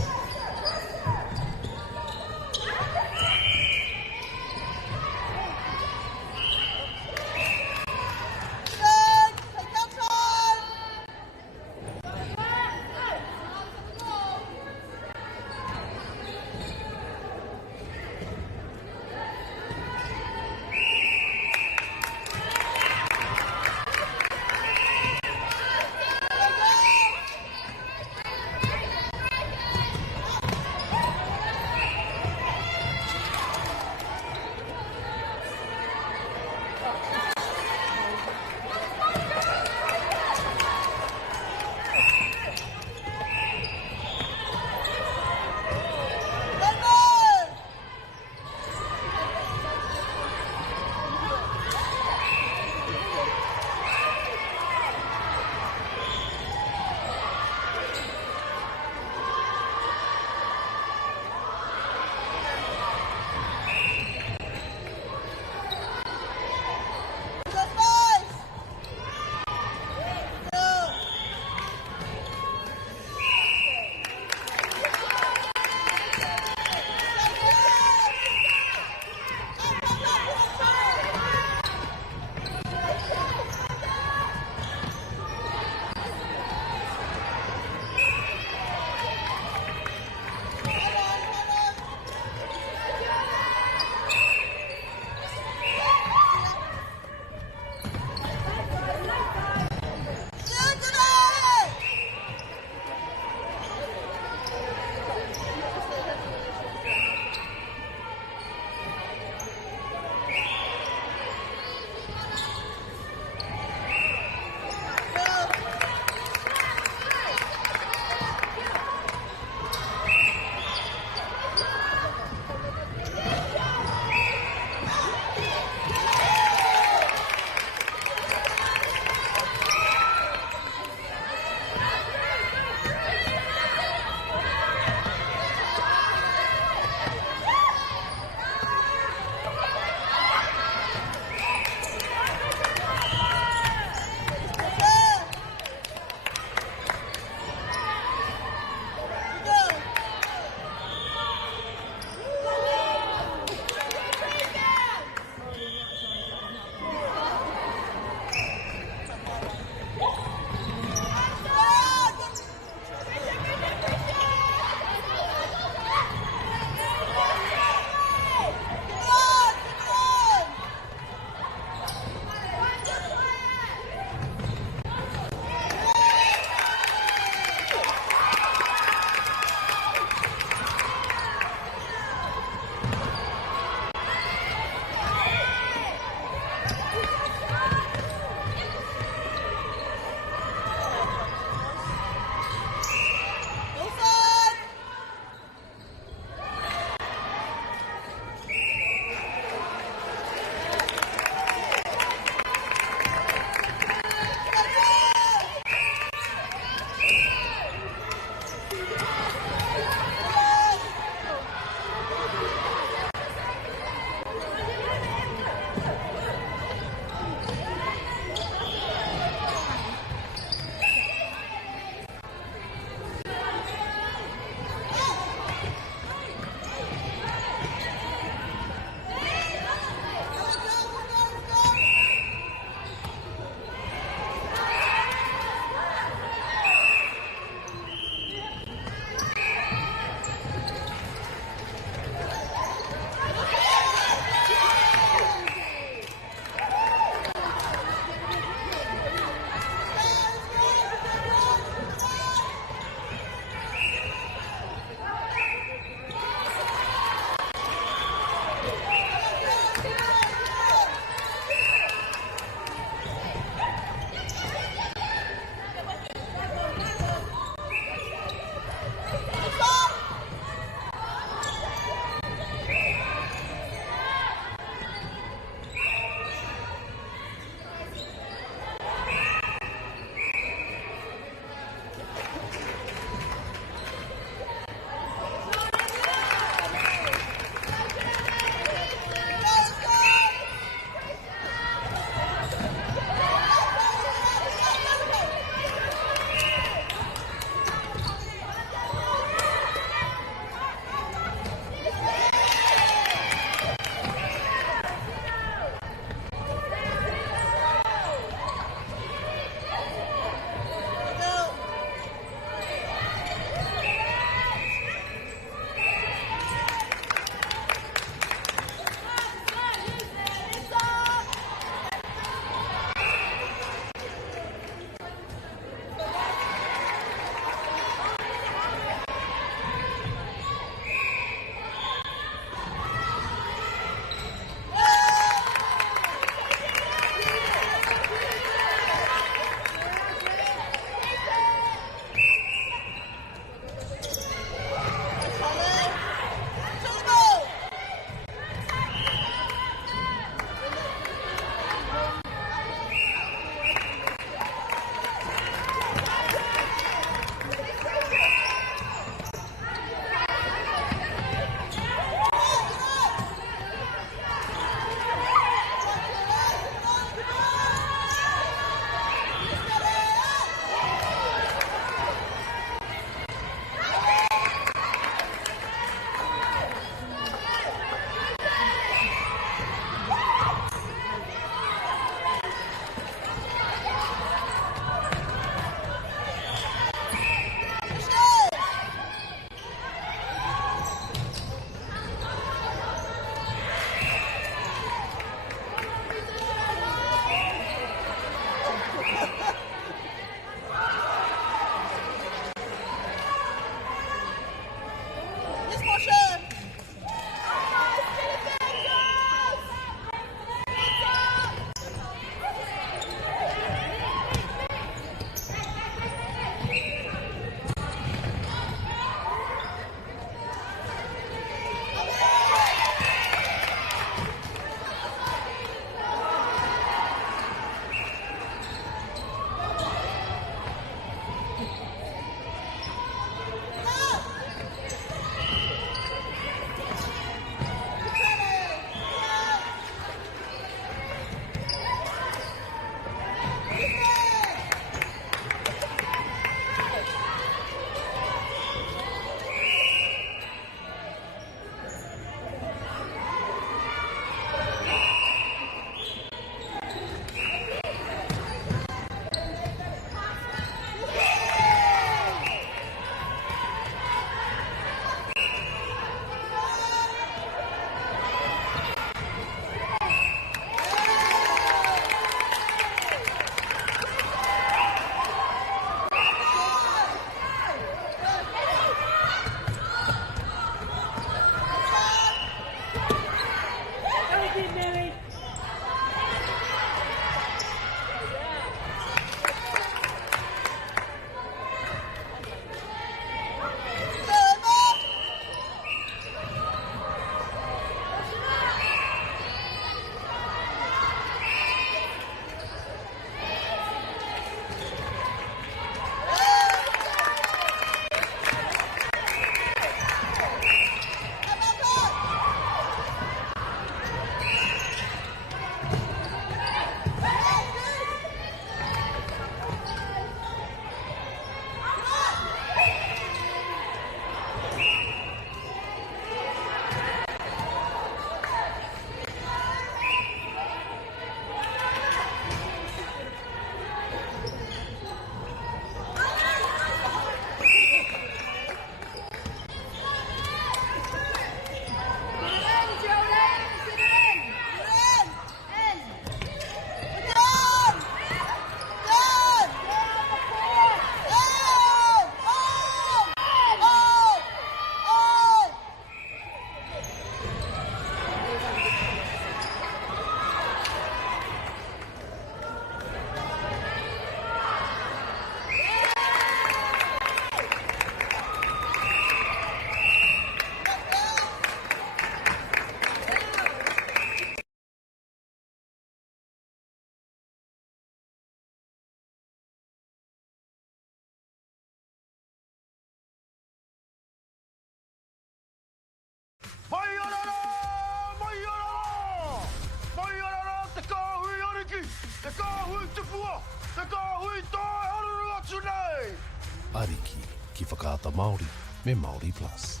Ariki, ki whakaata Māori, me Māori Plus.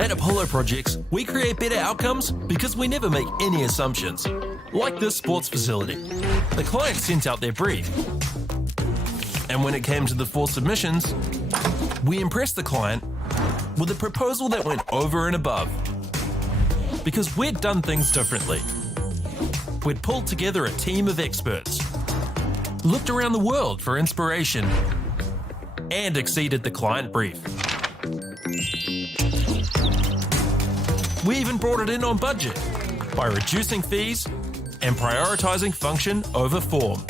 At Apollo Projects, we create better outcomes because we never make any assumptions. Like this sports facility. The client sent out their brief. And when it came to the 4 submissions, we impressed the client with a proposal that went over and above. Because we'd done things differently. We'd pulled together a team of experts, looked around the world for inspiration, and exceeded the client brief. We even brought it in on budget by reducing fees and prioritising function over form.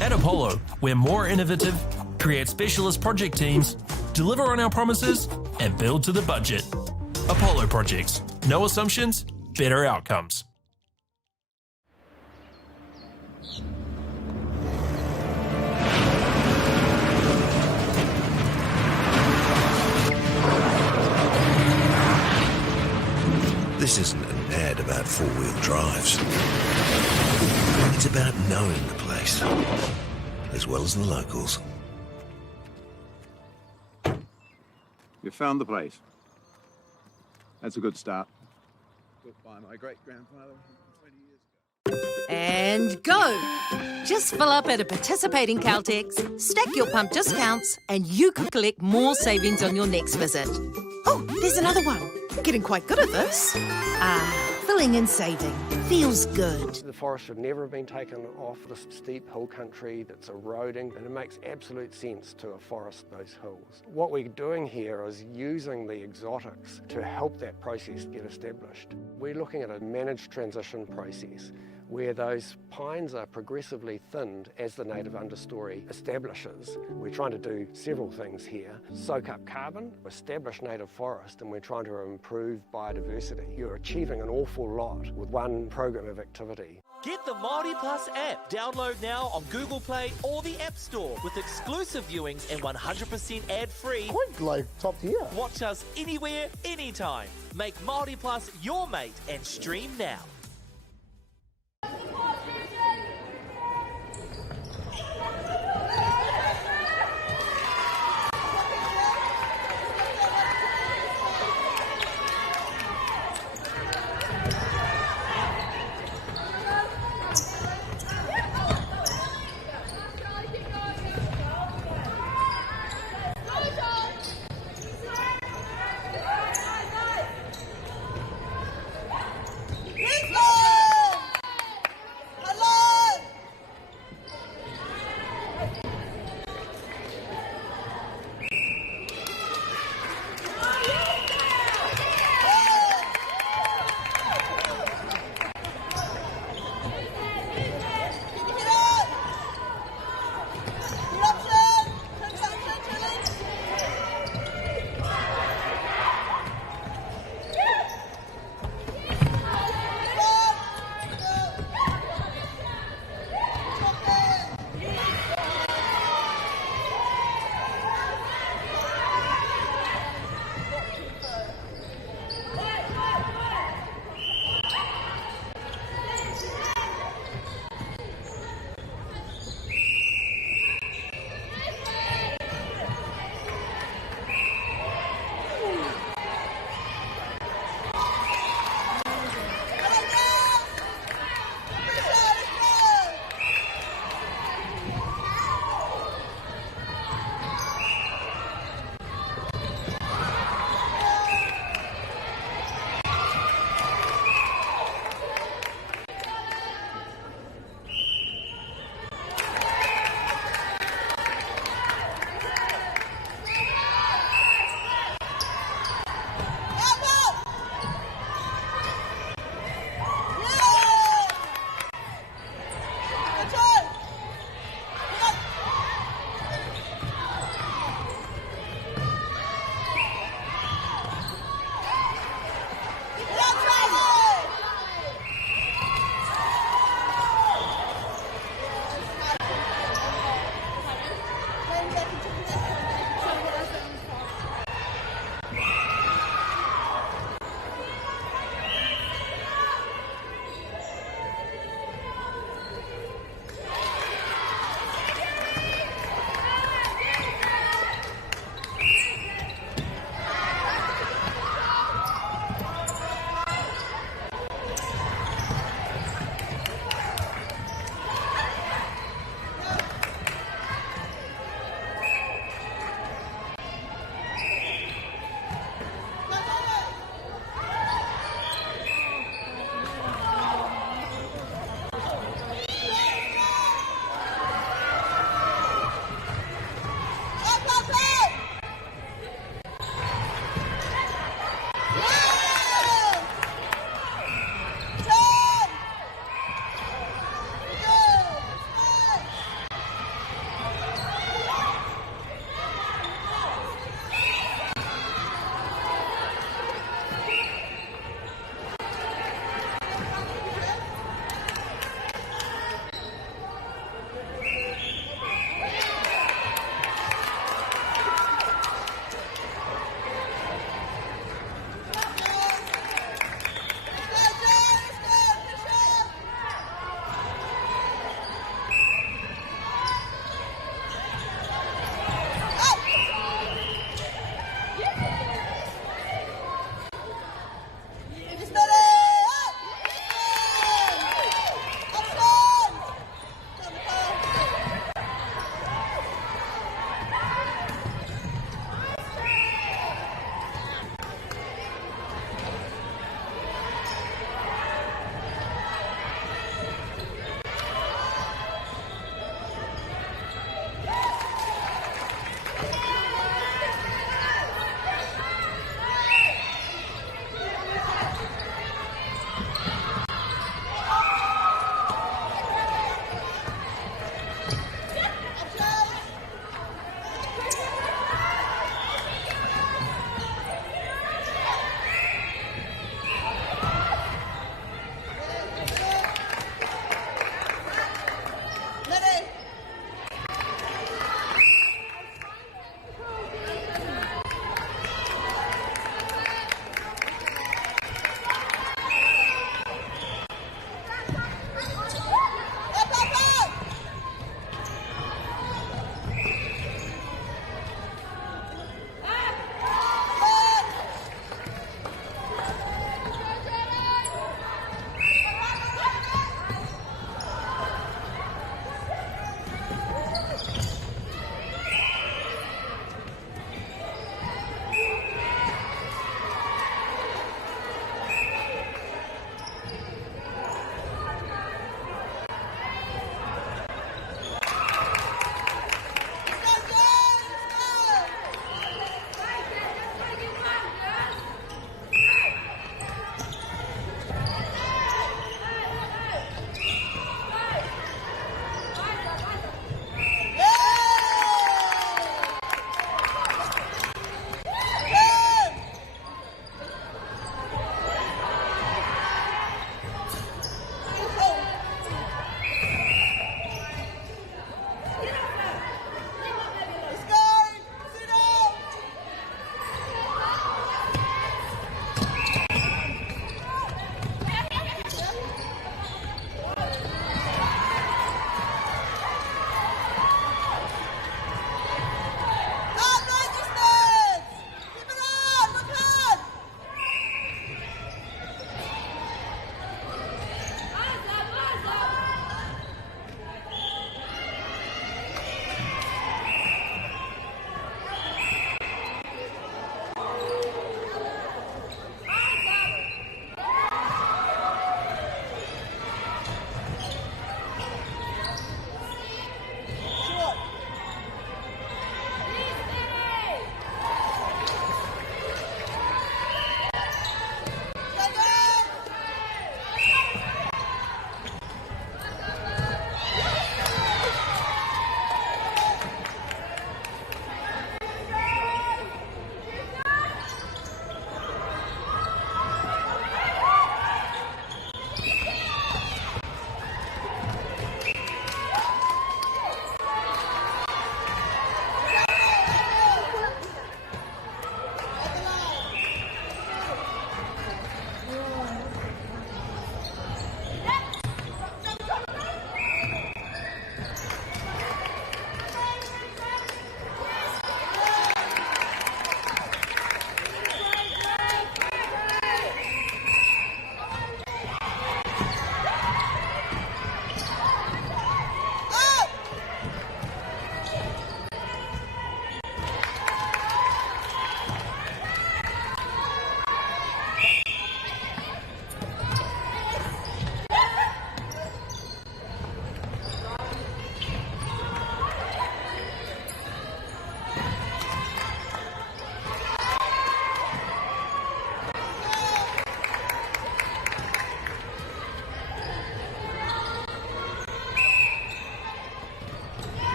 At Apollo, we're more innovative, create specialist project teams, deliver on our promises, and build to the budget. Apollo Projects. No assumptions, better outcomes. This isn't an ad about four-wheel drives. It's about knowing the place, as well as the locals. You found the place. That's a good start. Built by my great-grandfather 20 years ago. And go! Just fill up at a participating Caltex, stack your pump discounts, and you could collect more savings on your next visit. Oh, there's another one. Getting quite good at this. Filling and saving. Feels good. The forest should never have been taken off the steep hill country that's eroding, and it makes absolute sense to afforest those hills. What we're doing here is using the exotics to help that process get established. We're looking at a managed transition process where those pines are progressively thinned as the native understory establishes. We're trying to do several things here. Soak up carbon, establish native forest, and we're trying to improve biodiversity. You're achieving an awful lot with one program of activity. Get the Māori Plus app. Download now on Google Play or the App Store with exclusive viewings and 100% ad-free. Quite like top tier. Watch us anywhere, anytime. Make Māori Plus your mate and stream now. Let's go!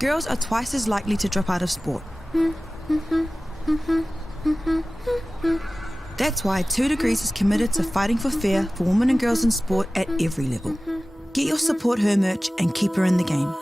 girls are twice as likely to drop out of sport. That's why 2 Degrees is committed to fighting for fair for women and girls in sport at every level. Get your Support Her merch and keep her in the game.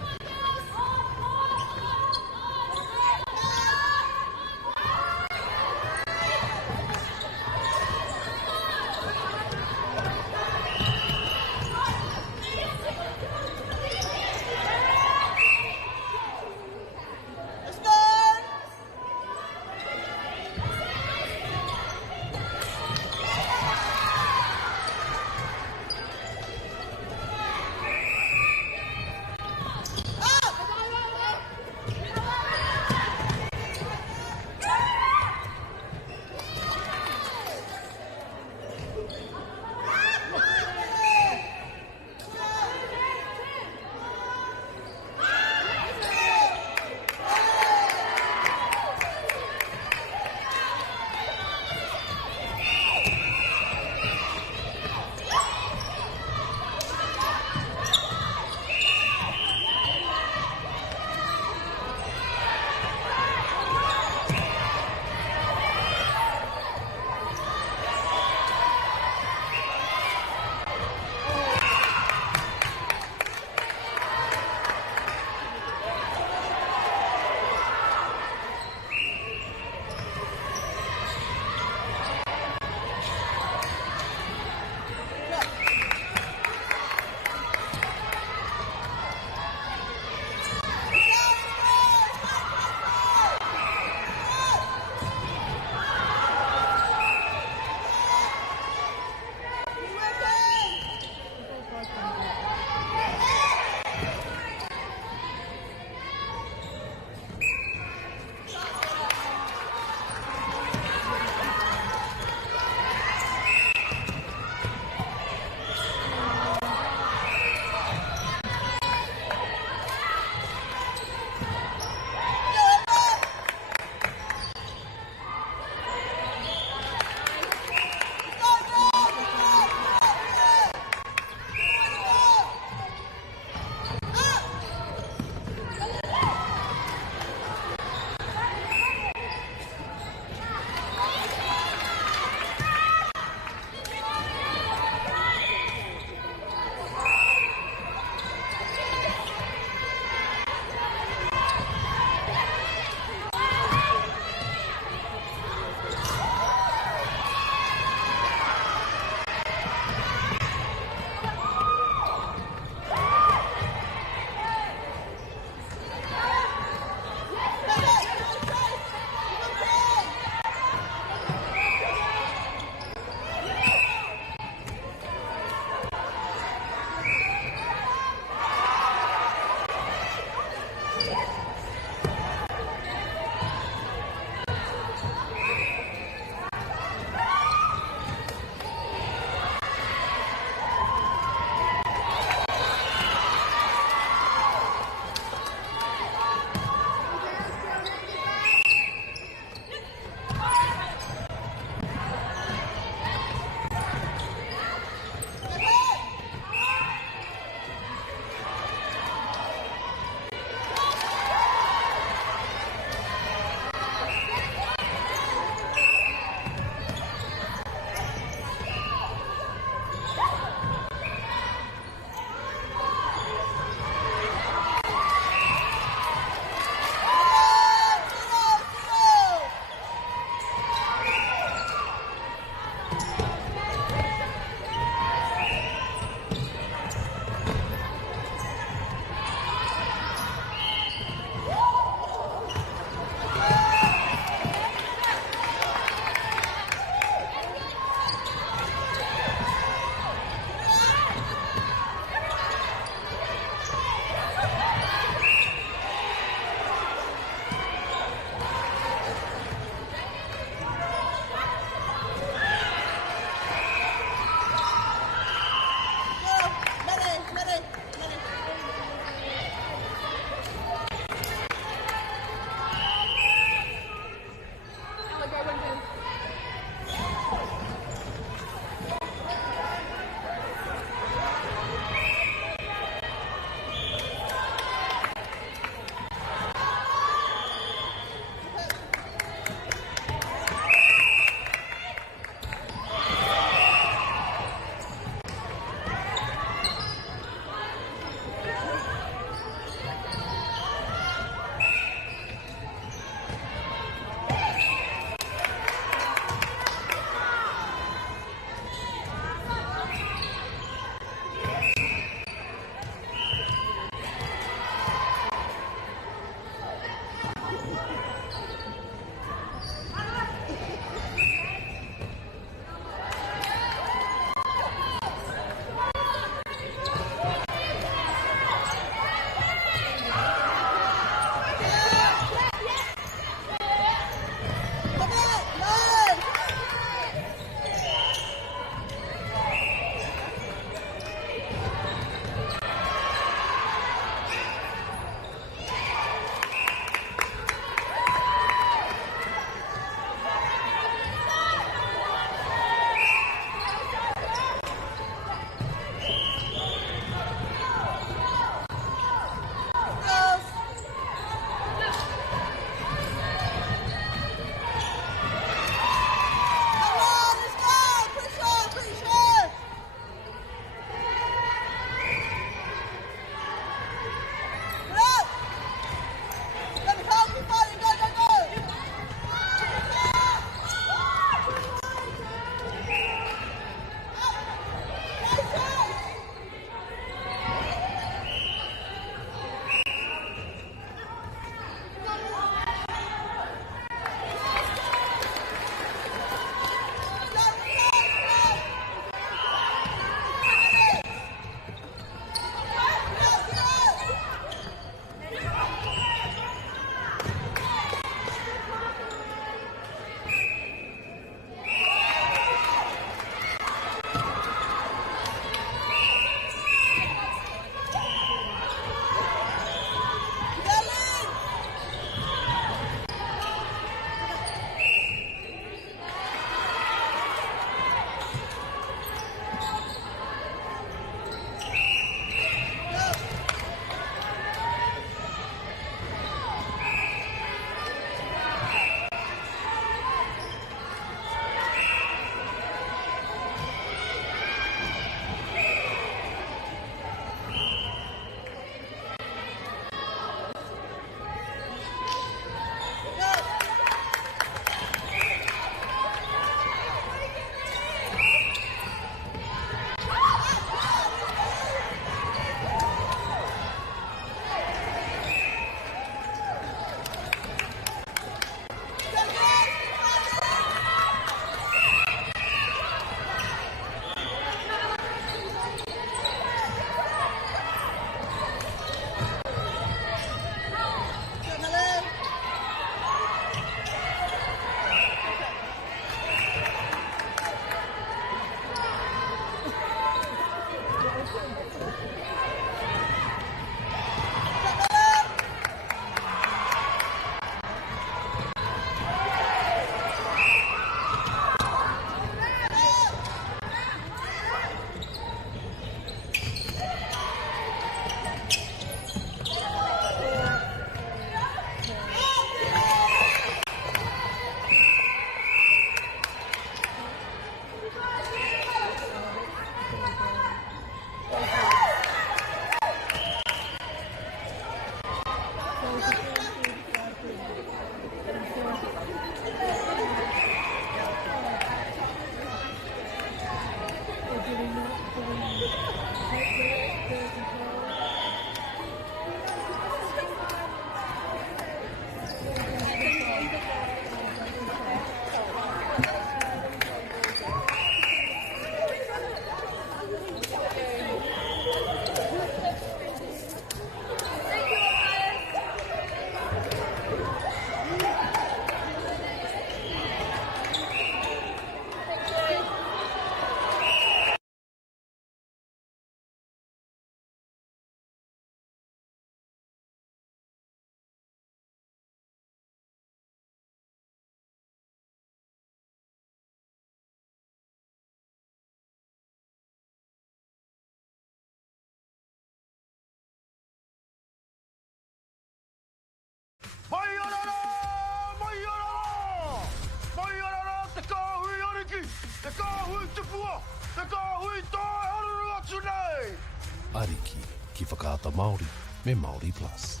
Ariki, ki whakaata Māori, me Māori Plus.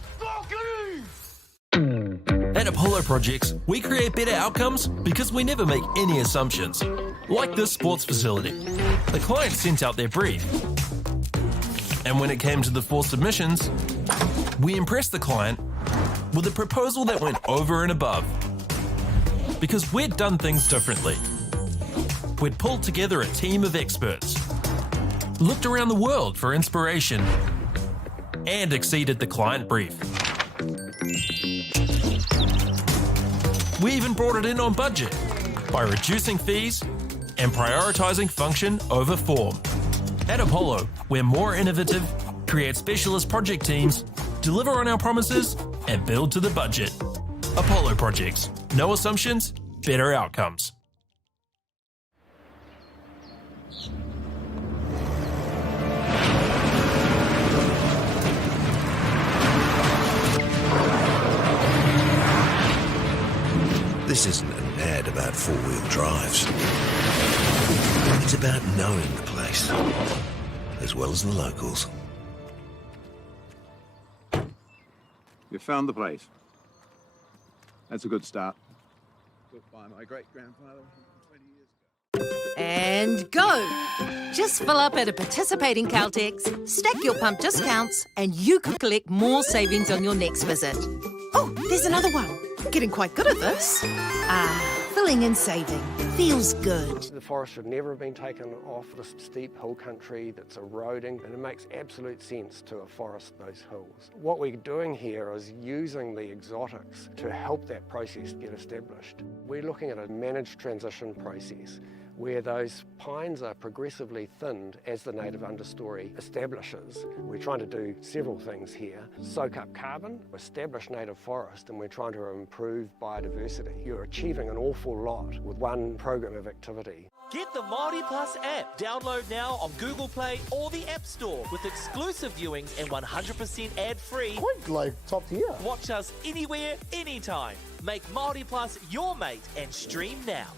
At Apollo Projects, we create better outcomes because we never make any assumptions. Like this sports facility. The client sent out their brief. And when it came to the 4 submissions, we impressed the client with a proposal that went over and above. Because we'd done things differently. We'd pulled together a team of experts, looked around the world for inspiration, and exceeded the client brief. We even brought it in on budget by reducing fees and prioritising function over form. At Apollo, we're more innovative, create specialist project teams, deliver on our promises, and build to the budget. Apollo Projects. No assumptions, better outcomes. This isn't an ad about four-wheel drives. It's about knowing the place, as well as the locals. You found the place. That's a good start. Built by my great-grandfather 20 years ago. And go! Just fill up at a participating Caltex, stack your pump discounts, and you could collect more savings on your next visit. Oh, there's another one. Getting quite good at this. Filling and saving. Feels good. The forest should never have been taken off this steep hill country that's eroding, and it makes absolute sense to afforest those hills. What we're doing here is using the exotics to help that process get established. We're looking at a managed transition process where those pines are progressively thinned as the native understory establishes. We're trying to do several things here. Soak up carbon, establish native forest, and we're trying to improve biodiversity. You're achieving an awful lot with one program of activity. Get the Māori Plus app. Download now on Google Play or the App Store with exclusive viewings and 100% ad-free. Quite like top tier. Watch us anywhere, anytime. Make Māori Plus your mate and stream now.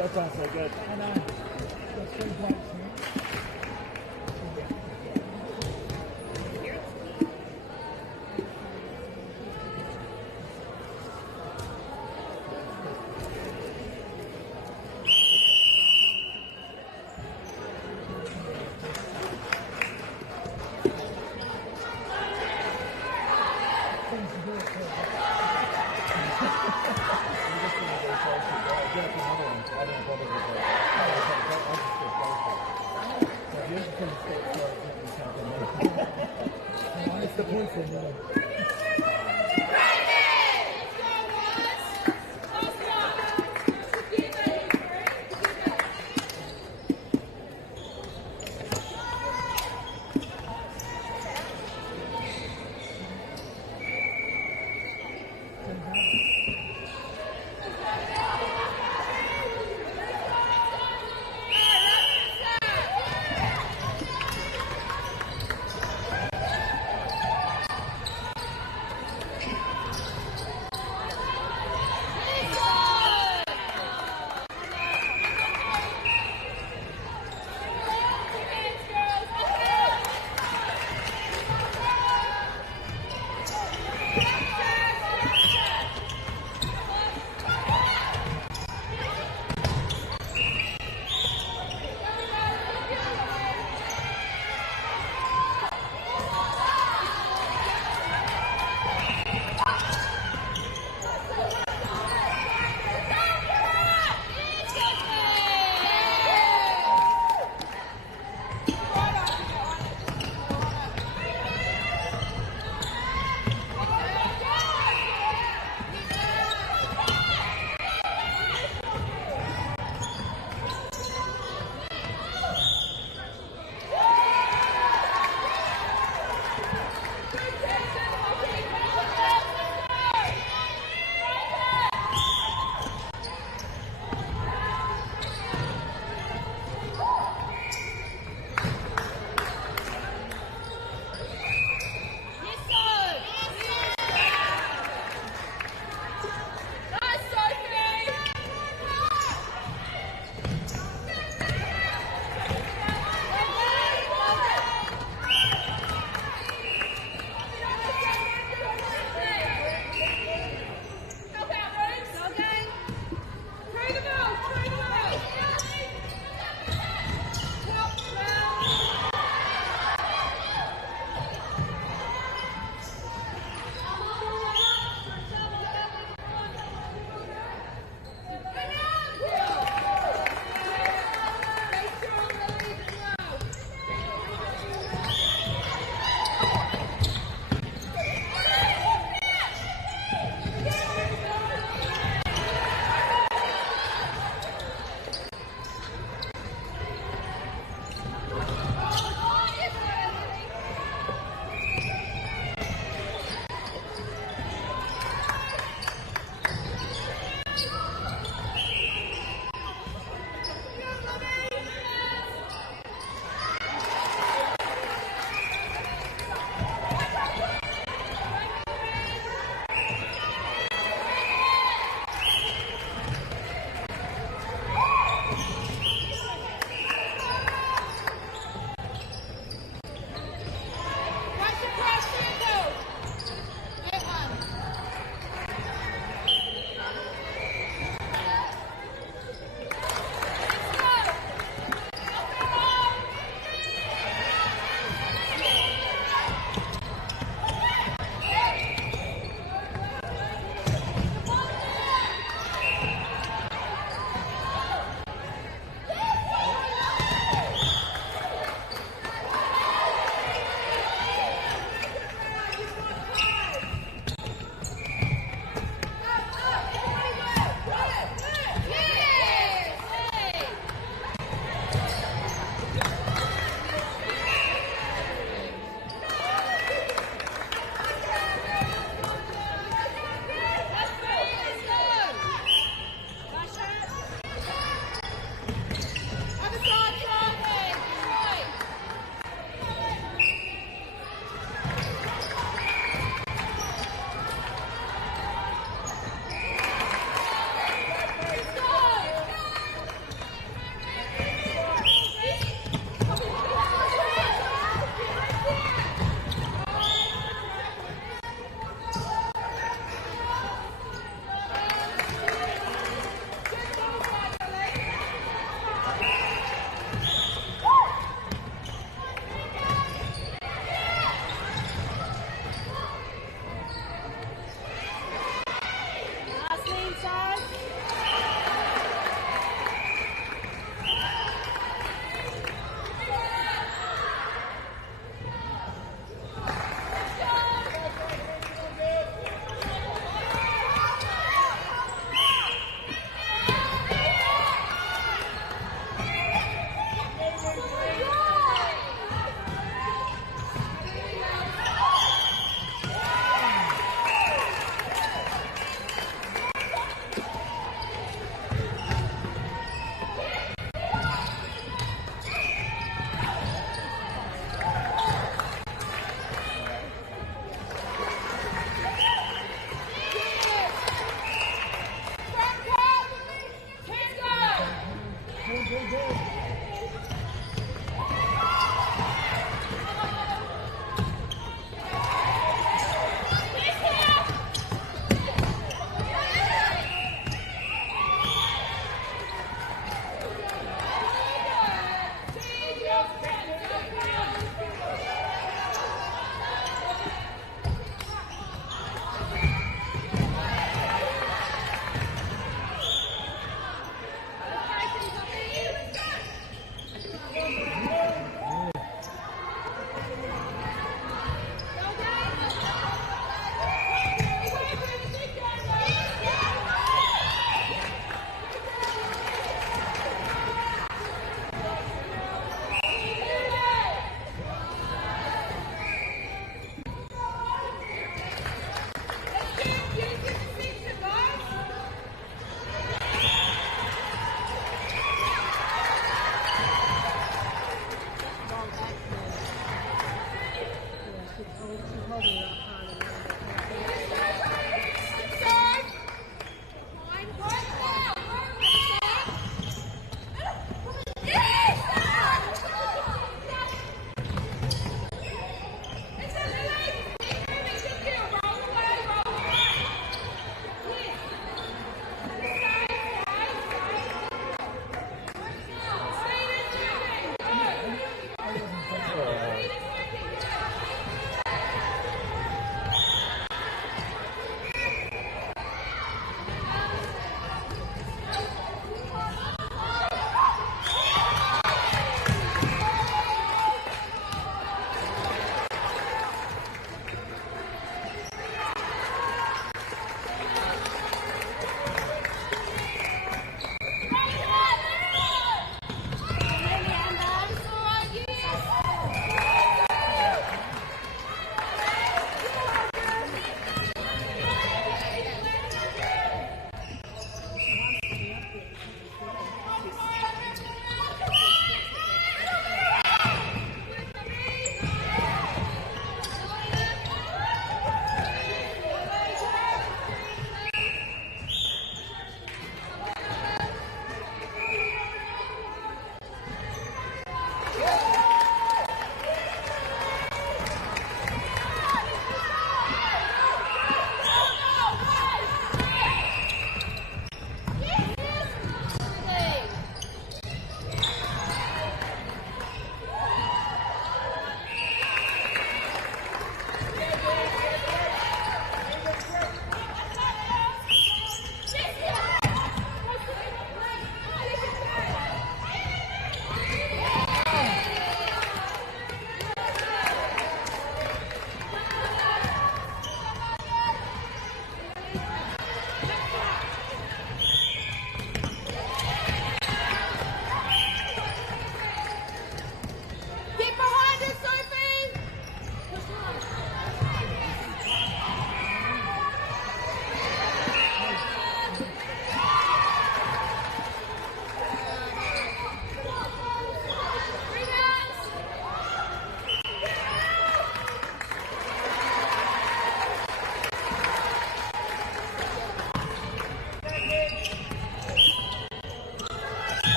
So far, so good. It's the point for me.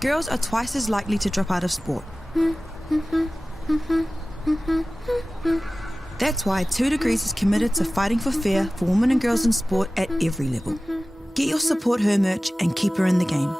girls are twice as likely to drop out of sport. That's why 2 Degrees is committed to fighting for fair for women and girls in sport at every level. Get your Support Her merch and keep her in the game.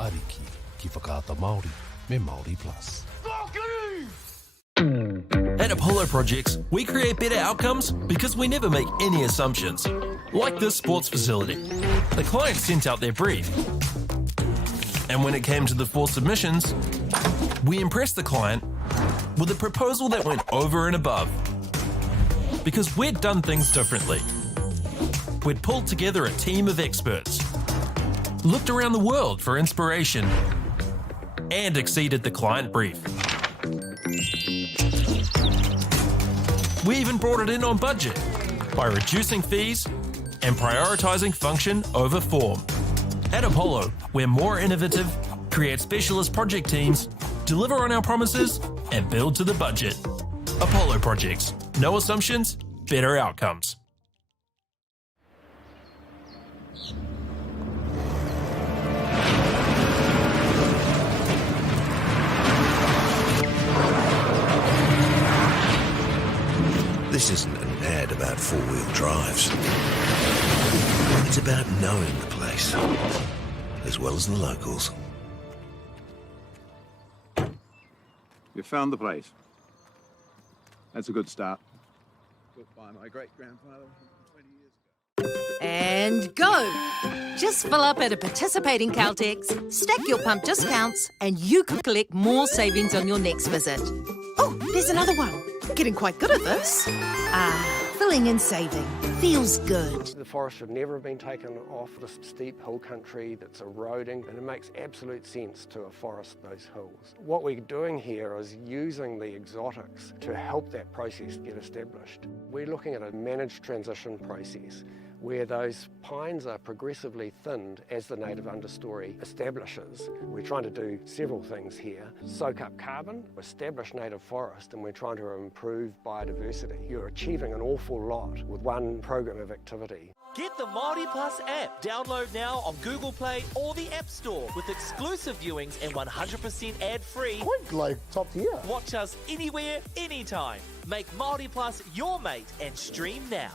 Ariki, ki whakaata Māori, me Māori Plus. At Apollo Projects, we create better outcomes because we never make any assumptions. Like this sports facility. The client sent out their brief. And when it came to the 4 submissions, we impressed the client with a proposal that went over and above. Because we'd done things differently. We'd pulled together a team of experts, looked around the world for inspiration, and exceeded the client brief. We even brought it in on budget by reducing fees and prioritising function over form. At Apollo, we're more innovative, create specialist project teams, deliver on our promises, and build to the budget. Apollo Projects. No assumptions, better outcomes. This isn't an ad about 4-wheel drives. It's about knowing the place, as well as the locals. You found the place. That's a good start. Built by my great-grandfather 20 years ago. And go! Just fill up at a participating Caltex, stack your pump discounts, and you could collect more savings on your next visit. Oh, there's another one. Getting quite good at this. Filling and saving. Feels good. The forest should never have been taken off this steep hill country that's eroding, and it makes absolute sense to afforest those hills. What we're doing here is using the exotics to help that process get established. We're looking at a managed transition process where those pines are progressively thinned as the native understory establishes. We're trying to do several things here. Soak up carbon, establish native forest, and we're trying to improve biodiversity. You're achieving an awful lot with one program of activity. Get the Māori Plus app. Download now on Google Play or the App Store with exclusive viewings and 100% ad-free. Quite like top tier. Watch us anywhere, anytime. Make Māori Plus your mate and stream now.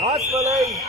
Nice, Lily.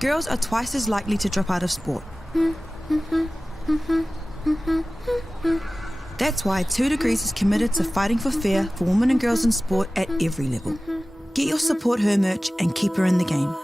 Girls are twice as likely to drop out of sport. That's why 2 Degrees is committed to fighting for fair for women and girls in sport at every level. Get your Support Her merch and keep her in the game.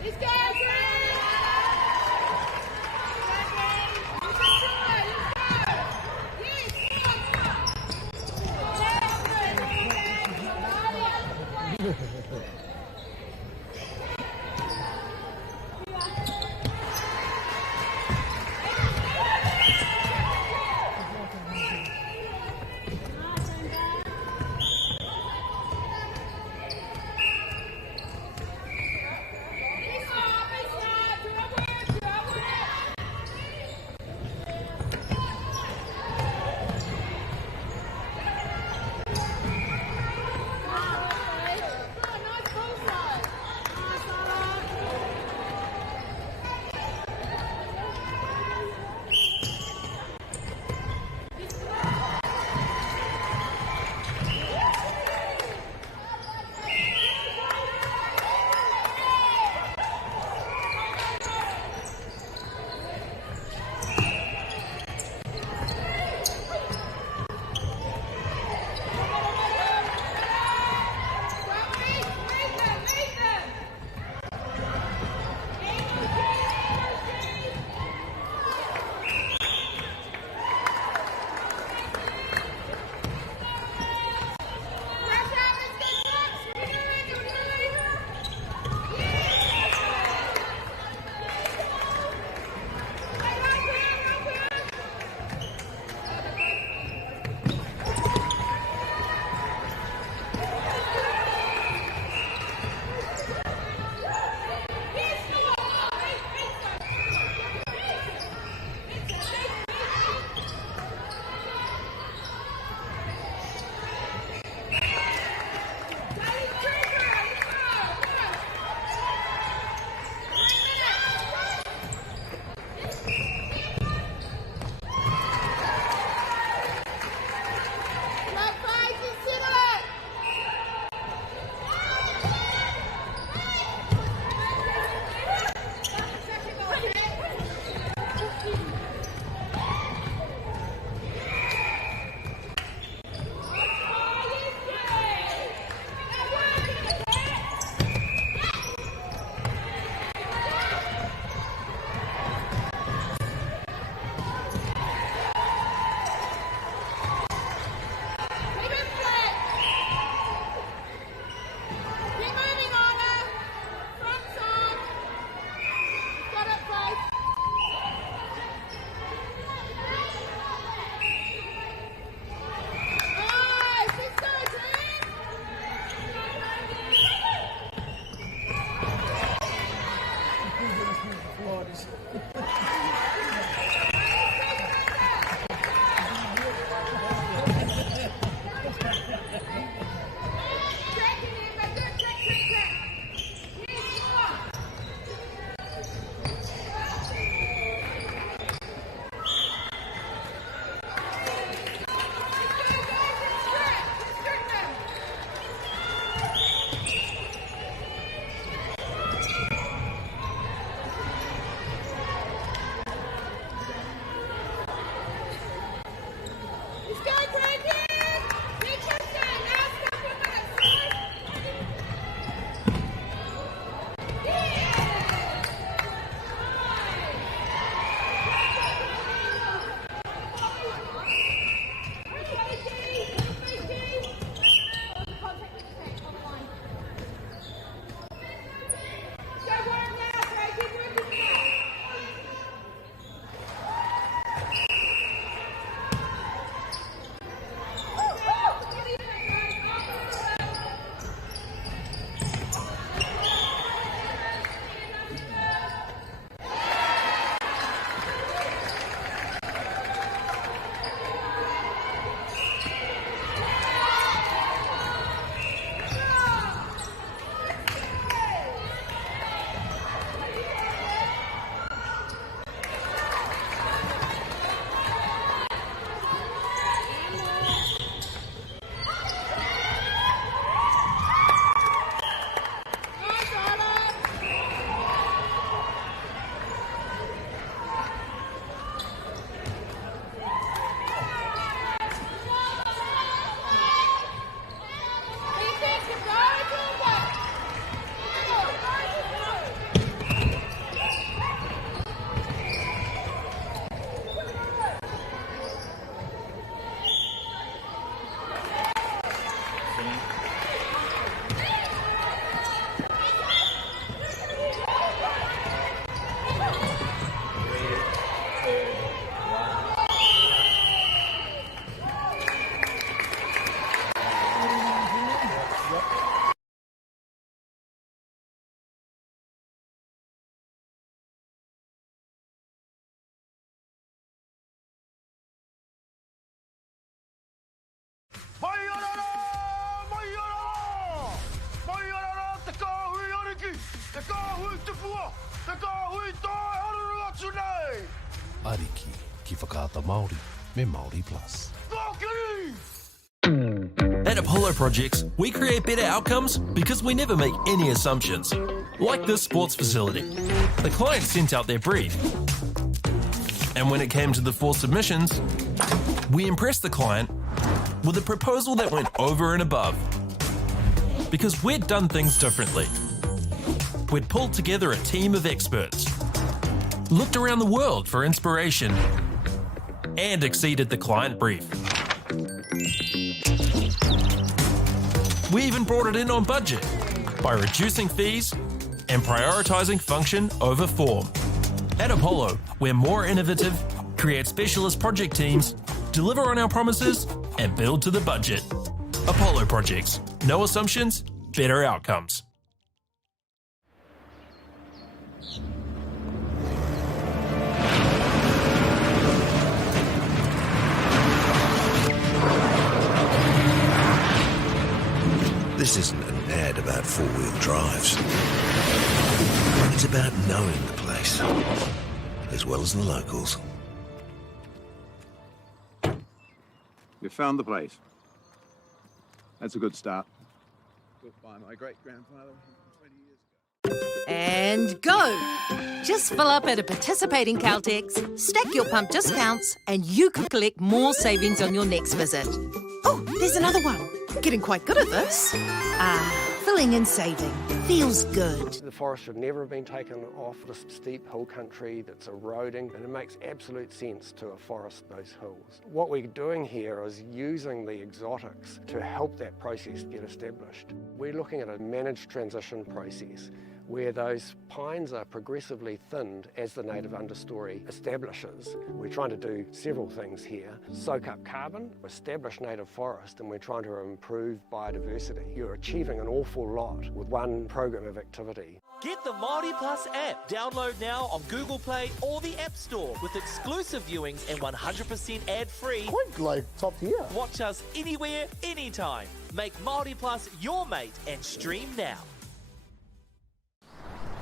Let's go, Ariki, ki whakaata Māori, me Māori Plus. At Apollo Projects, we create better outcomes because we never make any assumptions. Like this sports facility. The client sent out their brief. And when it came to the 4 submissions, we impressed the client with a proposal that went over and above. Because we'd done things differently. We'd pulled together a team of experts, looked around the world for inspiration, and exceeded the client brief. We even brought it in on budget by reducing fees and prioritising function over form. At Apollo, we're more innovative, create specialist project teams, deliver on our promises, and build to the budget. Apollo Projects. No assumptions, better outcomes. This isn't an ad about four-wheel drives. It's about knowing the place, as well as the locals. You found the place. That's a good start. Built by my great-grandfather 20 years ago. And go! Just fill up at a participating Caltex, stack your pump discounts, and you could collect more savings on your next visit. Oh, there's another one. Getting quite good at this. Filling and saving. Feels good. The forest should never have been taken off this steep hill country that's eroding, and it makes absolute sense to afforest those hills. What we're doing here is using the exotics to help that process get established. We're looking at a managed transition process where those pines are progressively thinned as the native understory establishes. We're trying to do several things here. Soak up carbon, establish native forest, and we're trying to improve biodiversity. You're achieving an awful lot with one program of activity. Get the Māori Plus app. Download now on Google Play or the App Store with exclusive viewings and 100% ad-free. Quite like top tier. Watch us anywhere, anytime. Make Māori Plus your mate and stream now.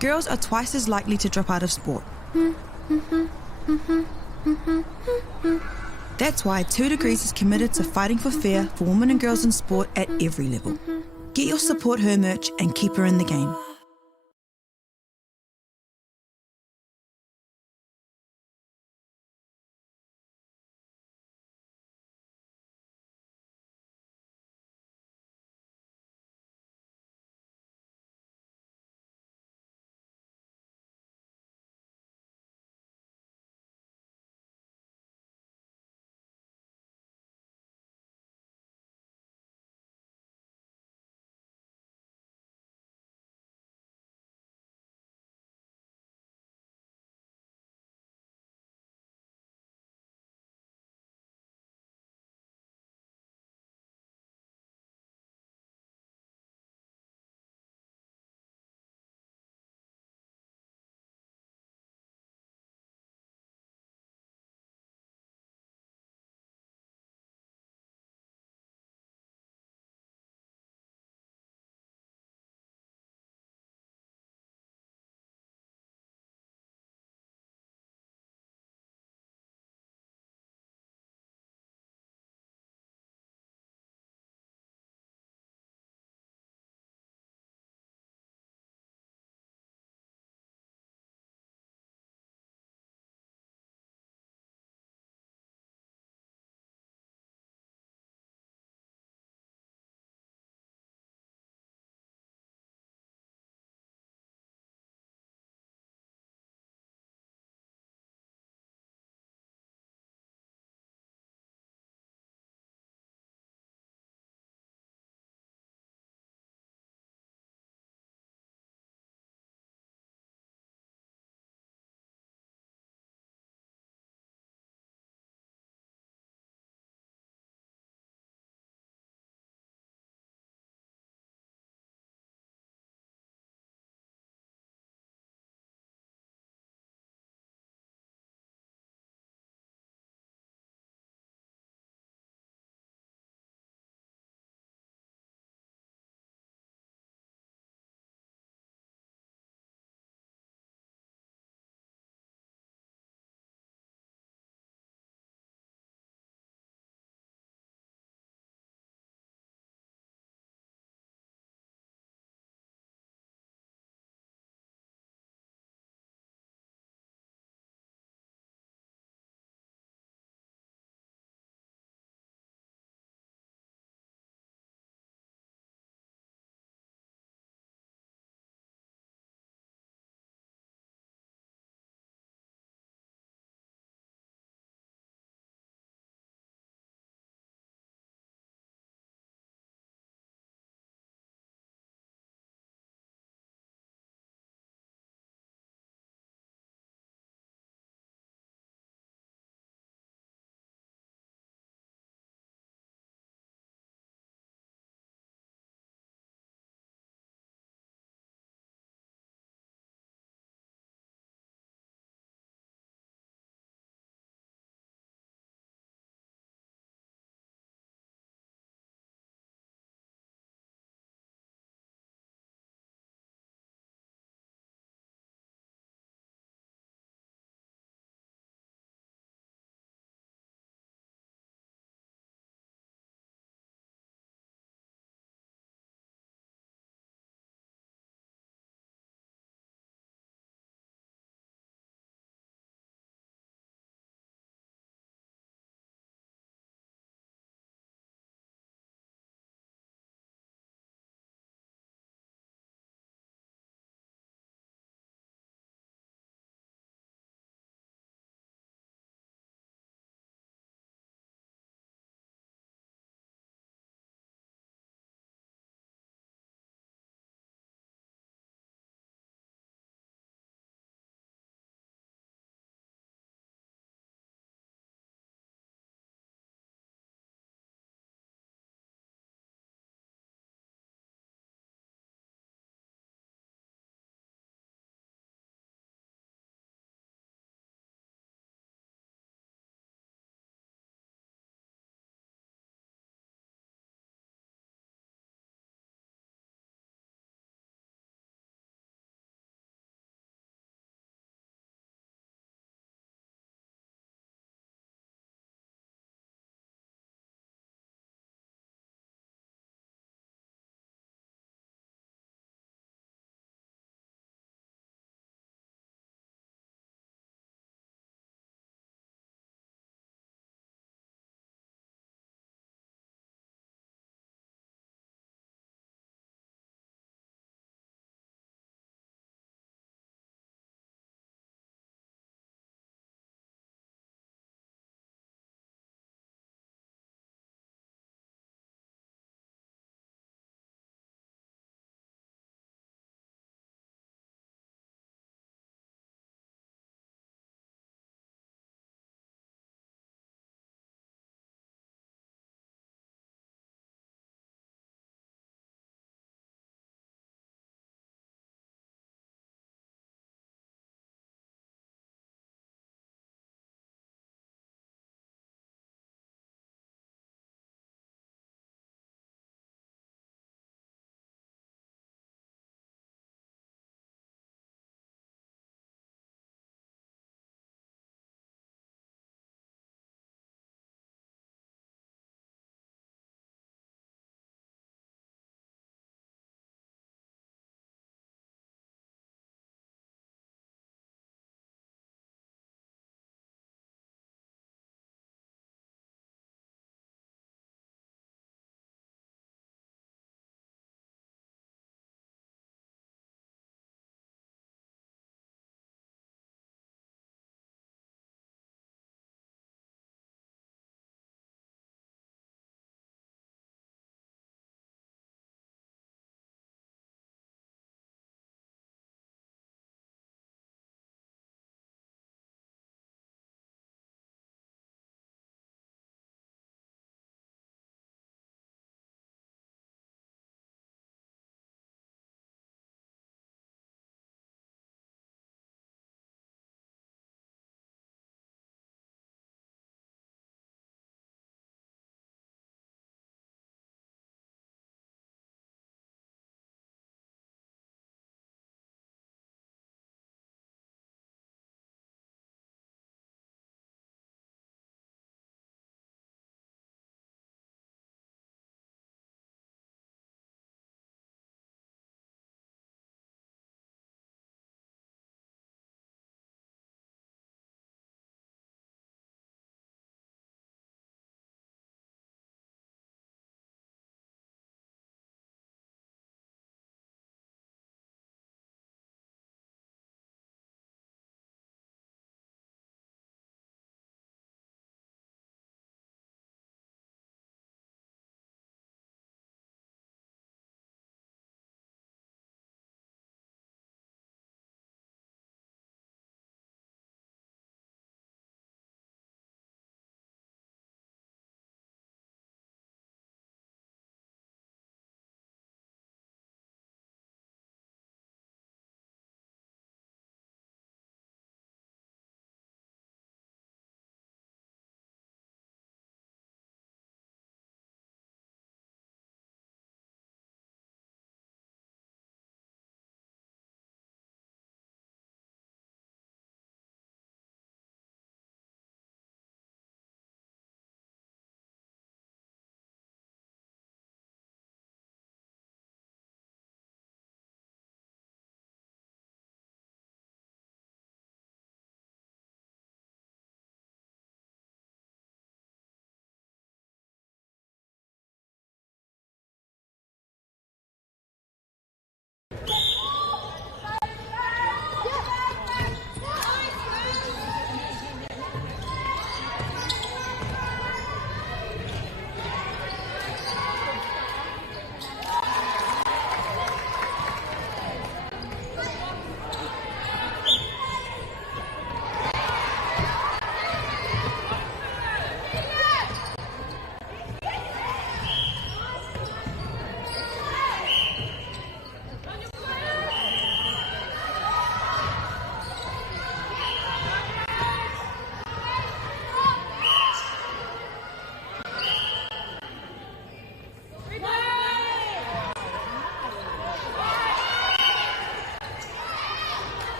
Girls are twice as likely to drop out of sport. That's why 2 Degrees is committed to fighting for fair for women and girls in sport at every level. Get your Support Her merch and keep her in the game.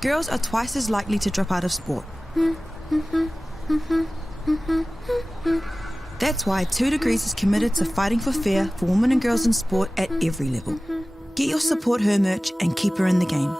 girls are twice as likely to drop out of sport. That's why 2 Degrees is committed to fighting for fair for women and girls in sport at every level. Get your Support Her merch and keep her in the game.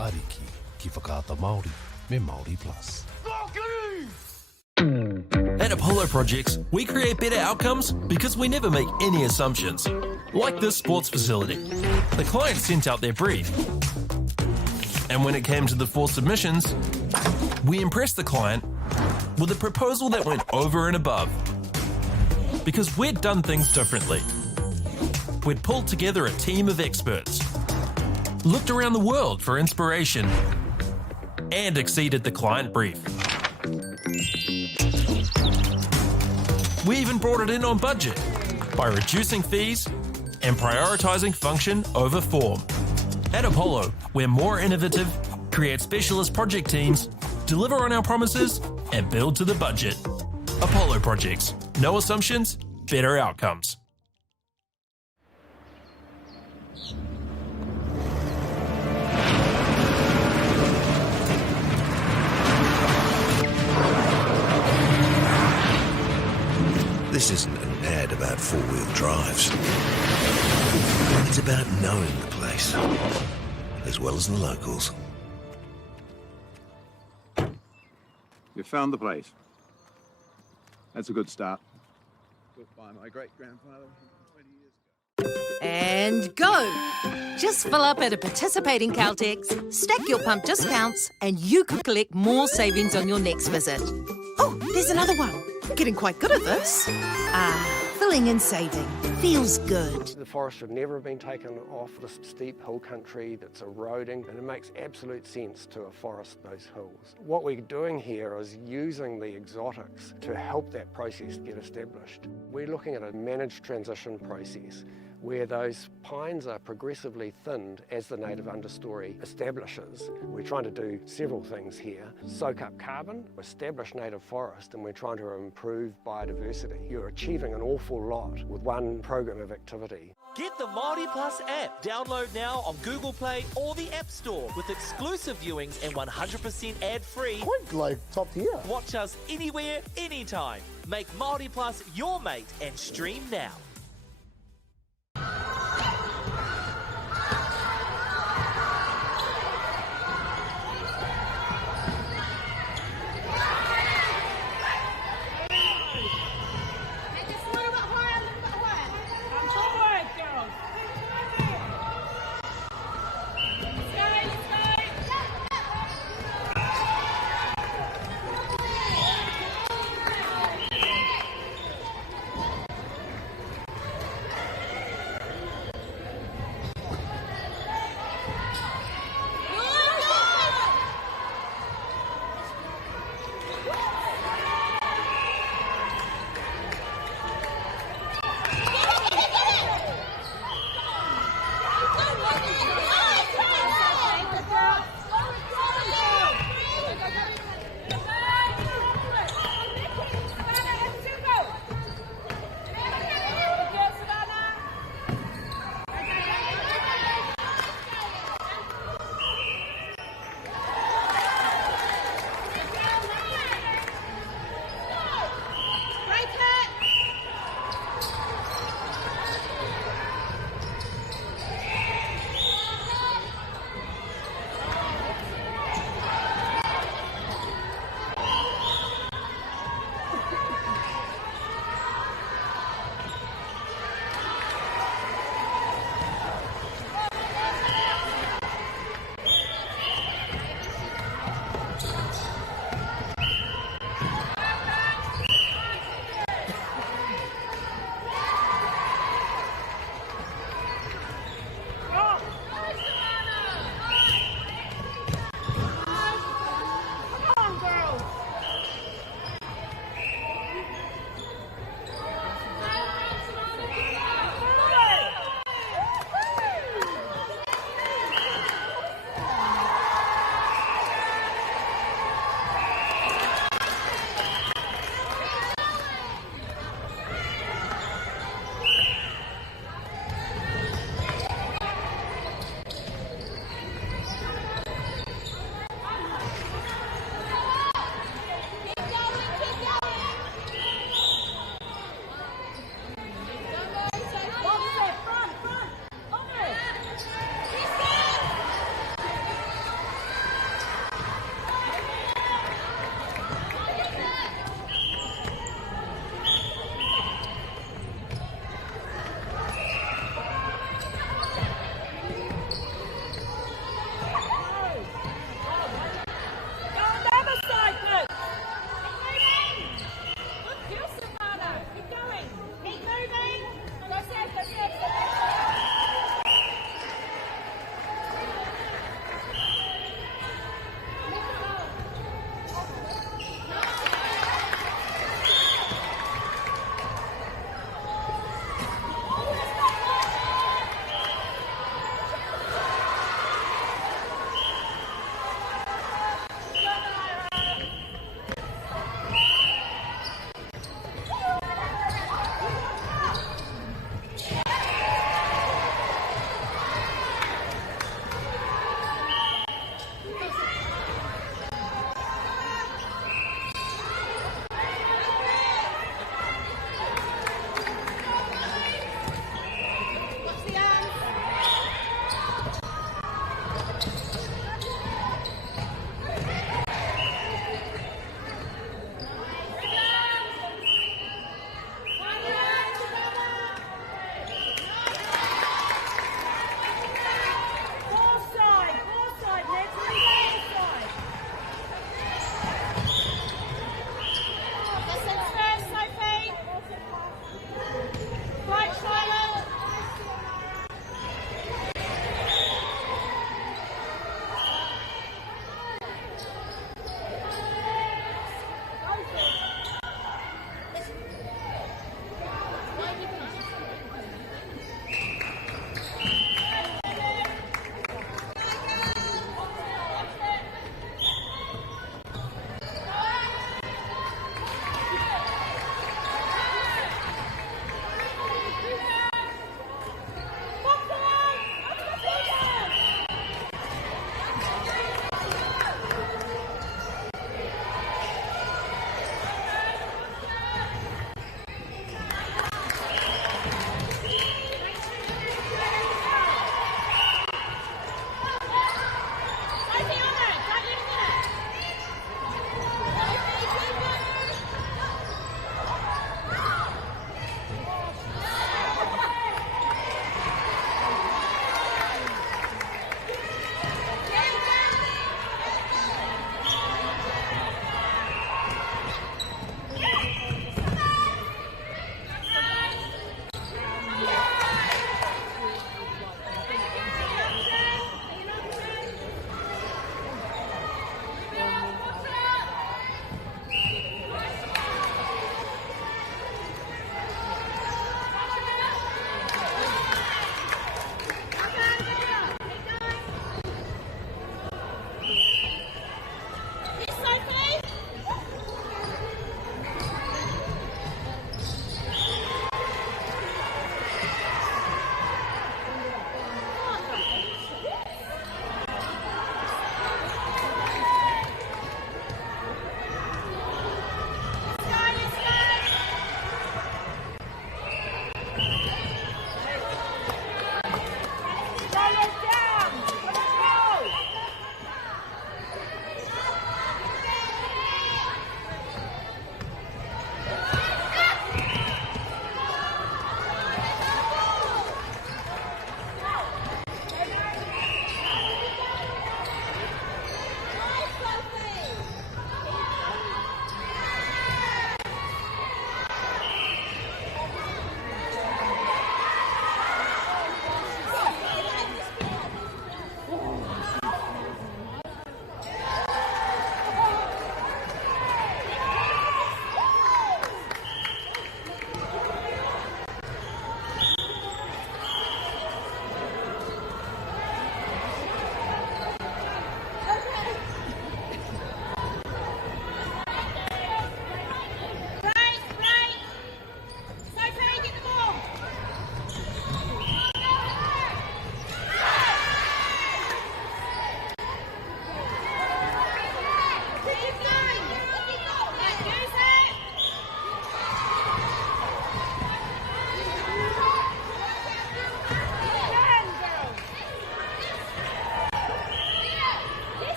Ariki, ki whakaata Māori, me Māori Plus. At Apollo Projects, we create better outcomes because we never make any assumptions. Like this sports facility. The client sent out their brief. And when it came to the 4 submissions, we impressed the client with a proposal that went over and above. Because we'd done things differently. We'd pulled together a team of experts, looked around the world for inspiration, and exceeded the client brief. We even brought it in on budget by reducing fees and prioritising function over form. At Apollo, we're more innovative, create specialist project teams, deliver on our promises, and build to the budget. Apollo Projects. No assumptions, better outcomes. This isn't an ad about 4-wheel drives. It's about knowing the place, as well as the locals. You found the place. That's a good start. Built by my great-grandfather 20 years ago. And go! Just fill up at a participating Caltex, stack your pump discounts, and you could collect more savings on your next visit. Oh, there's another one. Getting quite good at this. Filling and saving. Feels good. The forest should never have been taken off the steep hill country that's eroding, and it makes absolute sense to afforest those hills. What we're doing here is using the exotics to help that process get established. We're looking at a managed transition process where those pines are progressively thinned as the native understory establishes. We're trying to do several things here. Soak up carbon, establish native forest, and we're trying to improve biodiversity. You're achieving an awful lot with one program of activity. Get the Māori Plus app. Download now on Google Play or the App Store with exclusive viewings and 100% ad-free. Quite like top tier. Watch us anywhere, anytime. Make Māori Plus your mate and stream now.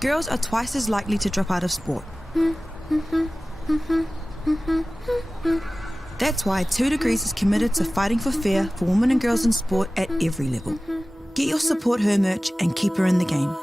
girls are twice as likely to drop out of sport. That's why 2 Degrees is committed to fighting for fair for women and girls in sport at every level. Get your Support Her merch and keep her in the game.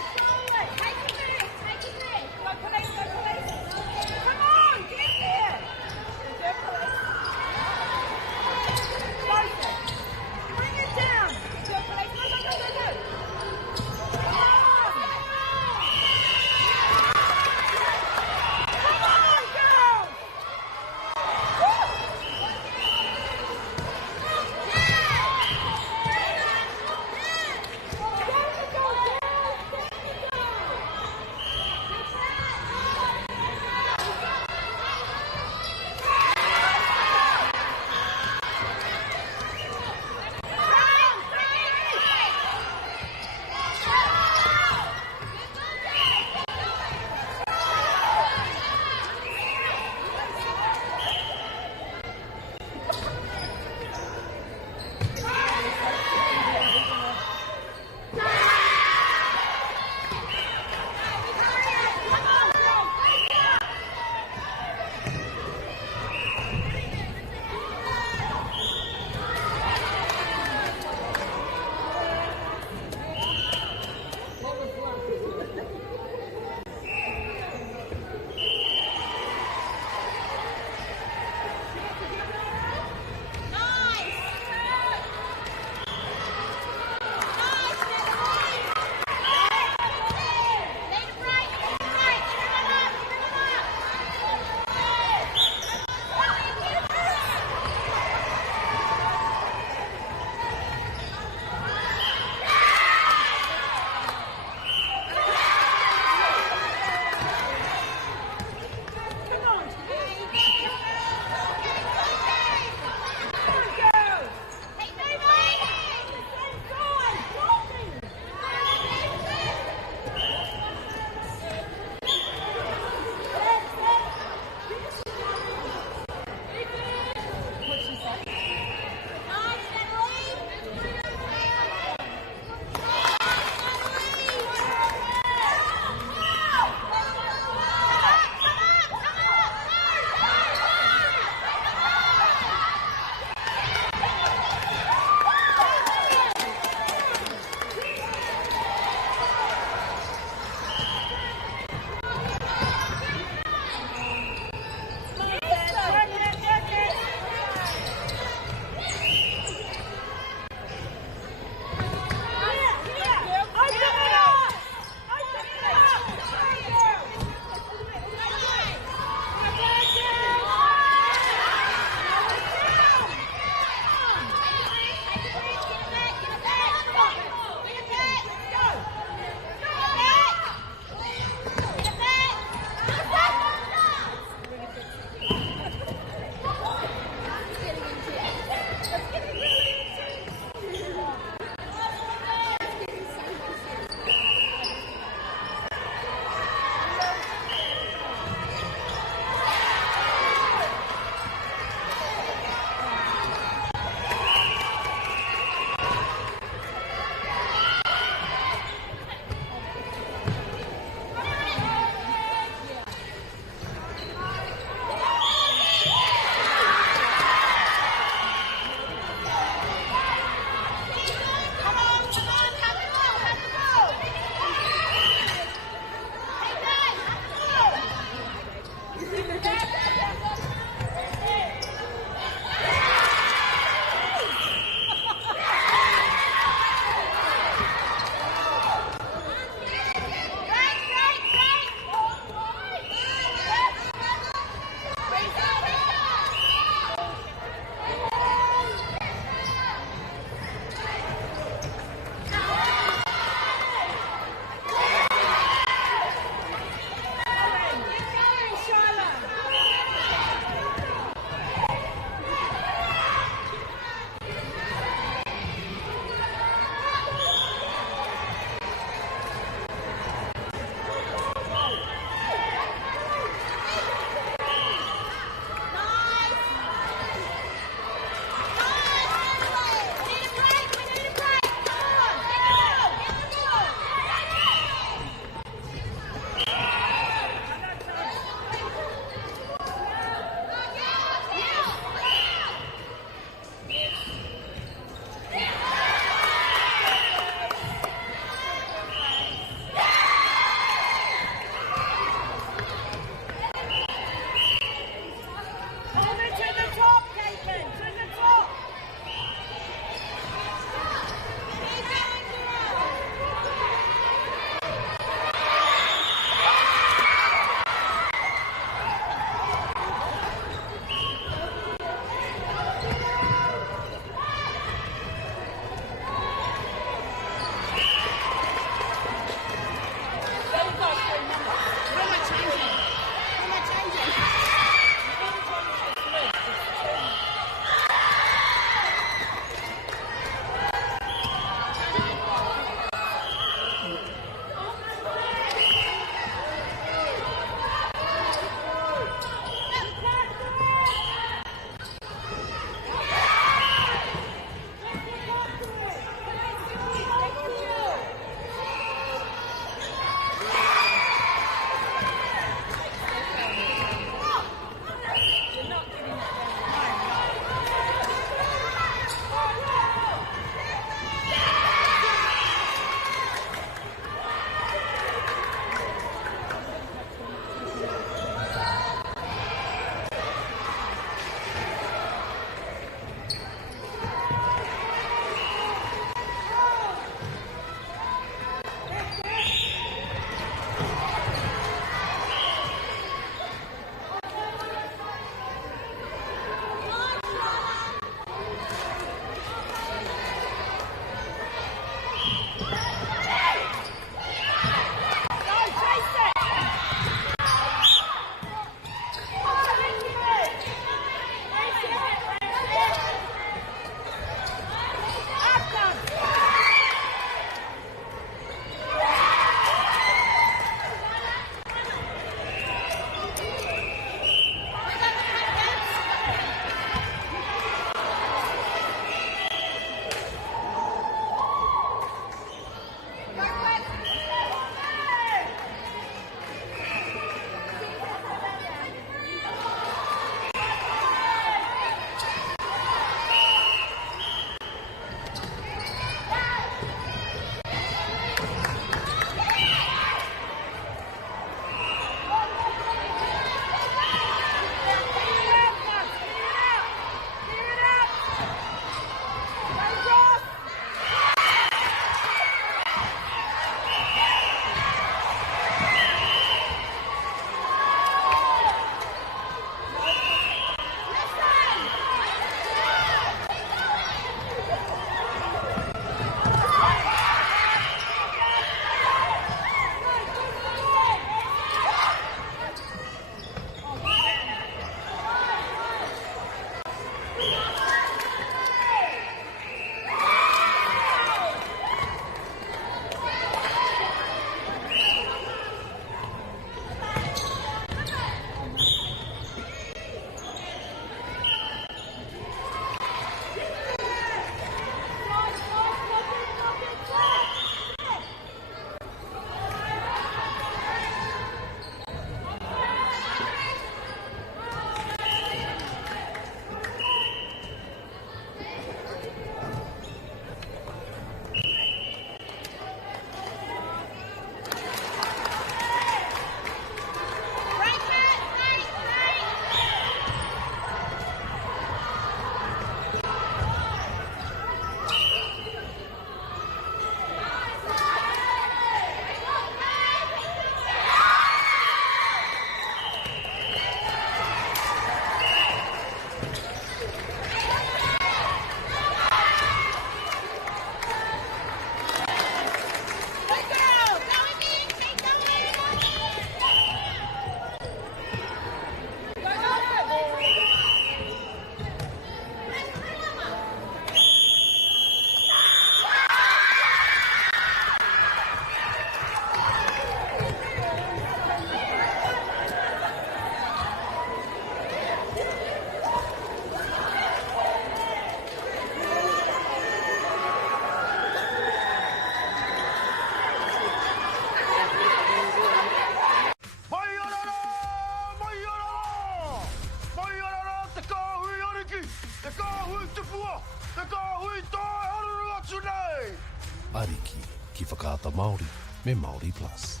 Ariki, ki whakaata Māori, me Māori Plus.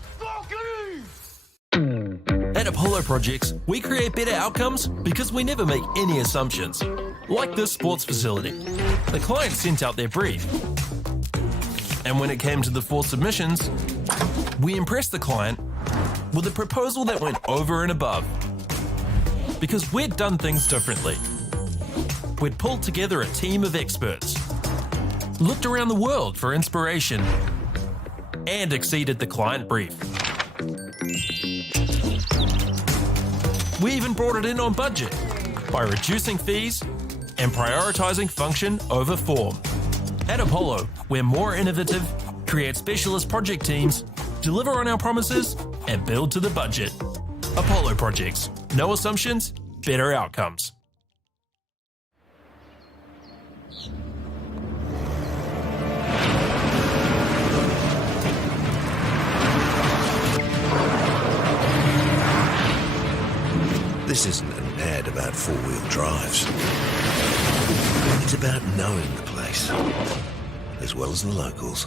At Apollo Projects, we create better outcomes because we never make any assumptions. Like this sports facility. The client sent out their brief. And when it came to the 4 submissions, we impressed the client with a proposal that went over and above. Because we'd done things differently. We'd pulled together a team of experts, looked around the world for inspiration, and exceeded the client brief. We even brought it in on budget by reducing fees and prioritising function over form. At Apollo, we're more innovative, create specialist project teams, deliver on our promises, and build to the budget. Apollo Projects. No assumptions, better outcomes. This isn't an ad about four-wheel drives. It's about knowing the place, as well as the locals.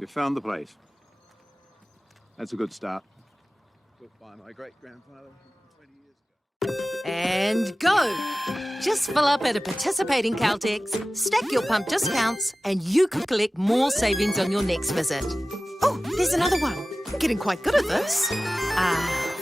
You found the place. That's a good start. Built by my great-grandfather 20 years ago. And go! Just fill up at a participating Caltex, stack your pump discounts, and you could collect more savings on your next visit. Oh, there's another one. Getting quite good at this.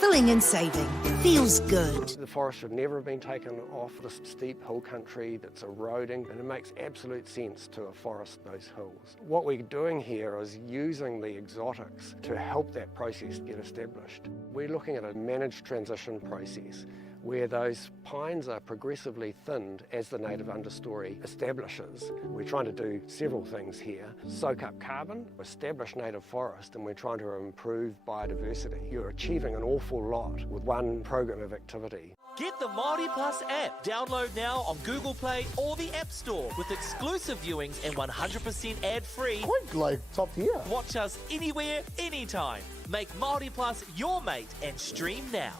Filling and saving. Feels good. The forest should never have been taken off the steep hill country that's eroding, and it makes absolute sense to afforest those hills. What we're doing here is using the exotics to help that process get established. We're looking at a managed transition process where those pines are progressively thinned as the native understory establishes. We're trying to do several things here. Soak up carbon, establish native forest, and we're trying to improve biodiversity. You're achieving an awful lot with one program of activity. Get the Māori Plus app. Download now on Google Play or the App Store with exclusive viewings and 100% ad-free. Quite like top tier. Watch us anywhere, anytime. Make Māori Plus your mate and stream now.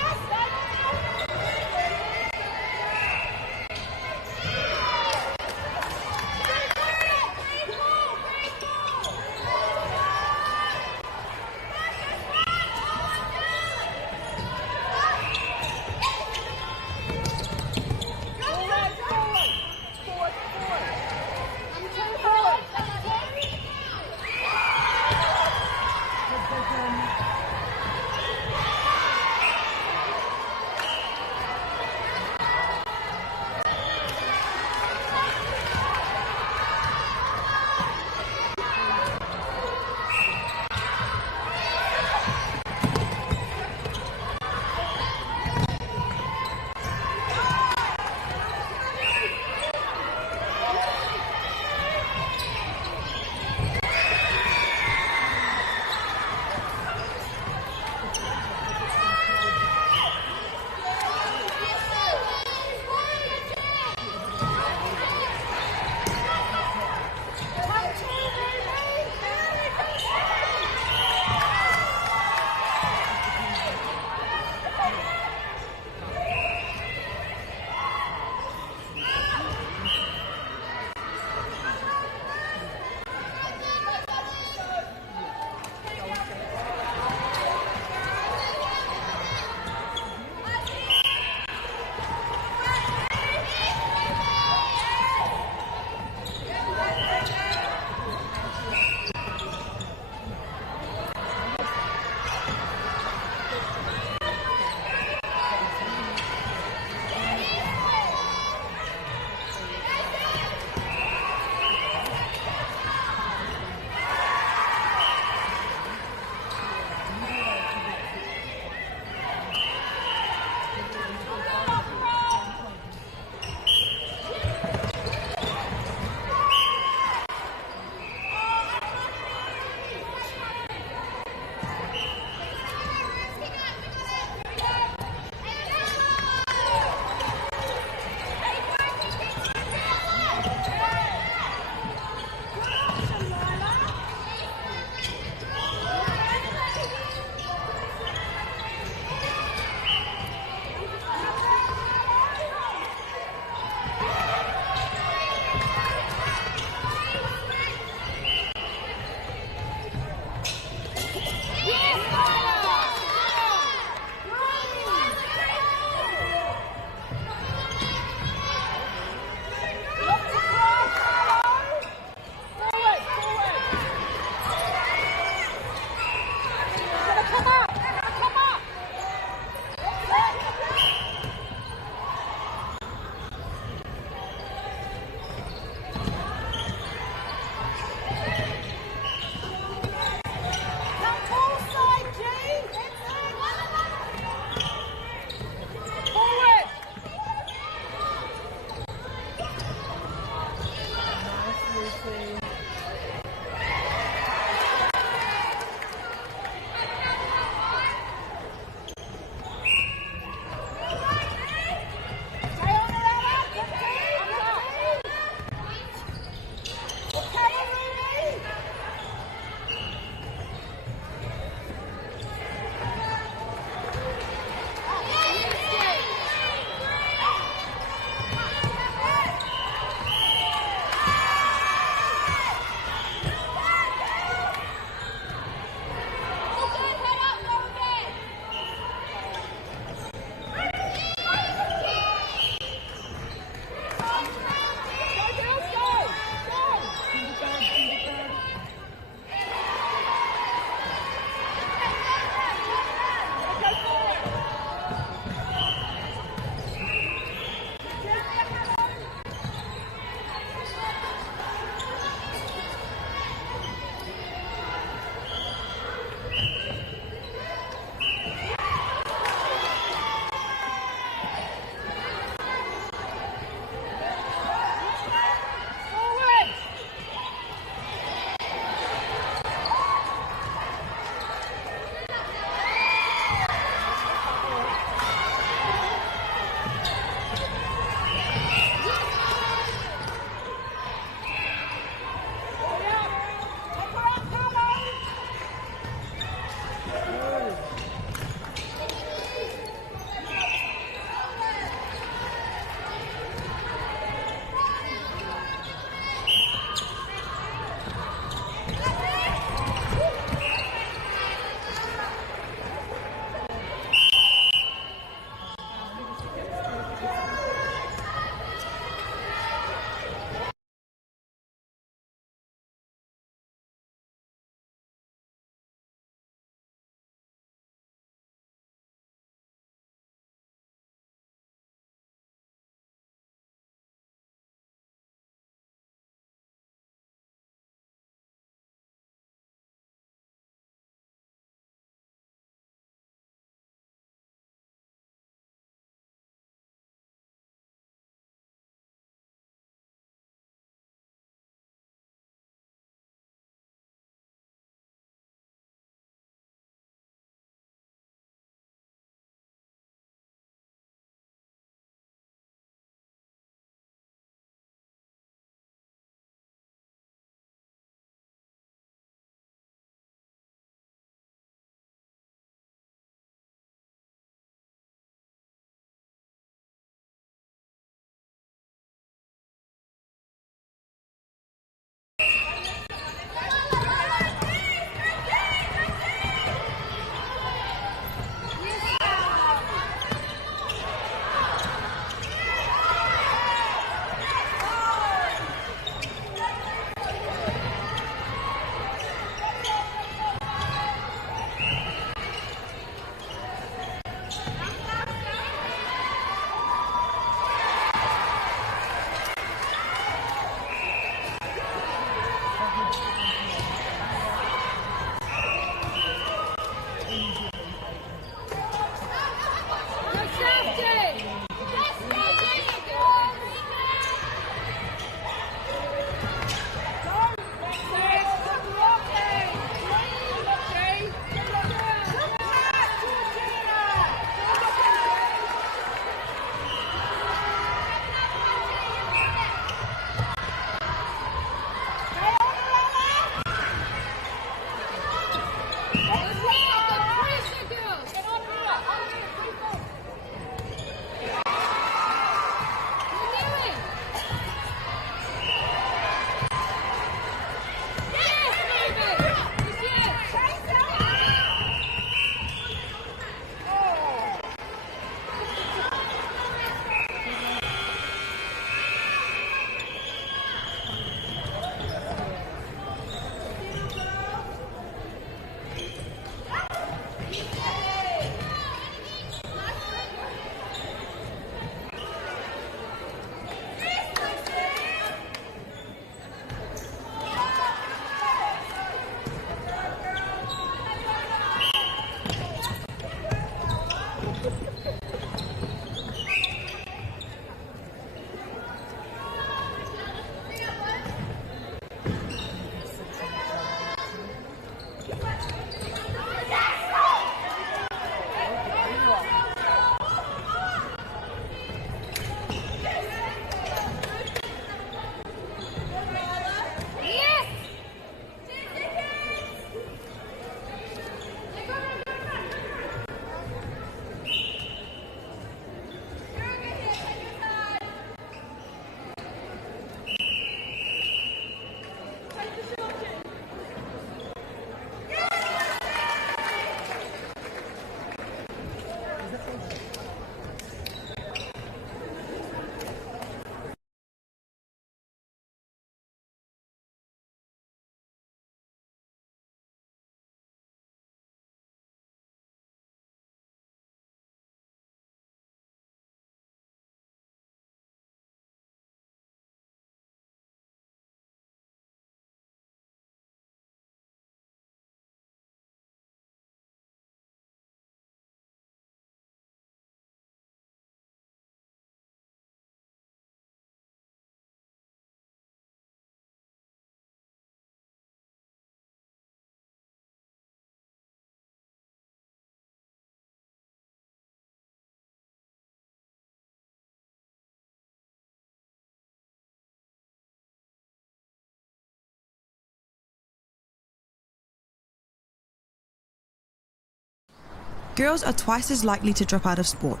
girls are twice as likely to drop out of sport.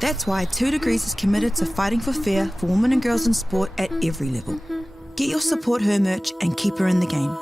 That's why 2 Degrees is committed to fighting for fair for women and girls in sport at every level. Get your Support Her merch and keep her in the game.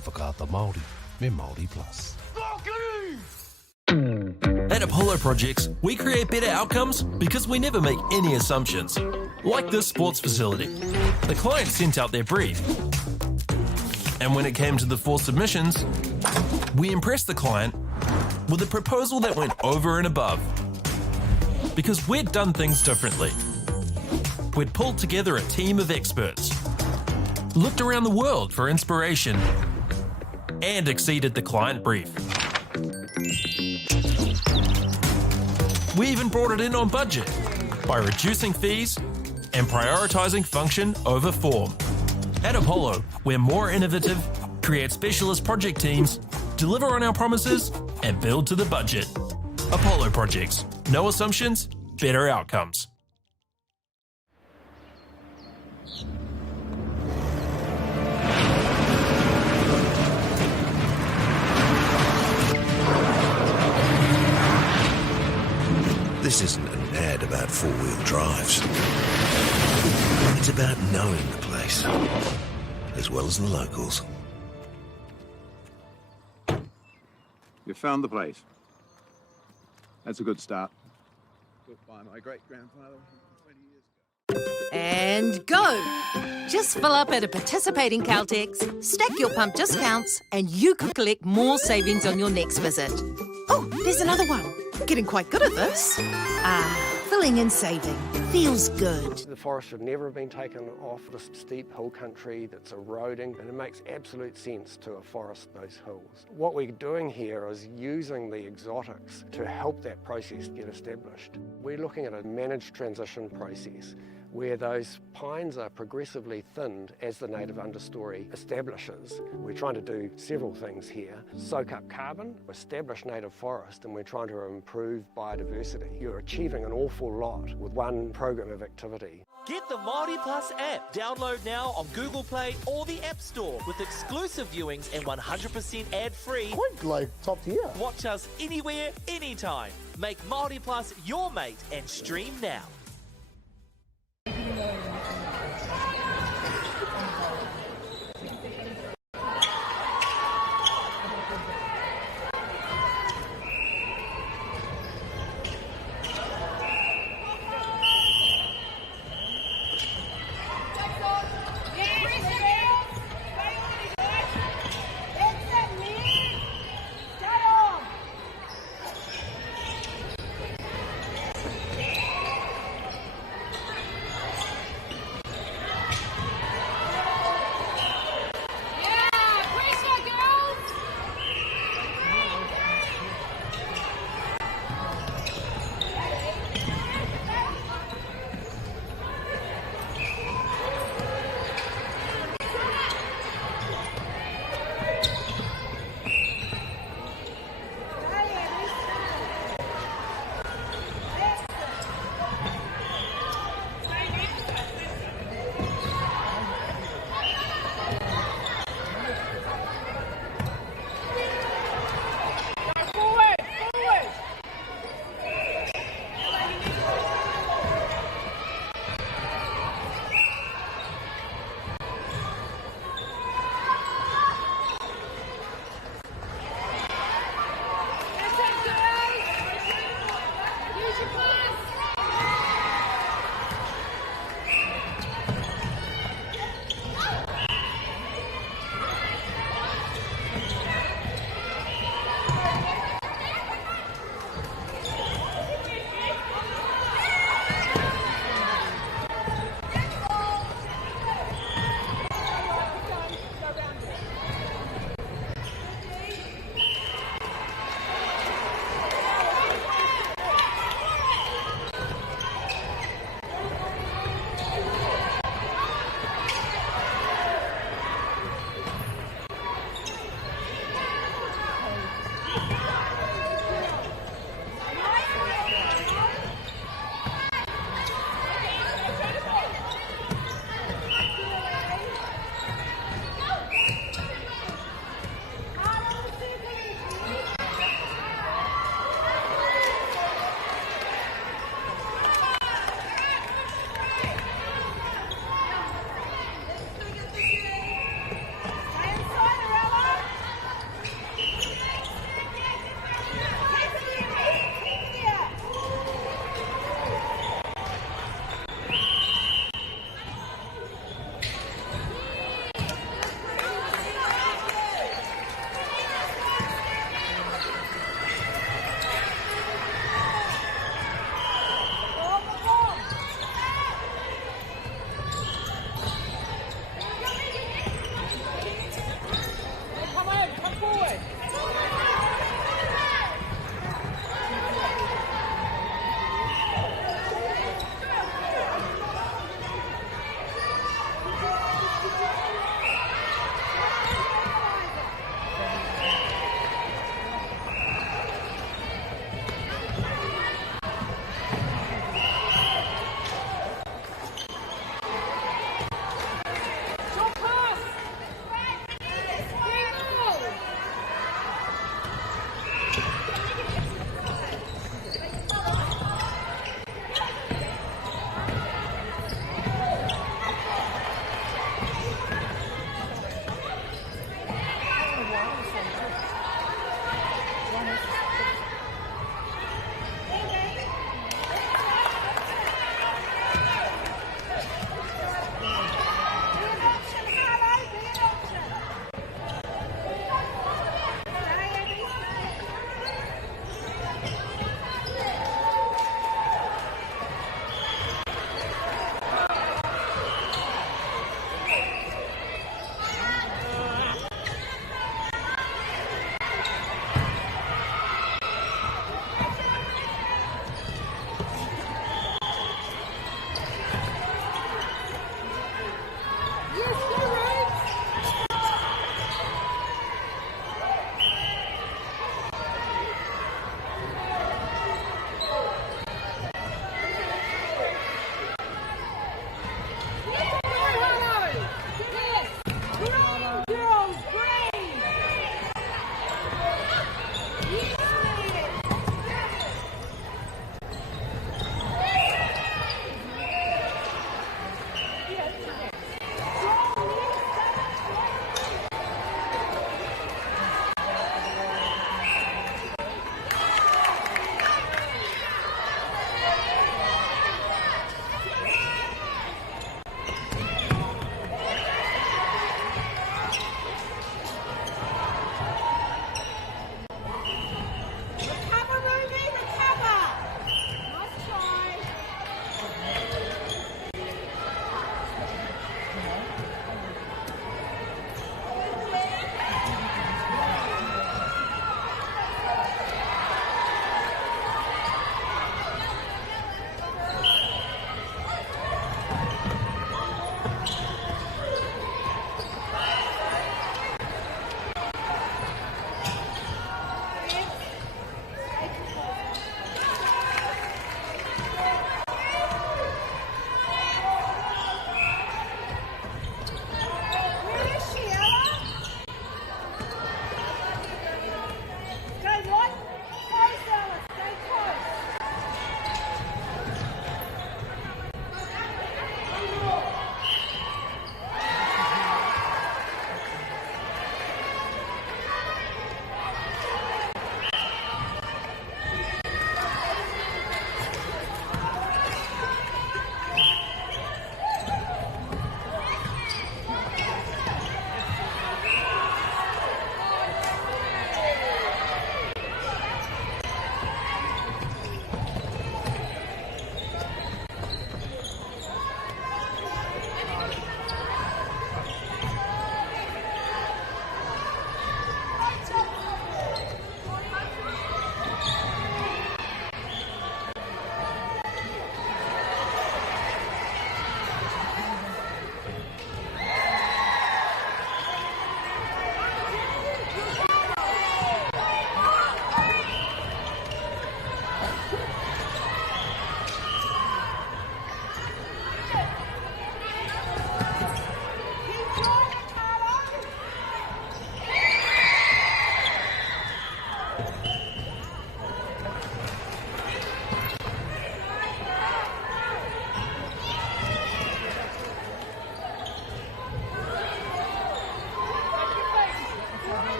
ki whakaata Māori, me Māori Plus. At Apollo Projects, we create better outcomes because we never make any assumptions. Like this sports facility. The client sent out their brief. And when it came to the 4 submissions, we impressed the client with a proposal that went over and above. Because we'd done things differently. We'd pulled together a team of experts, looked around the world for inspiration, and exceeded the client brief. We even brought it in on budget by reducing fees and prioritising function over form. At Apollo, we're more innovative, create specialist project teams, deliver on our promises, and build to the budget. Apollo Projects. No assumptions, better outcomes. This isn't an ad about 4-wheel drives. It's about knowing the place, as well as the locals. You found the place. That's a good start. Built by my great-grandfather 20 years ago. And go! Just fill up at a participating Caltex, stack your pump discounts, and you could collect more savings on your next visit. Oh, there's another one. Getting quite good at this. Filling and saving. Feels good. The forest should never have been taken off this steep hill country that's eroding, and it makes absolute sense to afforest those hills. What we're doing here is using the exotics to help that process get established. We're looking at a managed transition process where those pines are progressively thinned as the native understory establishes. We're trying to do several things here. Soak up carbon, establish native forest, and we're trying to improve biodiversity. You're achieving an awful lot with one program of activity. Get the Māori Plus app. Download now on Google Play or the App Store with exclusive viewings and 100% ad-free. Quite like top tier. Watch us anywhere, anytime. Make Māori Plus your mate and stream now.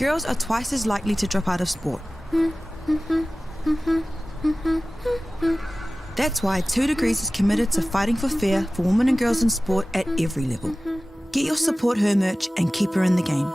girls are twice as likely to drop out of sport. That's why 2 Degrees is committed to fighting for fair for women and girls in sport at every level. Get your Support Her merch and keep her in the game.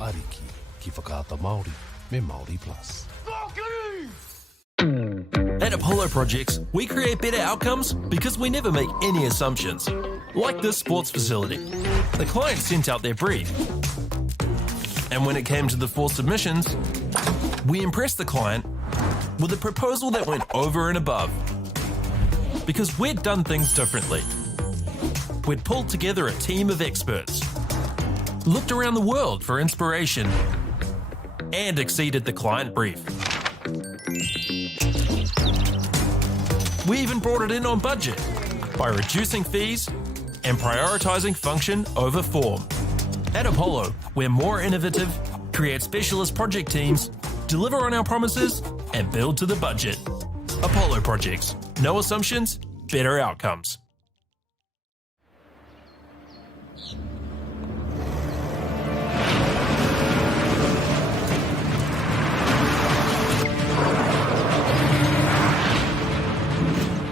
Ariki, ki whakaata Māori, me Māori Plus. At Apollo Projects, we create better outcomes because we never make any assumptions. Like this sports facility. The client sent out their brief. And when it came to the 4 submissions, we impressed the client with a proposal that went over and above. Because we'd done things differently. We'd pulled together a team of experts, looked around the world for inspiration, and exceeded the client brief. We even brought it in on budget by reducing fees and prioritising function over form. At Apollo, we're more innovative, create specialist project teams, deliver on our promises, and build to the budget. Apollo Projects. No assumptions, better outcomes.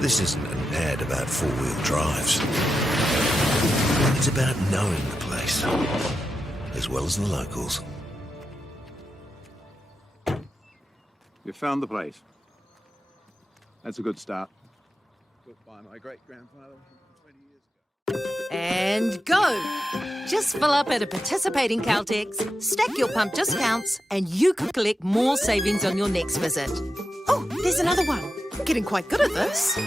This isn't an ad about four-wheel drives. It's about knowing the place, as well as the locals. You found the place. That's a good start. Built by my great-grandfather 20 years ago. And go! Just fill up at a participating Caltex, stack your pump discounts, and you could collect more savings on your next visit. Oh, there's another one. Getting quite good at this.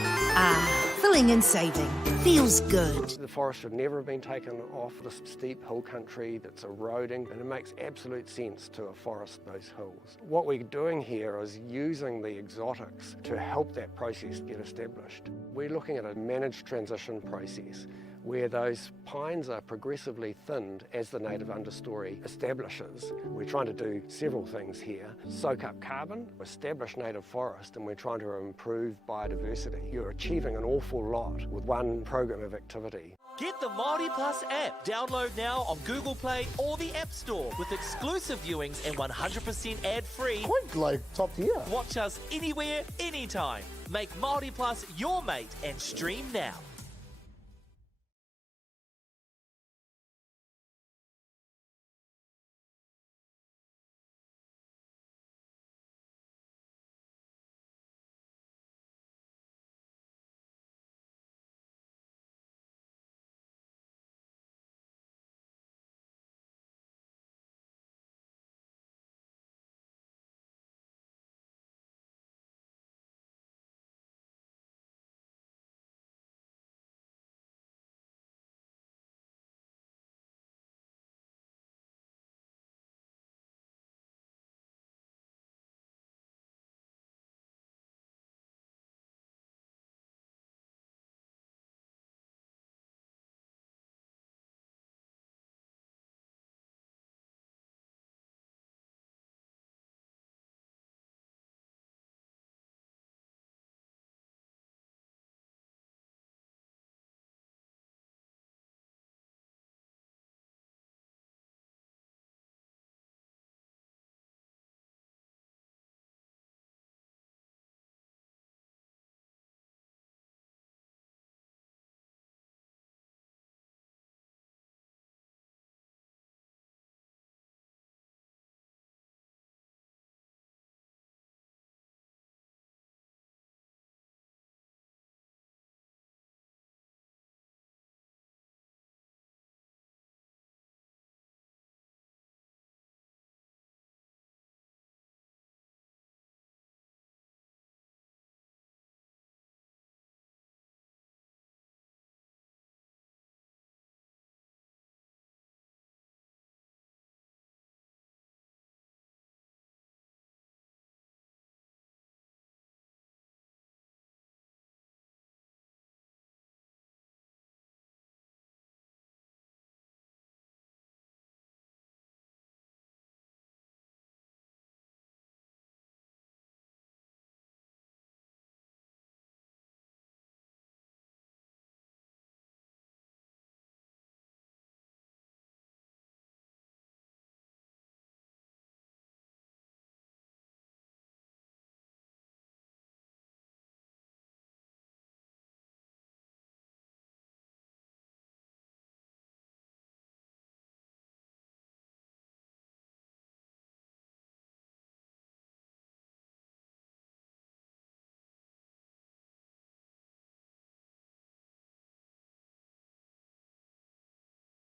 Filling and saving. Feels good. The forest should never have been taken off this steep hill country that's eroding, and it makes absolute sense to afforest those hills. What we're doing here is using the exotics to help that process get established. We're looking at a managed transition process where those pines are progressively thinned as the native understory establishes. We're trying to do several things here. Soak up carbon, establish native forest, and we're trying to improve biodiversity. You're achieving an awful lot with one program of activity. Get the Māori Plus app. Download now on Google Play or the App Store with exclusive viewings and 100% ad-free. Quite like top tier. Watch us anywhere, anytime. Make Māori Plus your mate and stream now.